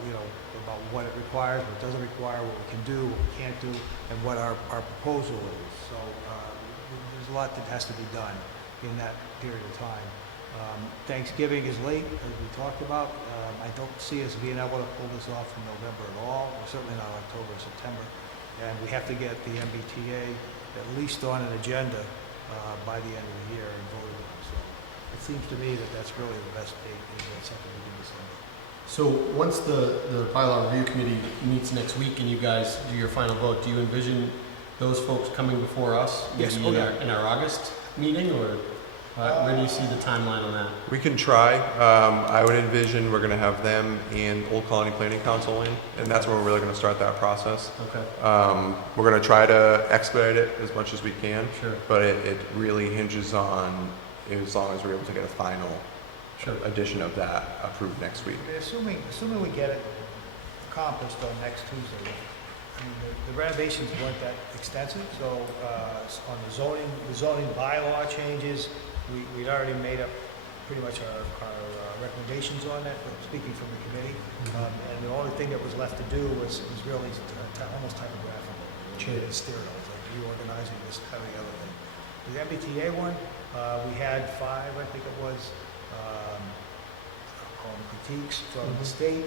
you know, about what it requires, what it doesn't require, what we can do, what we can't do, and what our proposal is. So there's a lot that has to be done in that period of time. Thanksgiving is late, as we talked about. I don't see us being able to pull this off in November at all, or certainly not October or September. And we have to get the MBTA at least on an agenda by the end of the year and voted on. So it seems to me that that's really the best date, is that something we can December. So once the bylaw review committee meets next week and you guys do your final vote, do you envision those folks coming before us? Yes. Maybe in our August meeting, or where do you see the timeline on that? We can try. I would envision we're going to have them and Old Colony Planning Council in, and that's when we're really going to start that process. Okay. We're going to try to expedite it as much as we can, Sure. but it really hinges on as long as we're able to get a final edition of that approved next week. Assuming we get it accomplished on next Tuesday, I mean, the renovations weren't that extensive, so on the zoning bylaw changes, we'd already made up pretty much our recommendations on that, speaking from the committee. And the only thing that was left to do was really almost typographical, stereos, like reorganizing this, that, and the other thing. The MBTA one, we had 5, I think it was, critiques from the state,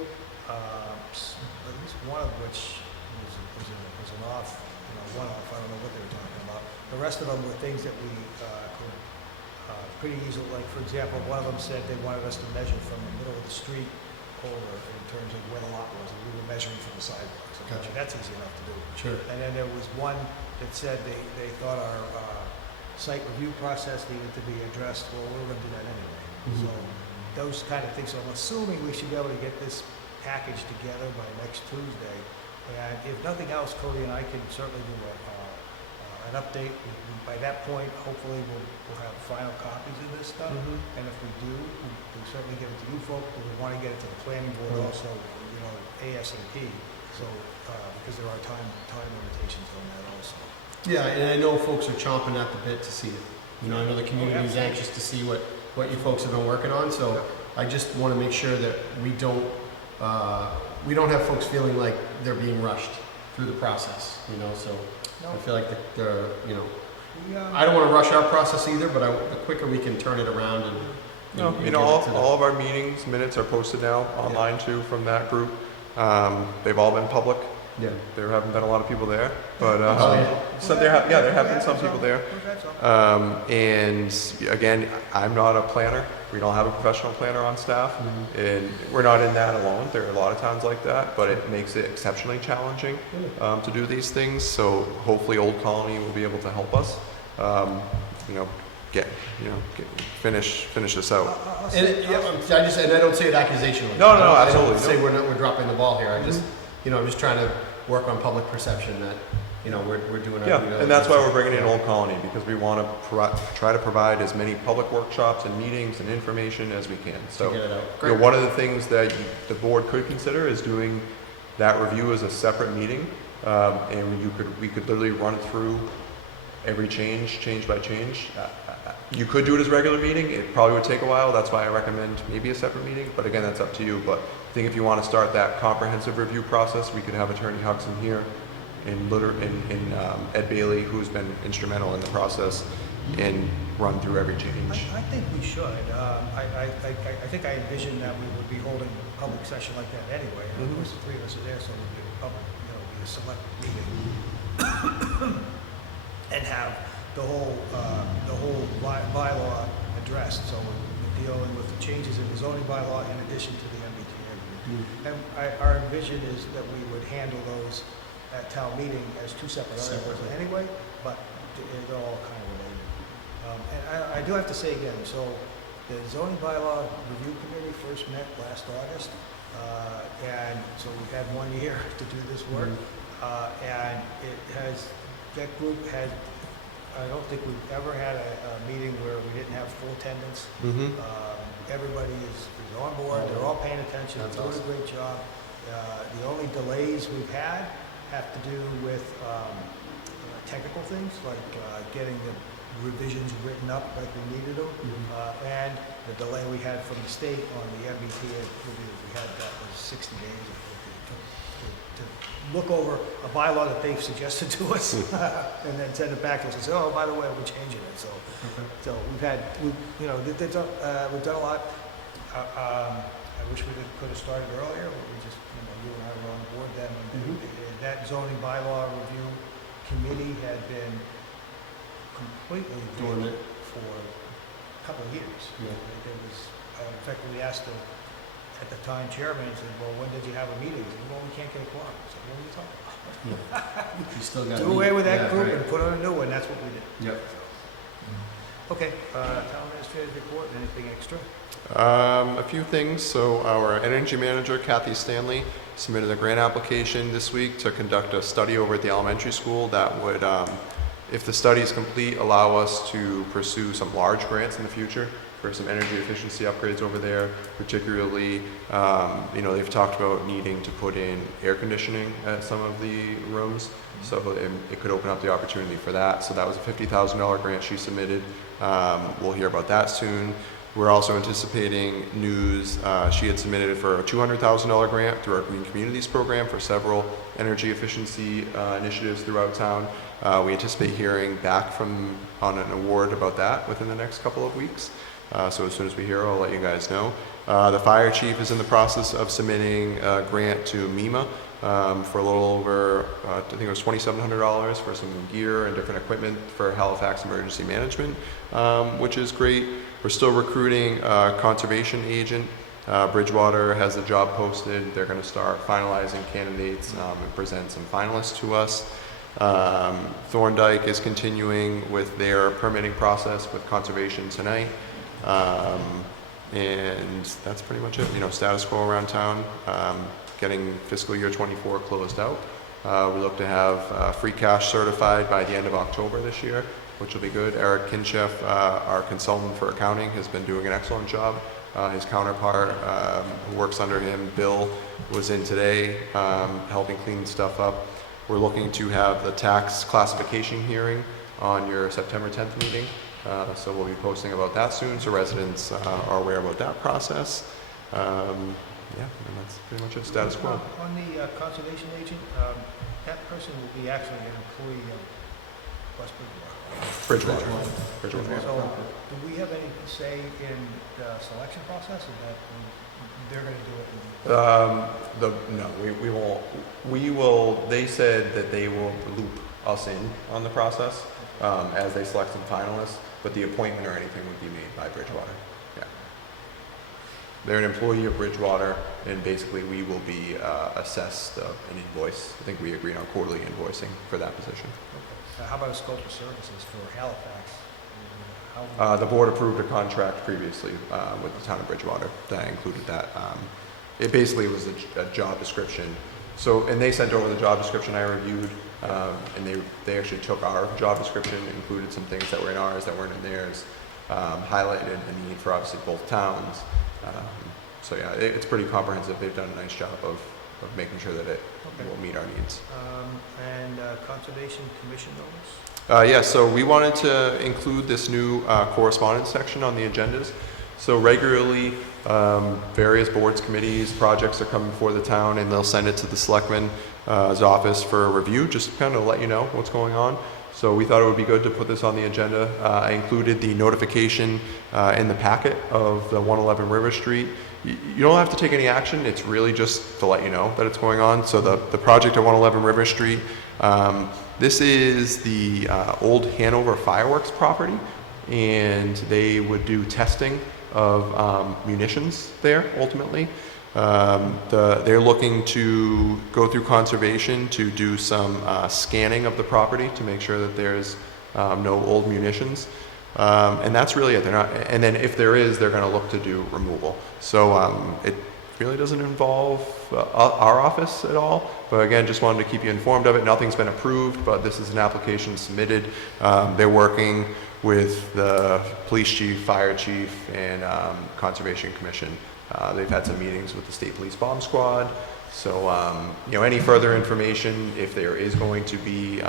at least one of which was an off, one-off. I don't know what they were talking about. The rest of them were things that we could pretty easily, like for example, one of them said they wanted us to measure from the middle of the street over in terms of where the lot was, and we were measuring from the sidewalks. Gotcha. That's easy enough to do. Sure. And then there was one that said they thought our site review process needed to be addressed. Well, we were going to do that anyway. Mhm. So those kind of things. So I'm assuming we should be able to get this package together by next Tuesday. And if nothing else, Cody and I can certainly do an update. By that point, hopefully we'll have final copies of this stuff. And if we do, we'll certainly get it to you folks, but we want to get it to the planning board also, ASAP. So, because there are time limitations on that also. Yeah, and I know folks are chomping at the bit to see it. I know the community is anxious to see what you folks have been working on, so I just want to make sure that we don't have folks feeling like they're being rushed through the process, you know, so I feel like I don't want to rush our process either, but the quicker we can turn it around and No, and you get know, it to the- all of our meetings, minutes are posted now online too from that group. They've all been public. Yeah. There haven't been a lot of people there, but Oh, yeah. so there have been some people there. And again, I'm not a planner. We don't have a professional planner on staff, and we're not in that alone. There are a lot of towns like that, but it makes it exceptionally challenging to do these things. So hopefully, Old Colony will be able to help us. Finish this out. And I don't say it accusationally. No, I absolutely. don't say we're dropping the ball here. I'm just trying to work on public perception that, we're doing. Yeah, and that's why we're bringing in Old Colony, because we want to try to provide as many public workshops and meetings and information as we can. So, get it out. one of the things that the board could consider is doing that review as a separate meeting, and we could literally run through every change by change. You could do it as a regular meeting. It probably would take a while. That's why I recommend maybe a separate meeting. But again, that's up to you. But I think if you want to start that comprehensive review process, we could have Attorney Huxon here and Ed Bailey, who's been instrumental in the process, and run through every change. I think we should. I think I envision that we would be holding a public session like that anyway. And of course, the three of us are there, so it would be a public, be a select meeting. And have the whole bylaw addressed. So we're dealing with the changes in the zoning bylaw in addition to the MBTA review. And our vision is that we would handle those at town meeting as two separate articles anyway, but they're all kind of related. And I do have to say again, so the zoning bylaw review committee first met last August, and so we've had 1 year to do this work, and that group had, I don't think we've ever had a meeting where we didn't have full attendance. Everybody is on board, they're all paying attention, they're doing a great job. The only delays we've had have to do with technical things, like getting the revisions written up like we needed them, and the delay we had from the state on the MBTA review. We had that was 60 days to look over a bylaw that they've suggested to us, and then send it back to us and say, oh, by the way, we're changing it. So we've done a lot. I wish we could have started earlier, but we just, you and I were on board then. That zoning bylaw review committee had been completely dormant for a couple of years. It was, in fact, we asked the, at the time, chairman, and said, well, when did you have a meeting? He said, well, we can't get a quorum. I said, what are you talking about? You still got Do away with that group and put on a new one. That's what we did. Yep. Okay, town administrator's report, anything extra? A few things. So our energy manager, Kathy Stanley, submitted a grant application this week to conduct a study over at the elementary school that would, if the study is complete, allow us to pursue some large grants in the future for some energy efficiency upgrades over there. Particularly, they've talked about needing to put in air conditioning at some of the rooms. So it could open up the opportunity for that. So that was a $50,000 grant she submitted. We'll hear about that soon. We're also anticipating news. She had submitted for a $200,000 grant through our Green Communities program for several energy efficiency initiatives throughout town. We anticipate hearing back on an award about that within the next couple of weeks. So as soon as we hear, I'll let you guys know. The fire chief is in the process of submitting a grant to MEMA for a little over, I think it was $2,700 for some gear and different equipment for Halifax emergency management, which is great. We're still recruiting a conservation agent. Bridgewater has the job posted. They're going to start finalizing candidates and present some finalists to us. Thorndike is continuing with their permitting process with conservation tonight. And that's pretty much it. Status quo around town, getting fiscal year 24 closed out. We look to have free cash certified by the end of October this year, which will be good. Eric Kinchef, our consultant for accounting, has been doing an excellent job. His counterpart, who works under him, Bill, was in today helping clean stuff up. We're looking to have the tax classification hearing on your September 10th meeting. So we'll be posting about that soon, so residents are aware about that process. Yeah, and that's pretty much it, status quo. On the conservation agent, that person will be actually an employee of West Bridgewater. Bridgewater. So, do we have any say in the selection process, or that they're gonna do it? No, we will, they said that they will loop us in on the process, as they select some finalists, but the appointment or anything would be made by Bridgewater. Yeah. They're an employee of Bridgewater, and basically we will be assessed an invoice. I think we agreed on quarterly invoicing for that position. Okay. How about a scope of services for Halifax? The board approved a contract previously with the town of Bridgewater that included that. It basically was a job description. So, and they sent over the job description I reviewed, and they actually took our job description, included some things that were in ours that weren't in theirs, highlighted the need for obviously both towns. So yeah, it's pretty comprehensive. They've done a nice job of making sure that it will meet our needs. And Conservation Commission notice? Yeah, so we wanted to include this new correspondence section on the agendas. So regularly, various boards, committees, projects are coming before the town, and they'll send it to the Selectmen's office for review, just kind of let you know what's going on. So we thought it would be good to put this on the agenda. I included the notification in the packet of the 111 River Street. You don't have to take any action. It's really just to let you know that it's going on. So the project at 111 River Street, this is the old Hanover fireworks property, and they would do testing of munitions there ultimately. They're looking to go through conservation to do some scanning of the property to make sure that there's no old munitions. And that's really it. They're not, and then if there is, they're going to look to do removal. So it really doesn't involve our office at all. But again, just wanted to keep you informed of it. Nothing's been approved, but this is an application submitted. They're working with the police chief, fire chief, and Conservation Commission. They've had some meetings with the State Police Bomb Squad. So, any further information, if there is going to be,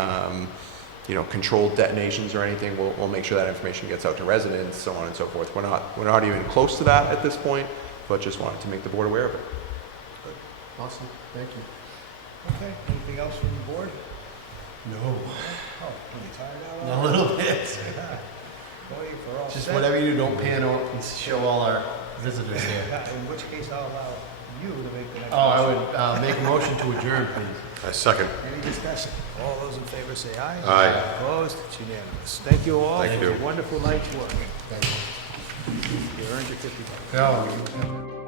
controlled detonations or anything, we'll make sure that information gets out to residents, so on and so forth. We're not even close to that at this point, but just wanted to make the board aware of it. Awesome, thank you. Okay, anything else from the board? No. Oh, are you tired now? A little bit. Boy, for all Just set. whatever you do, don't pan out and show all our visitors here. In which case I'll allow you to make the next. Oh, I would make a motion to adjourn, please. I second. Any discussion? All those in favor say aye. Aye. Opposed? It's unanimous. Thank you all. Thank you. Wonderful night's work. Thank you. You earned your $50. No.